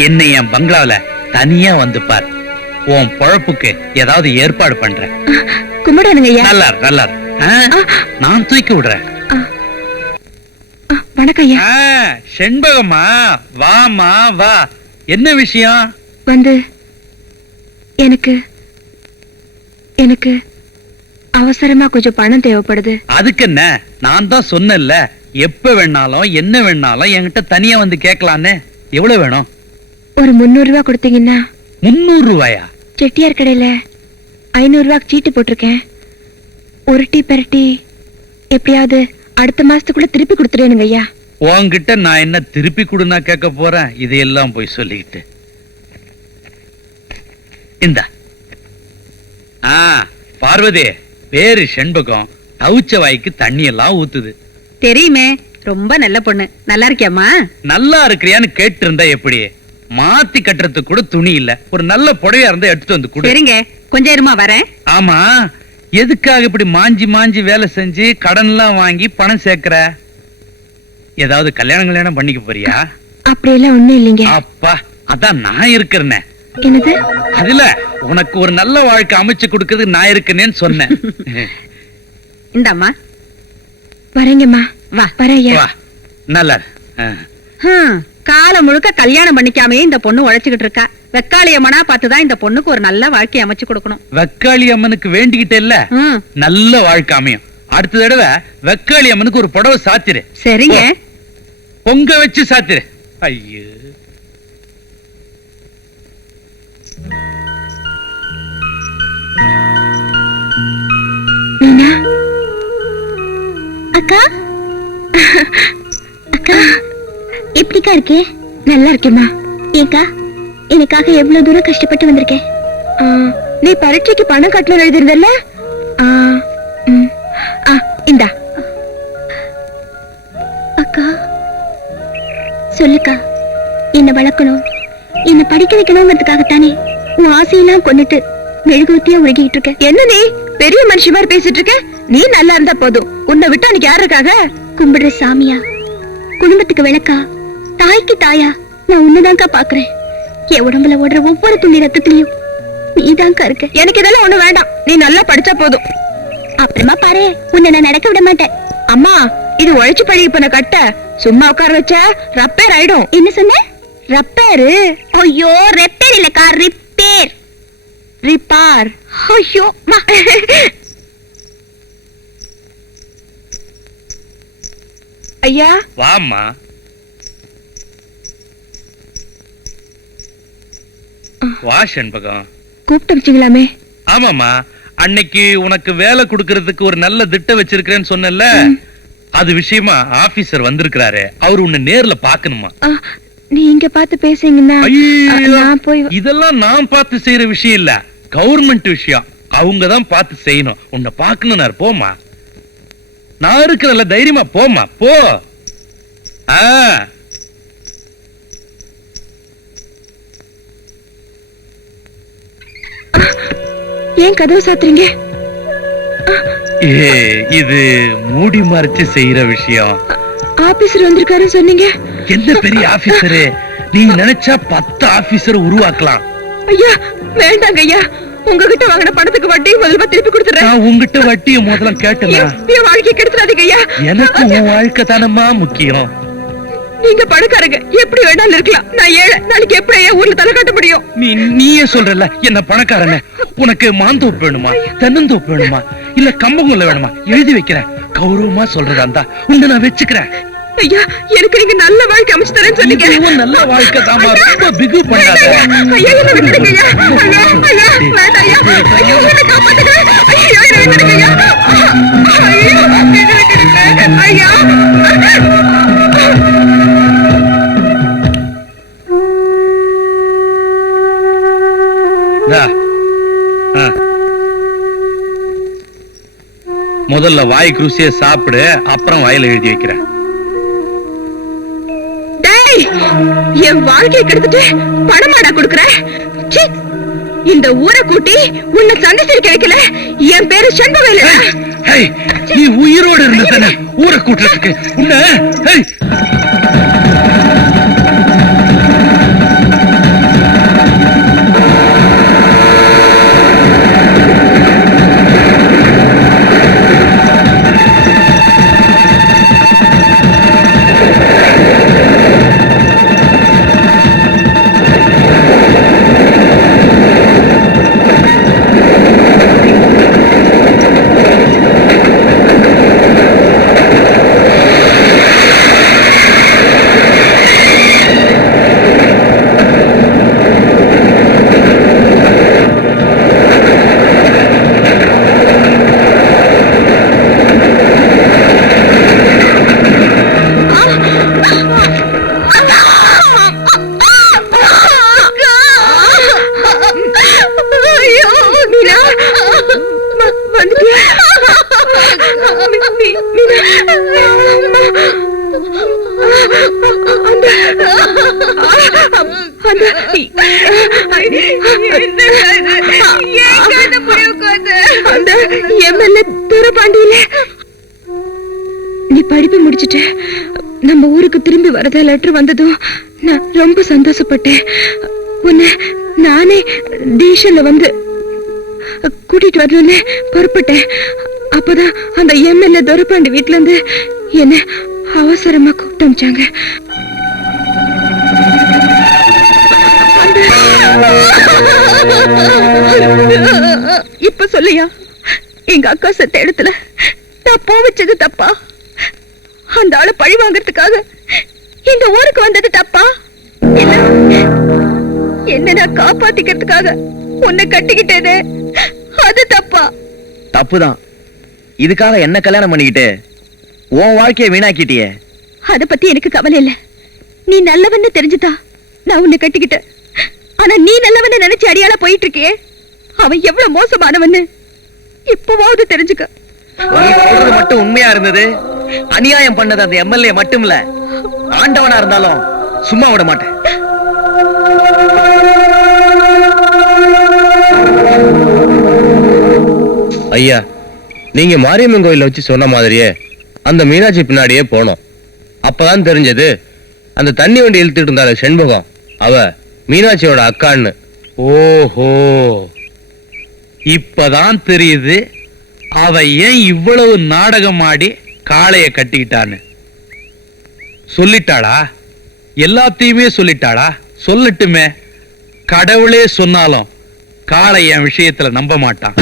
என்னை என் பங்களாவில தனியா வந்து பார். உன் பொழப்புக்கு ஏதாவது ஏற்பாடு பண்றேன். கும்பிடானுங்க ஐயா. நல்லா நான் தூக்கி விடுறேன். வணக்கம் ஐயா. செண்பகமா வாமா வா. என்ன விஷயம்? வந்து எனக்கு எனக்கு அவசரமா கொஞ்சம் பணம் தேவைப்படுது. அதுக்கு என்ன, நான் தான் சொன்னேன்ல, எப்ப வேணாலும் என்ன வேணாலும் என்கிட்ட தனியா வந்து கேட்கலான்னு. எவ்வளவு வேணும்? ஒரு 300 ரூபாய் கொடுத்தீங்கன்னா. 300 ரூபாயா? செட்டியார் கடையில 500 ரூபாய்க்கு சீட்டு போட்டிருக்கேன். உருட்டி பெரட்டி எப்படியாவது அடுத்த மாசத்துக்குள்ள திருப்பி கொடுத்துருவேனுங்க ஐயா. உன்கிட்ட நான் என்ன திருப்பி கொடுனா கேட்க போறேன்? இதையெல்லாம் போய் சொல்லிக்கிட்டு இந்த பார்வதி பேரு செண்பகம், தவுச்ச வாய்க்கு தண்ணி எல்லாம் ஊத்துது. தெரியுமே, ரொம்ப நல்ல பொண்ணு. நல்லா இருக்கியாமா? நல்லா இருக்கிறியான்னு கேட்டு இருந்தா எப்படி? மாத்தி கட்டுறதுக்கு கூட துணி இல்ல. ஒரு நல்ல புடவையா இருந்தா எடுத்துட்டு வந்து கொடு. சரிங்க, கொஞ்சம் இருமா வரேன். ஆமா, எதுக்காக இப்படி மாஞ்சி வேலை செஞ்சு கடன் எல்லாம் வாங்கி பணம் சேர்க்கிற? ஏதாவது கல்யாணம் பண்ணிக்க போறியா? அப்படி எல்லாம் ஒண்ணும் இல்லைங்க. அப்பா, அதான் நான் இருக்கிறேன். என்னது? அதுல உனக்கு ஒரு நல்ல வாழ்க்கை அமைச்சு கொடுக்கிறது நான் இருக்கேன்னு சொன்னேன். இந்தாம்மா. வரேங்கம்மா. வா வரையா. நல்லா காலம் முழுக்க கல்யாணம் பண்ணிக்காமே இந்த பொண்ணு உழைச்சுக்கிட்டு இருக்கா. வெக்காளி அம்மனா பார்த்துதான் இந்த பொண்ணுக்கு ஒரு நல்ல வாழ்க்கை அமைச்சு கொடுக்கணும். வெக்காளி அம்மனுக்கு வேண்டிக்கிட்டே இல்ல, நல்ல வாழ்க்கை அமையும். அடுத்த தடவை வெக்காளி அம்மனுக்கு ஒரு புடவை சாத்திரு. சரிங்க. பொங்க வச்சு சாத்திரு. ஐயோ, அக்கா அக்கா எப்படிக்கா இருக்கே? நல்லா இருக்கேம்மா. ஏக்கா எனக்காக எவ்வளவு தூரம் கஷ்டப்பட்டு வந்திருக்கேன். நீ பரீட்சைக்கு பணம் கட்டணும் எழுதிருந்தல்ல? இந்தா. அக்கா சொல்லுக்கா, என்ன வளர்க்கணும், என்ன படிக்க வைக்கணுங்கிறதுக்காகத்தானே உன் ஆசையெல்லாம் கொண்டுட்டு மெழுகுவத்தியா உருகிட்டு இருக்க. என்ன நீ பெரிய மனுஷி மாதிரி பேசிட்டு இருக்க? நீ நல்லா இருந்தா போதும். உன்னை விட்டு அன்னைக்கு யாரு இருக்காங்க? கும்பிடுற சாமியா, குடும்பத்துக்கு விளக்கா, தாய்க்கு தாயா நான் உன்னதான்க்கா பாக்குறேன். என் உடம்புல ஓடுற ஒவ்வொரு துளி ரத்தத்திலையும் நீதான்க்கா இருக்க. எனக்கு இதெல்லாம் ஒண்ணு வேண்டாம். நீ நல்லா படிச்சா போதும். அப்புறமா பாரு, உன்னை நான் நடக்க விட மாட்டேன். அம்மா, இது உழைச்சு பழகி பண்ண கட்ட. சும்மா உட்கார வச்ச ரப்பேர் ஆயிடும். என்ன சொன்ன? ரப்பேரு? ஐயோ, ரெப்பேர் இல்லக்கா, ரிப்பேர். ரிப்பார். ஐயோ மா. ஐயா வாம்மா. வா செண்பகம். கூப்பிட்டு வச்சுக்கலாமே. ஆமாமா, அன்னைக்கு உனக்கு வேலை கொடுக்கறதுக்கு ஒரு நல்ல திட்டம் வச்சிருக்கிறேன்னு சொன்னல, அது விஷயமா ஆபீசர் வந்திருக்கிறாரு. அவர் உன்னை நேர்ல பாக்கணுமா. நீ இங்க பார்த்து பேசுங்கன்னா ஐயோ, நான் போய். இதெல்லாம் நான் பார்த்து செய்யற விஷயம் இல்ல, கவர்மெண்ட் விஷயம். அவங்க தான் பார்த்து செய்யணும். உன்னை பாக்கணும். நான் போமா, நான் இருக்கிறல்ல, தைரியமா போமா, போ. ஏன் கதவு சாத்துறீங்க? இது மூடி மறைச்சு செய்யற விஷயம். ஆபீசர் வந்திருக்காருன்னு சொன்னீங்க. என்ன பெரிய ஆபீசரு? நீ நினைச்சா 10 ஆபீசர் உருவாக்கலாம். ஐயா வேண்டாங்க ஐயா. உங்ககிட்ட வாங்கின பணத்துக்கு வட்டி முதல்ல திருப்பி கொடுத்துறேன். நான் உங்ககிட்ட வட்டியை முதல்ல கேட்டேனா? என் வாழ்க்கை கெடுத்துறாதீங்க ஐயா. எனக்கு உன் வாழ்க்கை தானம்மா முக்கியம். நீங்க பணக்காரங்க, எப்படி வேணாலும் இருக்கலாம். நான் ஏழை. நாளைக்கு எப்படி ஐயா ஊர்ல தலை காட்ட முடியும்? நீயே சொல்றல என்ன பணக்காரன. உனக்கு மாந்தோப்பு வேணுமா, தென்னந்தோப்பு வேணுமா, இல்ல கம்பங்கொல்ல வேணுமா? எழுதி வைக்கிறேன். கௌரவமா சொல்றதா இருந்தா உன்னை நான் வச்சுக்கிறேன். ஐயா, எனக்கு நீங்க நல்ல வாழ்க்கை அமைச்சு தரேன்னு சொன்னீங்க. இதுவும் நல்ல வாழ்க்கை தாமா. ரொம்ப பிகு பண்ணாத. ஐயா, என்ன விட்டுடுங்க ஐயா. ஐயா, ஐயா, வேண்டாம் ஐயா. ஐயோ, என்ன காப்பாத்துங்க. ஐயோ, என்ன விட்டுடுங்க ஐயா. ஐயோ, என்ன விட்டுடுங்க ஐயா. முதல்ல வாய்க்கு ருசியை சாப்பிடு, அப்புறம் வாயில எழுதி வைக்கிறேன். என் வாழ்க்கையை கெடுத்துட்டு பணமாடா கொடுக்குறேன். இந்த ஊரை கூட்டி உன்னை சந்திச்சு கிடைக்கல. என் பேரு செண்பவேலு. நீ உயிரோடு இருந்த ஊரை கூட்டுறதுக்கு உன்னை நீ படிப்பு முடிச்சிட்ட. நம்ம ஊருக்கு திரும்பி வரதா லெட்டர் வந்ததும் நான் ரொம்ப சந்தோஷப்பட்டேன். உன்னை நானே டீஷன்ல வந்து கூட்டிட்டு வரணும்னு புறப்பட்டேன். அப்பதான் அந்த எம்எல்ஏ துரைப்பாண்டி வீட்டுல இருந்து என்ன அவசரமா கூப்பிட்டு அமிச்சாங்க. இப்ப சொல்லியா, எங்க அக்கா செத்த இடத்துல நான் பூ வச்சது தப்பா? அந்த ஆளை பழி வாங்கறதுக்காக இந்த ஊருக்கு வந்தது தப்பா? என்ன நான் காப்பாத்திக்கிறதுக்காக உன்னை கட்டிக்கிட்டேனே, அது தப்பா? தப்புதான். இதுக்காக என்ன கல்யாணம் பண்ணிக்கிட்டு உன் வாழ்க்கையை வீணாக்கிட்டியே. அத பத்தி எனக்கு கவலை இல்ல. நீ நல்லவன்னு தெரிஞ்சுதா நான் உன்னை கட்டிக்கிட்டேன். ஆனா நீ நல்லவன்னு நினைச்சு அடியாளா போயிட்டு இருக்கியே, அவன் எவ்வளவு மோசமானவன்னு இப்பவாவது தெரிஞ்சுக்க. நீ சொல்றது மட்டும் உண்மையா இருந்தது, அநியாயம் பண்ணது அந்த எம்எல்ஏ மட்டும் இல்ல, ஆண்டவனா இருந்தாலும் சும்மா விட மாட்டேன். ஐயா, நீங்க மாரியம்மன் கோயில வச்சு சொன்ன மாதிரியே அந்த மீனாட்சி பின்னாடியே போனோம். அப்பதான் தெரிஞ்சது அந்த தண்ணி வண்டி இழுத்துட்டு இருந்தால செண்பகம், அவ மீனாட்சியோட அக்கான்னு. ஓஹோ, இப்பதான் தெரியுது அவ ஏன் இவ்வளவு நாடகம் ஆடி காளைய கட்டிக்கிட்டான்னு. சொல்லிட்டாளா? எல்லாத்தையுமே சொல்லிட்டாளா? சொல்லட்டுமே, கடவுளே சொன்னாலும் காளை என் விஷயத்துல நம்ப மாட்டான்.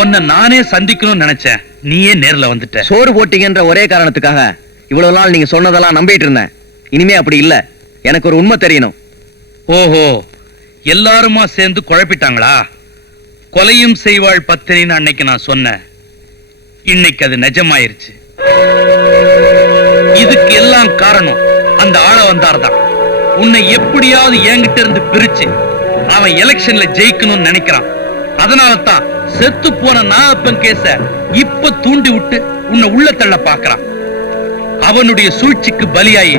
உன்னை நானே சந்திக்கணும்னு நினைச்சேன், நீயே நேர்ல வந்துட்ட. சோறு போட்டீங்கன்ற ஒரே காரணத்துக்காக இவ்வளவு நாள் நீங்க சொன்னதெல்லாம் நம்பிட்டு இருந்தேன். இனிமே அப்படி இல்ல, எனக்கு ஒரு உண்மை தெரியணும். ஓஹோ, எல்லாருமா சேர்ந்து குழப்பிட்டாங்களா? கொலையும் செய்வாள் பத்தினின்னு அன்னைக்கு நான் சொன்னேன், இன்னைக்கு அது நிஜமாயிருச்சு. இதுக்கு எல்லாம் காரணம் அந்த ஆள வந்தார்தான். உன்னை எப்படியாவது என்கிட்ட இருந்து பிரிச்சு அவன் எலெக்ஷன்ல ஜெயிக்கணும்னு நினைக்கிறான். அதனாலதான் செத்து போன நாகப்பன் கேச இப்ப தூண்டி விட்டு உன்னை உள்ள தள்ள பாக்குறான். அவனுடைய சூழ்ச்சிக்கு பலியாயி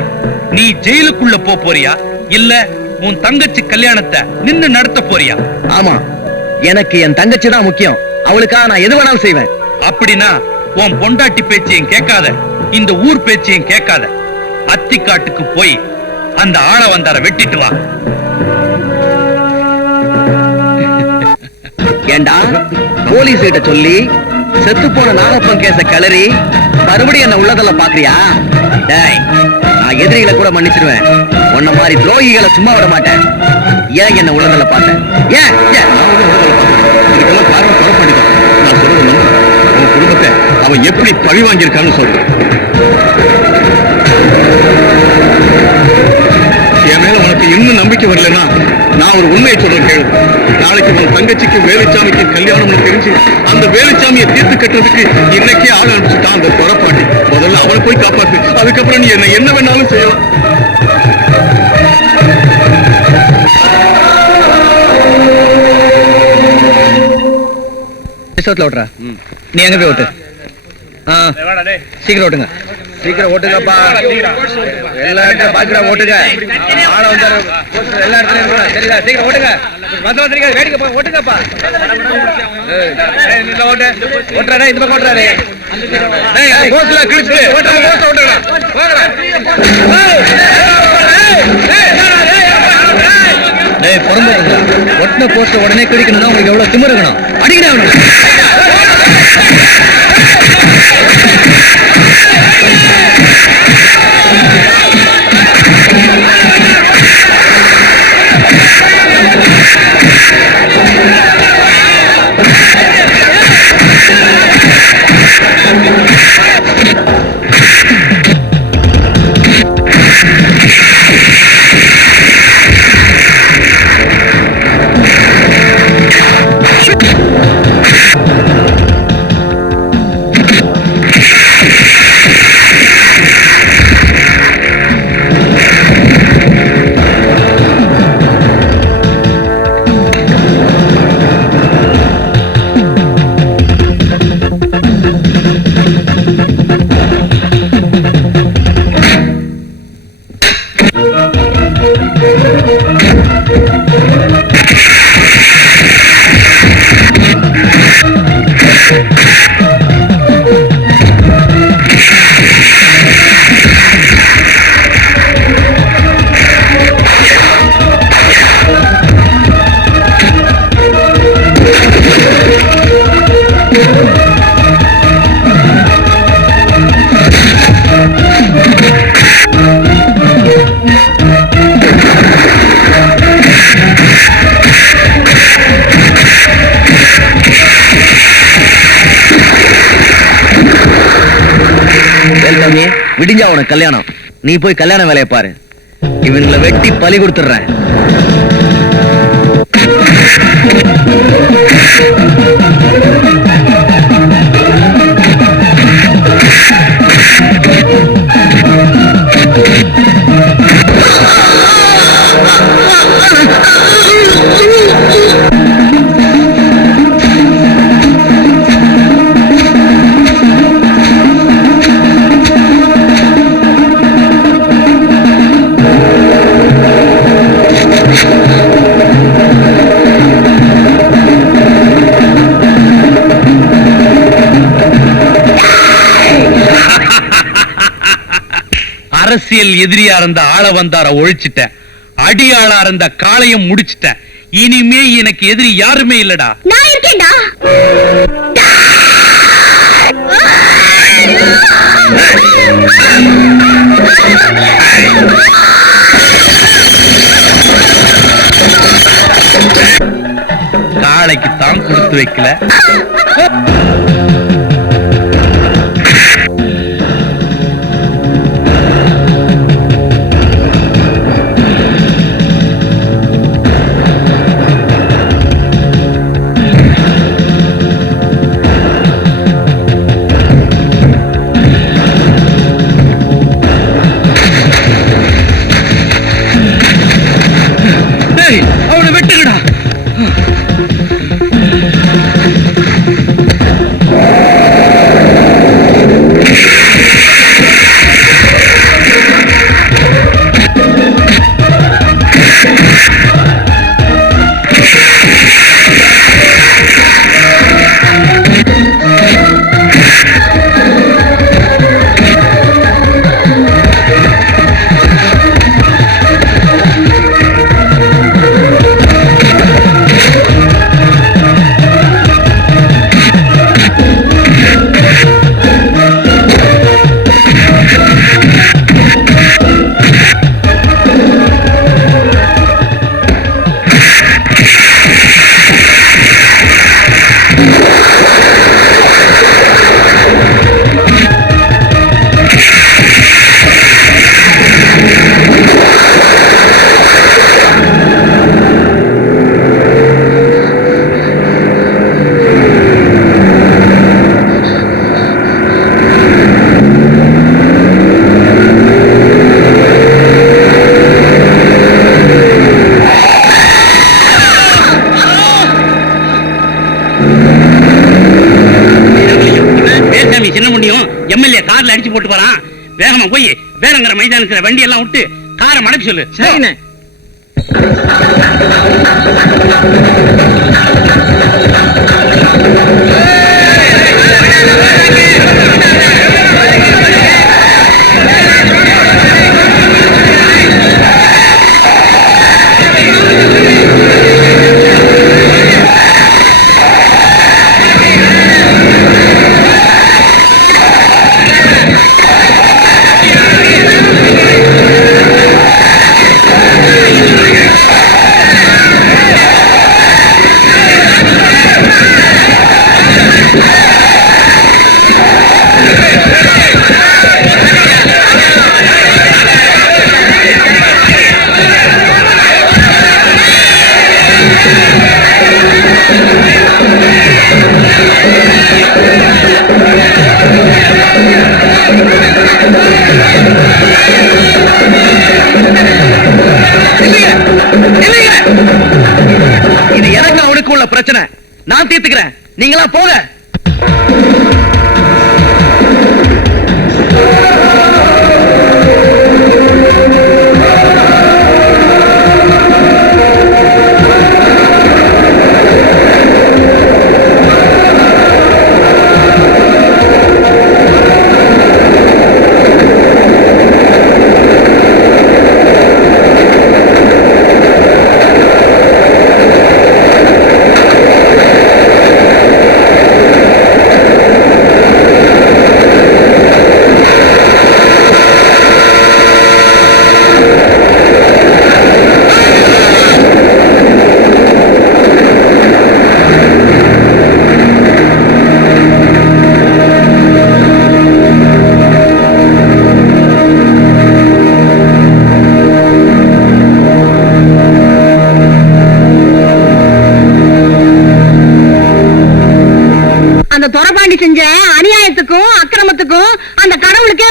நீ ஜெயிலுக்குள்ள போறியா, இல்ல உன் தங்கச்சி கல்யாணத்தை நின்னு நடத்த போறியா? ஆமா, எனக்கு என் தங்கச்சி தான் முக்கியம். அவளுக்காக நான் எது வேணாலும் செய்வேன். அப்படின்னா உன் பொண்டாட்டி பேச்சையும் கேட்காத, இந்த ஊர் பேச்சையும் கேட்காத, அத்திக்காட்டுக்கு போய் அந்த ஆள வந்தார வெட்டிட்டு வா. ஏண்டா, போலீஸ் கிட்ட சொல்லி செத்து போன நாகப்பன் கேச கிளறி மறுபடியும் என்ன உள்ளதல்ல பாக்குறியா? டேய், நான் எதிரிகளை கூட மன்னிச்சிருவேன், உன்ன மாதிரி துரோகிகளை சும்மா விட மாட்டேன். ஏன் என்ன உள்ளதல்ல பார்த்தேன்? ஏன் இதுக்கெல்லாம் காரணம் குறப்படிதான். நான் சொல்றது நம்பு. உன் குடும்பத்தை அவன் எப்படி பழி வாங்கியிருக்கான்னு சொல்றேன். என் மேல உனக்கு இன்னும் நம்பிக்கை வரலன்னா நான் ஒரு உண்மையை சொல்றேன் கேளு. நாளைக்கு உன் தங்கச்சிக்கு வேலுச்சாமிக்கு கல்யாணம்னு தெரிஞ்சு அந்த வேலுச்சாமியை தீர்த்து கட்டுறதுக்கு இன்னைக்கே ஆள் அனுப்பிச்சுட்டான் அந்த குறப்பாட்டி. முதல்ல அவனை போய் காப்பாத்து, அதுக்கப்புறம் நீ என்ன வேணாலும் செய்யலாம். ஓட்டுறா, நீ எங்க போய் ஓட்டு. சீக்கிரம் ஓட்டுங்க, சீக்கிரம் ஓட்டுங்கப்பா. எல்லா இடத்துல பாக்குற ஓட்டுங்க. ஆள வந்து எல்லா இடத்துலயும் இருக்கணும், சரிங்களா? சீக்கிரம் ஓட்டுங்க. வேடிக்கை போய் ஓட்டுங்கப்பா. ஓட்டு ஓட்டுறாரு, இந்த பக்கம் ஓட்டுறாரு. ஒட்டின போஸ்ட் உடனே கிழிக்கணும்னா உங்களுக்கு எவ்வளவு திமிரு இருக்கணும். அடிக்கணும். விடிஞ்சா உனக்கு கல்யாணம். நீ போய் கல்யாண வேலையை பாரு. இவங்களை வெட்டி பலி கொடுத்துடுறேன். அரசியல் எதிரியா இருந்த ஆள வந்தார ஒழிச்சிட்டேன், அடியாளா இருந்த காளையும் முடிச்சிட்டேன். இனிமே எனக்கு எதிரி யாருமே இல்லடா. நான் இருக்கேன்டா. காளைக்கு தான் கொடுத்து வைக்கல. அவனை வெட்டுங்கடா. சின்ன முடியும் எம்எல்ஏ கார்ல அடிச்சு போட்டு போறான். வேகமா போய் வேறங்கிற மைதானத்துல வண்டி எல்லாம் விட்டு காரை மடக்க சொல்லு. சரிண்ணே. இது எனக்கு அவனுக்கு உள்ள பிரச்சனை, நான் தீர்த்துக்கிறேன். நீங்களா போக.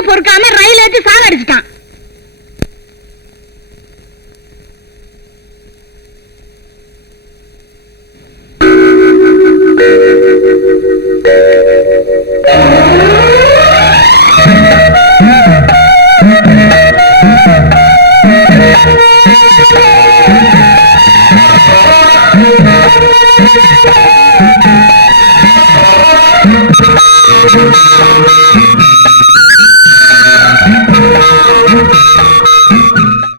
பொறுக்காம ரயில் ஏற்றி சாக அடிச்சுட்டான்.